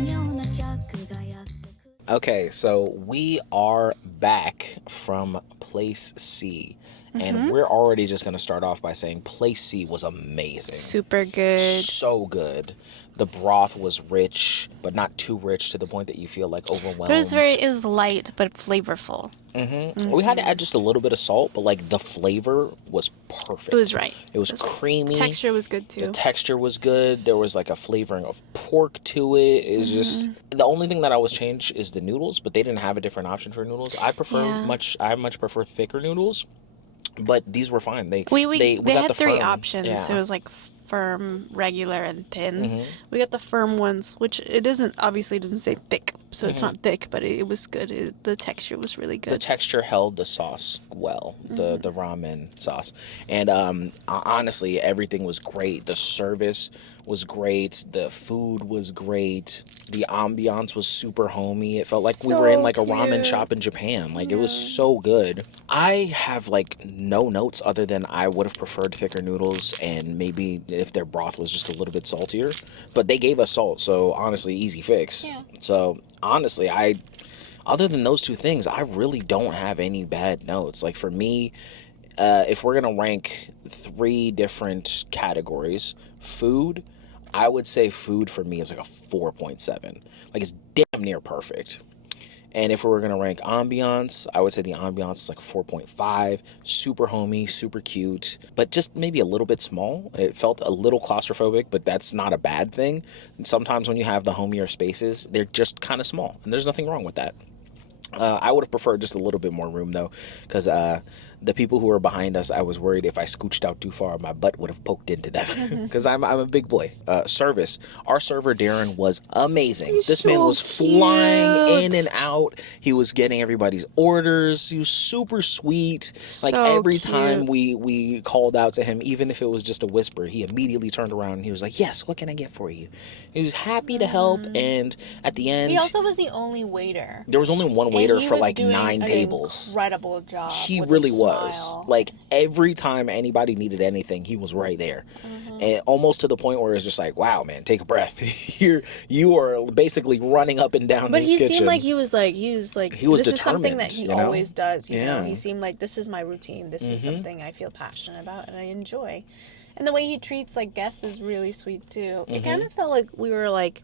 妙な客がやってくる Okay, so we are back from place C. And we're already just going to start off by saying place C was amazing. Super good. So good. The broth was rich, but not too rich to the point that you feel like overwhelmed. But it was light but flavorful. We had to add just a little bit of salt, but like the flavor was perfect. It was right. It was creamy. Texture was good too. The texture was good. There was like a flavoring of pork to it. It's just the only thing that I was changed is the noodles, but they didn't have a different option for noodles. I much prefer thicker noodles, but these were fine. They had the 3 firm. options. Yeah. It was like firm, regular, and thin. We got the firm ones, which it obviously doesn't say thick, so it's not thick, but it was good. The texture was really good. The texture held the sauce well, the ramen sauce. And honestly, everything was great. The service was great. The food was great. The ambiance was super homey. It felt like we were in like a ramen shop in Japan. Like it was so good. I have like no notes other than I would have preferred thicker noodles and maybe if their broth was just a little bit saltier. But they gave us salt, so honestly, easy fix. Yeah. So honestly, other than those 2 things, I really don't have any bad notes. Like for me, if we're gonna rank 3 different categories, food, I would say food for me is like a 4.7. Like it's damn near perfect. And if we were gonna rank ambiance, I would say the ambiance is like 4.5. Super homey, super cute, but just maybe a little bit small. It felt a little claustrophobic, but that's not a bad thing. And sometimes when you have the homier spaces, they're just kind of small, and there's nothing wrong with that. I would have preferred just a little bit more room though, because the people who were behind us, I was worried if I scooched out too far, my butt would have poked into them. Because I'm a big boy. Service. Our server Darren was amazing. This man was flying in and out. He was getting everybody's orders. He was super sweet. Like every time we called out to him, even if it was just a whisper, he immediately turned around and he was like, "Yes, what can I get for you?" He was happy to help, and at the end, He also was the only waiter. there was only one waiter for like doing 9 an tables. Incredible job. He with really a was. smile. Like every time anybody needed anything, he was right there. And almost to the point where it's just like, wow, man, take a breath. You are basically running up and down But this he kitchen. seemed like he was this is something that determined, he you know? always does. You know, Yeah. he seemed like this is my routine. This is something I feel passionate about and I enjoy. And the way he treats like guests is really sweet too. It kind of felt like we were like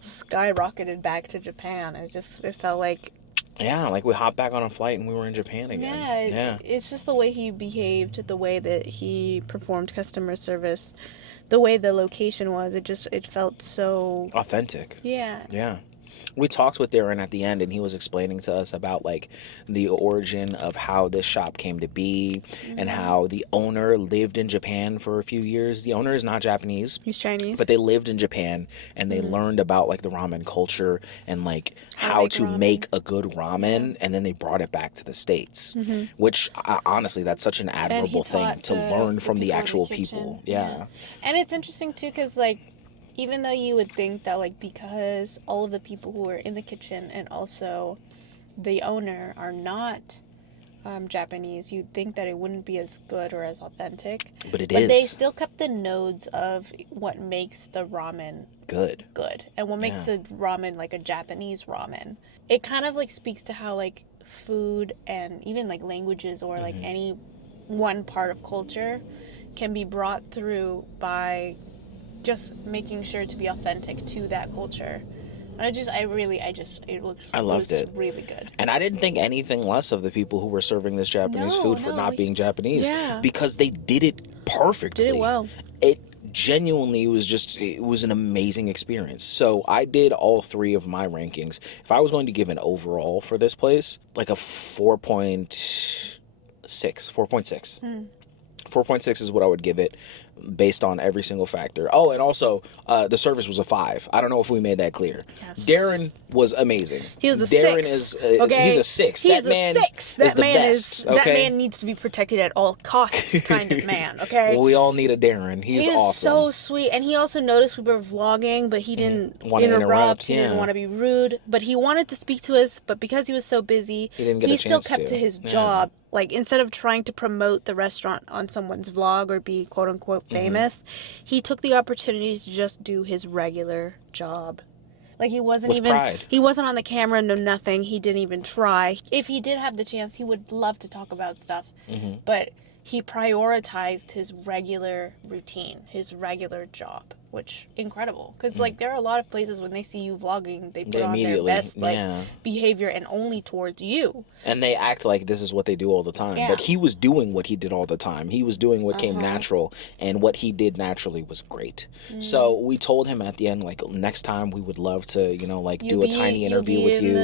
skyrocketed back to Japan. It felt like Yeah, like we hopped back on a flight and we were in Japan again. it's just the way he behaved, the way that he performed customer service, the way the location was. It felt so Authentic. yeah. Yeah. We talked with Darren at the end, and he was explaining to us about like the origin of how this shop came to be and how the owner lived in Japan for a few years. The owner is not Japanese. He's Chinese. But they lived in Japan and they learned about like the ramen culture and like how to make a good ramen, and then they brought it back to the States, which honestly, that's such an admirable thing to learn from the actual people. Yeah. And it's interesting too, because like, even though you would think that like because all of the people who are in the kitchen and also the owner are not Japanese, you'd think that it wouldn't be as good or as authentic. But it But is they still kept the nodes of what makes the ramen good. and what makes the ramen like a Japanese ramen. It kind of like speaks to how like food and even like languages or like any one part of culture can be brought through by just making sure to be authentic to that culture. And it loved it. really good. And I didn't think anything less of the people who were serving this Japanese food for not being Japanese, because they did it perfectly. Did it well. It genuinely it was an amazing experience. So I did all 3 of my rankings. If I was going to give an overall for this place, like a 4.6. 4.6 is what I would give it, based on every single factor. Oh, and also the service was a 5. I don't know if we made that clear. Yes. Darren was amazing. He was a Darren 6. is okay? He's a 6. He's That man a 6. That is the man best. that man needs to be protected at all costs, kind of man. Okay. Well, we all need a Darren. He's he was awesome. so sweet, and he also noticed we were vlogging, but he didn't Want to interrupt. He didn't want to be rude, but he wanted to speak to us. But because he was so busy, He didn't get a still chance kept to. to his Yeah. job. Like, instead of trying to promote the restaurant on someone's vlog or be quote unquote famous, he took the opportunity to just do his regular job. Like, he wasn't With pride. he wasn't on the camera, no nothing. He didn't even try. If he did have the chance, he would love to talk about stuff. But he prioritized his regular routine, his regular job, which incredible. Because like there are a lot of places when they see you vlogging, they put on their immediately, best like behavior and only towards you. And they act like this is what they do all the time. Yeah. But he was doing what he did all the time. He was doing what came natural, and what he did naturally was great. So we told him at the end, like, next time we would love to, do a tiny interview with you,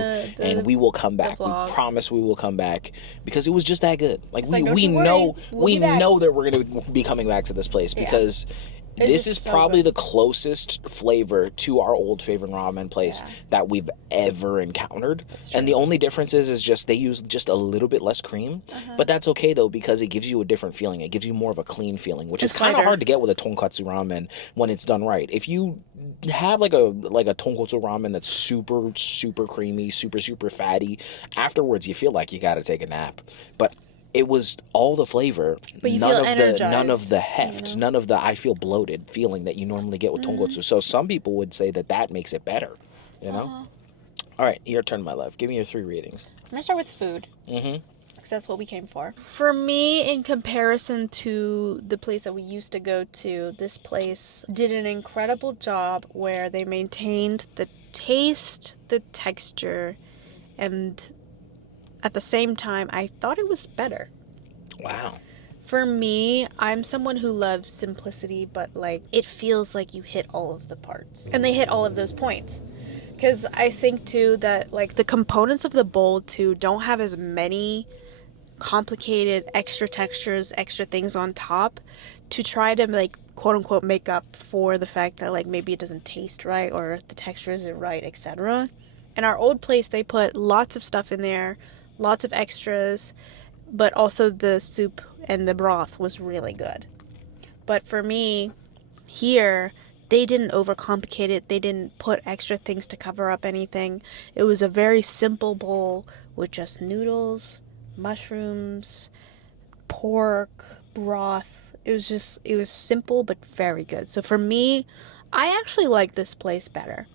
and we will come back. We promise we will come back, because it was just that good. Like, we know that we're going to be coming back to this place, because this is probably the closest flavor to our old favorite ramen place that we've ever encountered. And the only difference is just they use just a little bit less cream. But that's okay, though, because it gives you a different feeling. It gives you more of a clean feeling, which is kind of hard to get with a tonkotsu ramen when it's done right. If you have like a tonkotsu ramen that's super, super creamy, super, super fatty, afterwards you feel like you got to take a nap. But it was all the flavor, but you none feel of energized, none of the heft, none of the I feel bloated feeling that you normally get with tonkotsu. So some people would say that makes it better, All right, your turn, my love. Give me your 3 ratings. I'm gonna start with food. Because that's what we came for. For me, in comparison to the place that we used to go to, this place did an incredible job where they maintained the taste, the texture, and at the same time, I thought it was better. Wow. For me, I'm someone who loves simplicity, but like it feels like you hit all of the parts. And they hit all of those points. Because I think too that like the components of the bowl too don't have as many complicated extra textures, extra things on top to try to like quote unquote make up for the fact that like maybe it doesn't taste right or the texture isn't right, etc. In our old place, they put lots of stuff in there, lots of extras, but also the soup and the broth was really good. But for me, here, they didn't overcomplicate it. They didn't put extra things to cover up anything. It was a very simple bowl with just noodles, mushrooms, pork, broth. It was simple but very good. So for me, I actually like this place better.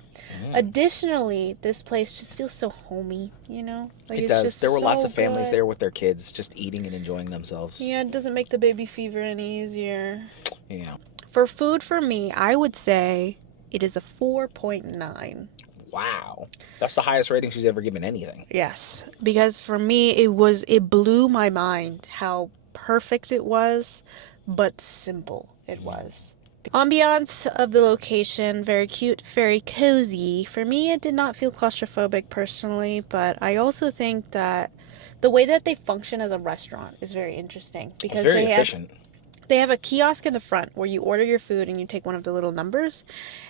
Additionally, this place just feels so homey, you know? Like It does. just There were lots so of families good. there with their kids just eating and enjoying themselves. Yeah, it doesn't make the baby fever any easier. Yeah. For food, for me, I would say it is a 4.9. Wow. That's the highest rating she's ever given anything. Yes, because for me, it blew my mind how perfect it was, but simple it was. Ambiance of the location, very cute, very cozy. For me, it did not feel claustrophobic personally, but I also think that the way that they function as a restaurant is very interesting because It's very efficient. They have a kiosk in the front where you order your food and you take one of the little numbers.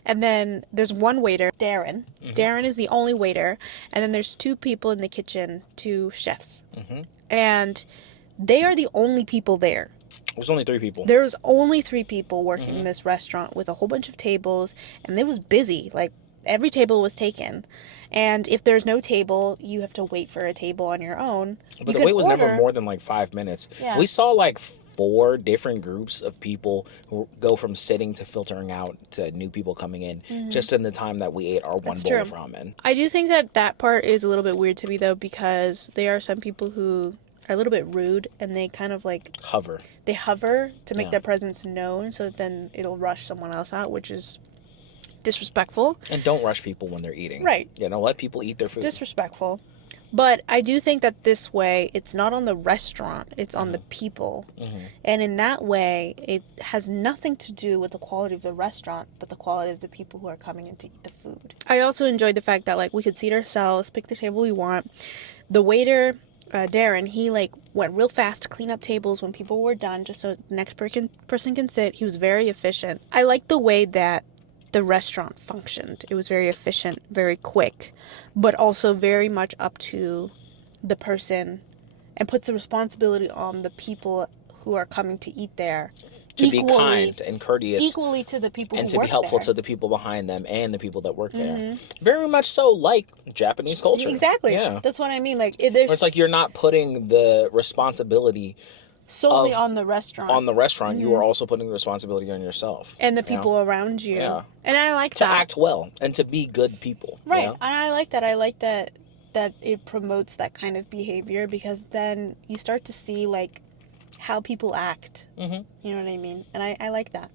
And then there's one waiter, Darren. Darren is the only waiter. And then there's two people in the kitchen, two chefs. And they are the only people there. There's only 3 people. There's only 3 people working in this restaurant with a whole bunch of tables. And it was busy. Like, every table was taken. And if there's no table, you have to wait for a table on your own. But the wait was never more than like 5 minutes. Yeah. We saw like 4 different groups of people who go from sitting to filtering out to new people coming in just in the time that we ate our one bowl of ramen. I do think that part is a little bit weird to me, though, because there are some people who are a little bit rude and they kind of like Hover. They hover to make their presence known so that then it'll rush someone else out, which is disrespectful. And don't rush people when they're eating. Right. You know, let people eat their food. Disrespectful. But I do think that this way, it's not on the restaurant, it's on the people. And in that way, it has nothing to do with the quality of the restaurant, but the quality of the people who are coming in to eat the food. I also enjoyed the fact that, like, we could seat ourselves, pick the table we want. The waiter, Darren, he, like, went real fast to clean up tables when people were done, just so the next person can sit. He was very efficient. I like the way that the restaurant functioned. It was very efficient, very quick, but also very much up to the person and puts the responsibility on the people who are coming to eat there. To be kind and courteous. Equally to the people who work there. And to be helpful to the people behind them and the people that work there. Very much so like Japanese culture. Exactly. Yeah. That's what I mean. Like, it's like you're not putting the responsibility solely on the restaurant. On the restaurant, you are also putting the responsibility on yourself. And the people around you. Yeah. And I like to that. To act well and to be good people. Right. You know? And I like that. I like that it promotes that kind of behavior because then you start to see, like, how people act. You know what I mean? And I like that.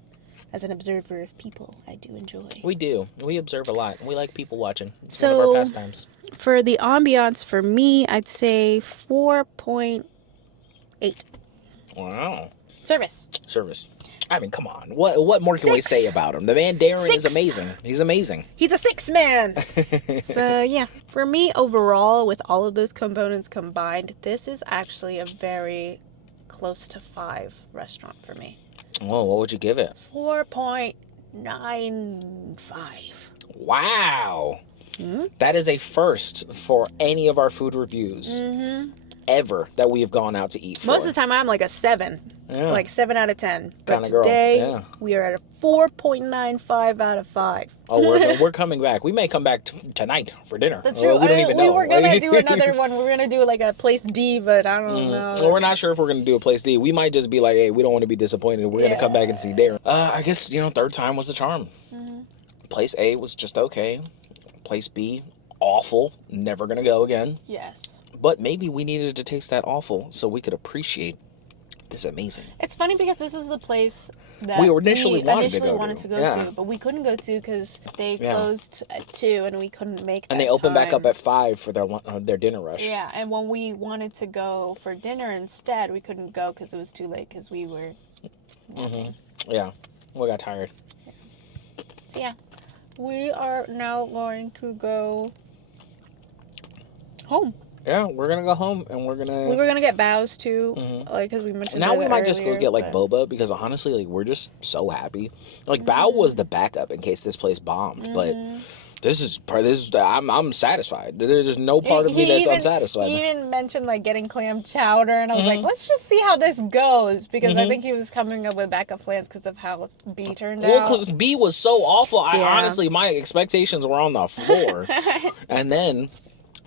As an observer of people, I do enjoy. We do. We observe a lot. We like people watching. It's one of our pastimes. For the ambiance, for me, I'd say 4.8. Wow. Service. I mean, come on. What more can we say about him? The man Darren is amazing. He's amazing. He's a 6 man. So, yeah. For me, overall, with all of those components combined, this is actually a very close to 5 restaurant for me. Whoa, what would you give it? 4.95. Wow. That is a first for any of our food reviews ever that we have gone out to eat for. Most of the time, I'm like a 7. Yeah. Like 7 out of 10. But Kinda today, we are at a 4.95 out of 5. Oh, we're coming back. We may come back tonight for dinner. That's true. We don't even know. We were going to do another one. We were going to do like a place D, but I don't know. Well, we're not sure if we're going to do a place D. We might just be like, hey, we don't want to be disappointed. We're going to come back and see Darren. I guess, third time was the charm. Place A was just okay. Place B, awful. Never going to go again. Yes. But maybe we needed to taste that awful so we could appreciate this amazing. It's funny because this is the place that we initially wanted to go to, but we couldn't go to because they closed at 2 and we couldn't make that And they opened back up at 5 for their dinner rush. Yeah, and when we wanted to go for dinner instead, we couldn't go because it was too late because we were... Yeah, we got tired. So yeah, we are now going to go home. Yeah, we're gonna go home and we're gonna. We were gonna get bows too, like because we mentioned. Now we it might just go earlier, get like but- boba because honestly, like we're just so happy. Like bao was the backup in case this place bombed, but this is I'm satisfied. There's no part of me that's unsatisfied. He even mentioned like getting clam chowder, and I was like, let's just see how this goes because I think he was coming up with backup plans because of how B turned Well, out. because B was so awful. Yeah. Honestly, my expectations were on the floor, and then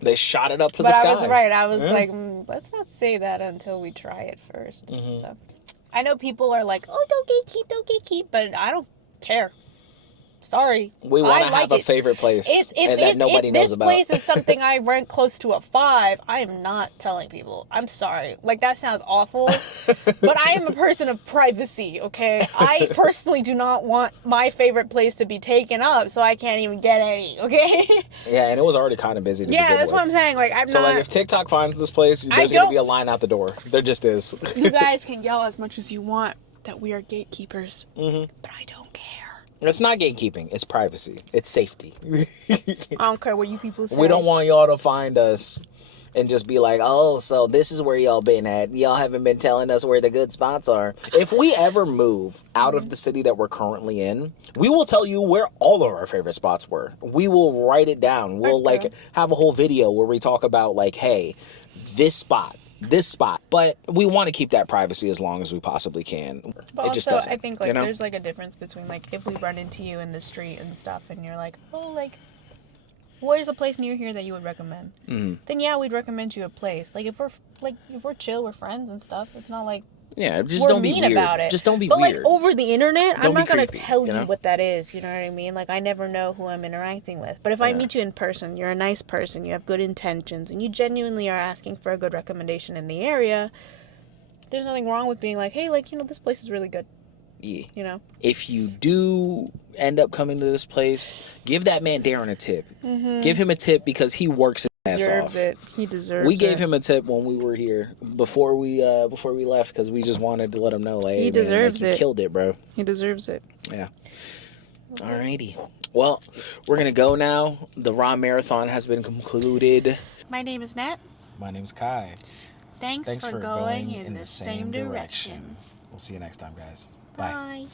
they shot it up to the But sky. I was right. I was like, let's not say that until we try it first. So, I know people are like, oh, don't gatekeep, but I don't care. Sorry. We want to I have like a favorite place and that nobody if knows this about. place is something I rank close to a 5, I am not telling people. I'm sorry. Like, that sounds awful. But I am a person of privacy, okay? I personally do not want my favorite place to be taken up, so I can't even get any, okay? Yeah, and it was already kind of busy to begin Yeah, that's with. what I'm saying. Like, I'm So, not... like, if TikTok finds this place, there's going to be a line out the door. There just is. You guys can yell as much as you want that we are gatekeepers, but I don't care. It's not gatekeeping. It's privacy. It's safety. I don't care what you people say. We don't want y'all to find us and just be like, oh, so this is where y'all been at. Y'all haven't been telling us where the good spots are. If we ever move out of the city that we're currently in, we will tell you where all of our favorite spots were. We will write it down. We'll like have a whole video where we talk about like, hey, this spot. But we want to keep that privacy as long as we possibly can. But it just also, doesn't. I think like you know? there's like a difference between like if we run into you in the street and stuff, and you're like, oh, like, where's a place near here that you would recommend? Then yeah, we'd recommend you a place. Like if we're chill, we're friends and stuff. It's not like Yeah, just we're don't be mean weird. about it. Just don't be but weird. But like over the internet, Don't I'm be not gonna creepy, tell you you know? what that is. You know what I mean? Like I never know who I'm interacting with. But if I meet you in person, you're a nice person, you have good intentions, and you genuinely are asking for a good recommendation in the area. There's nothing wrong with being like, hey, like, you know, this place is really good. Yeah. You know? If you do end up coming to this place, give that man Darren a tip. Give him a tip because he works his ass Deserves off. it. He deserves it. We gave him a tip when we were here before we left because we just wanted to let him know, like, hey, He man, deserves like, you it. killed it, bro. He deserves it. Yeah. Alrighty. Well, we're gonna go now. The Ramarathon has been concluded. My name is Nat. My name's Kai. Thanks for going in the same direction. We'll see you next time, guys. Bye. Bye.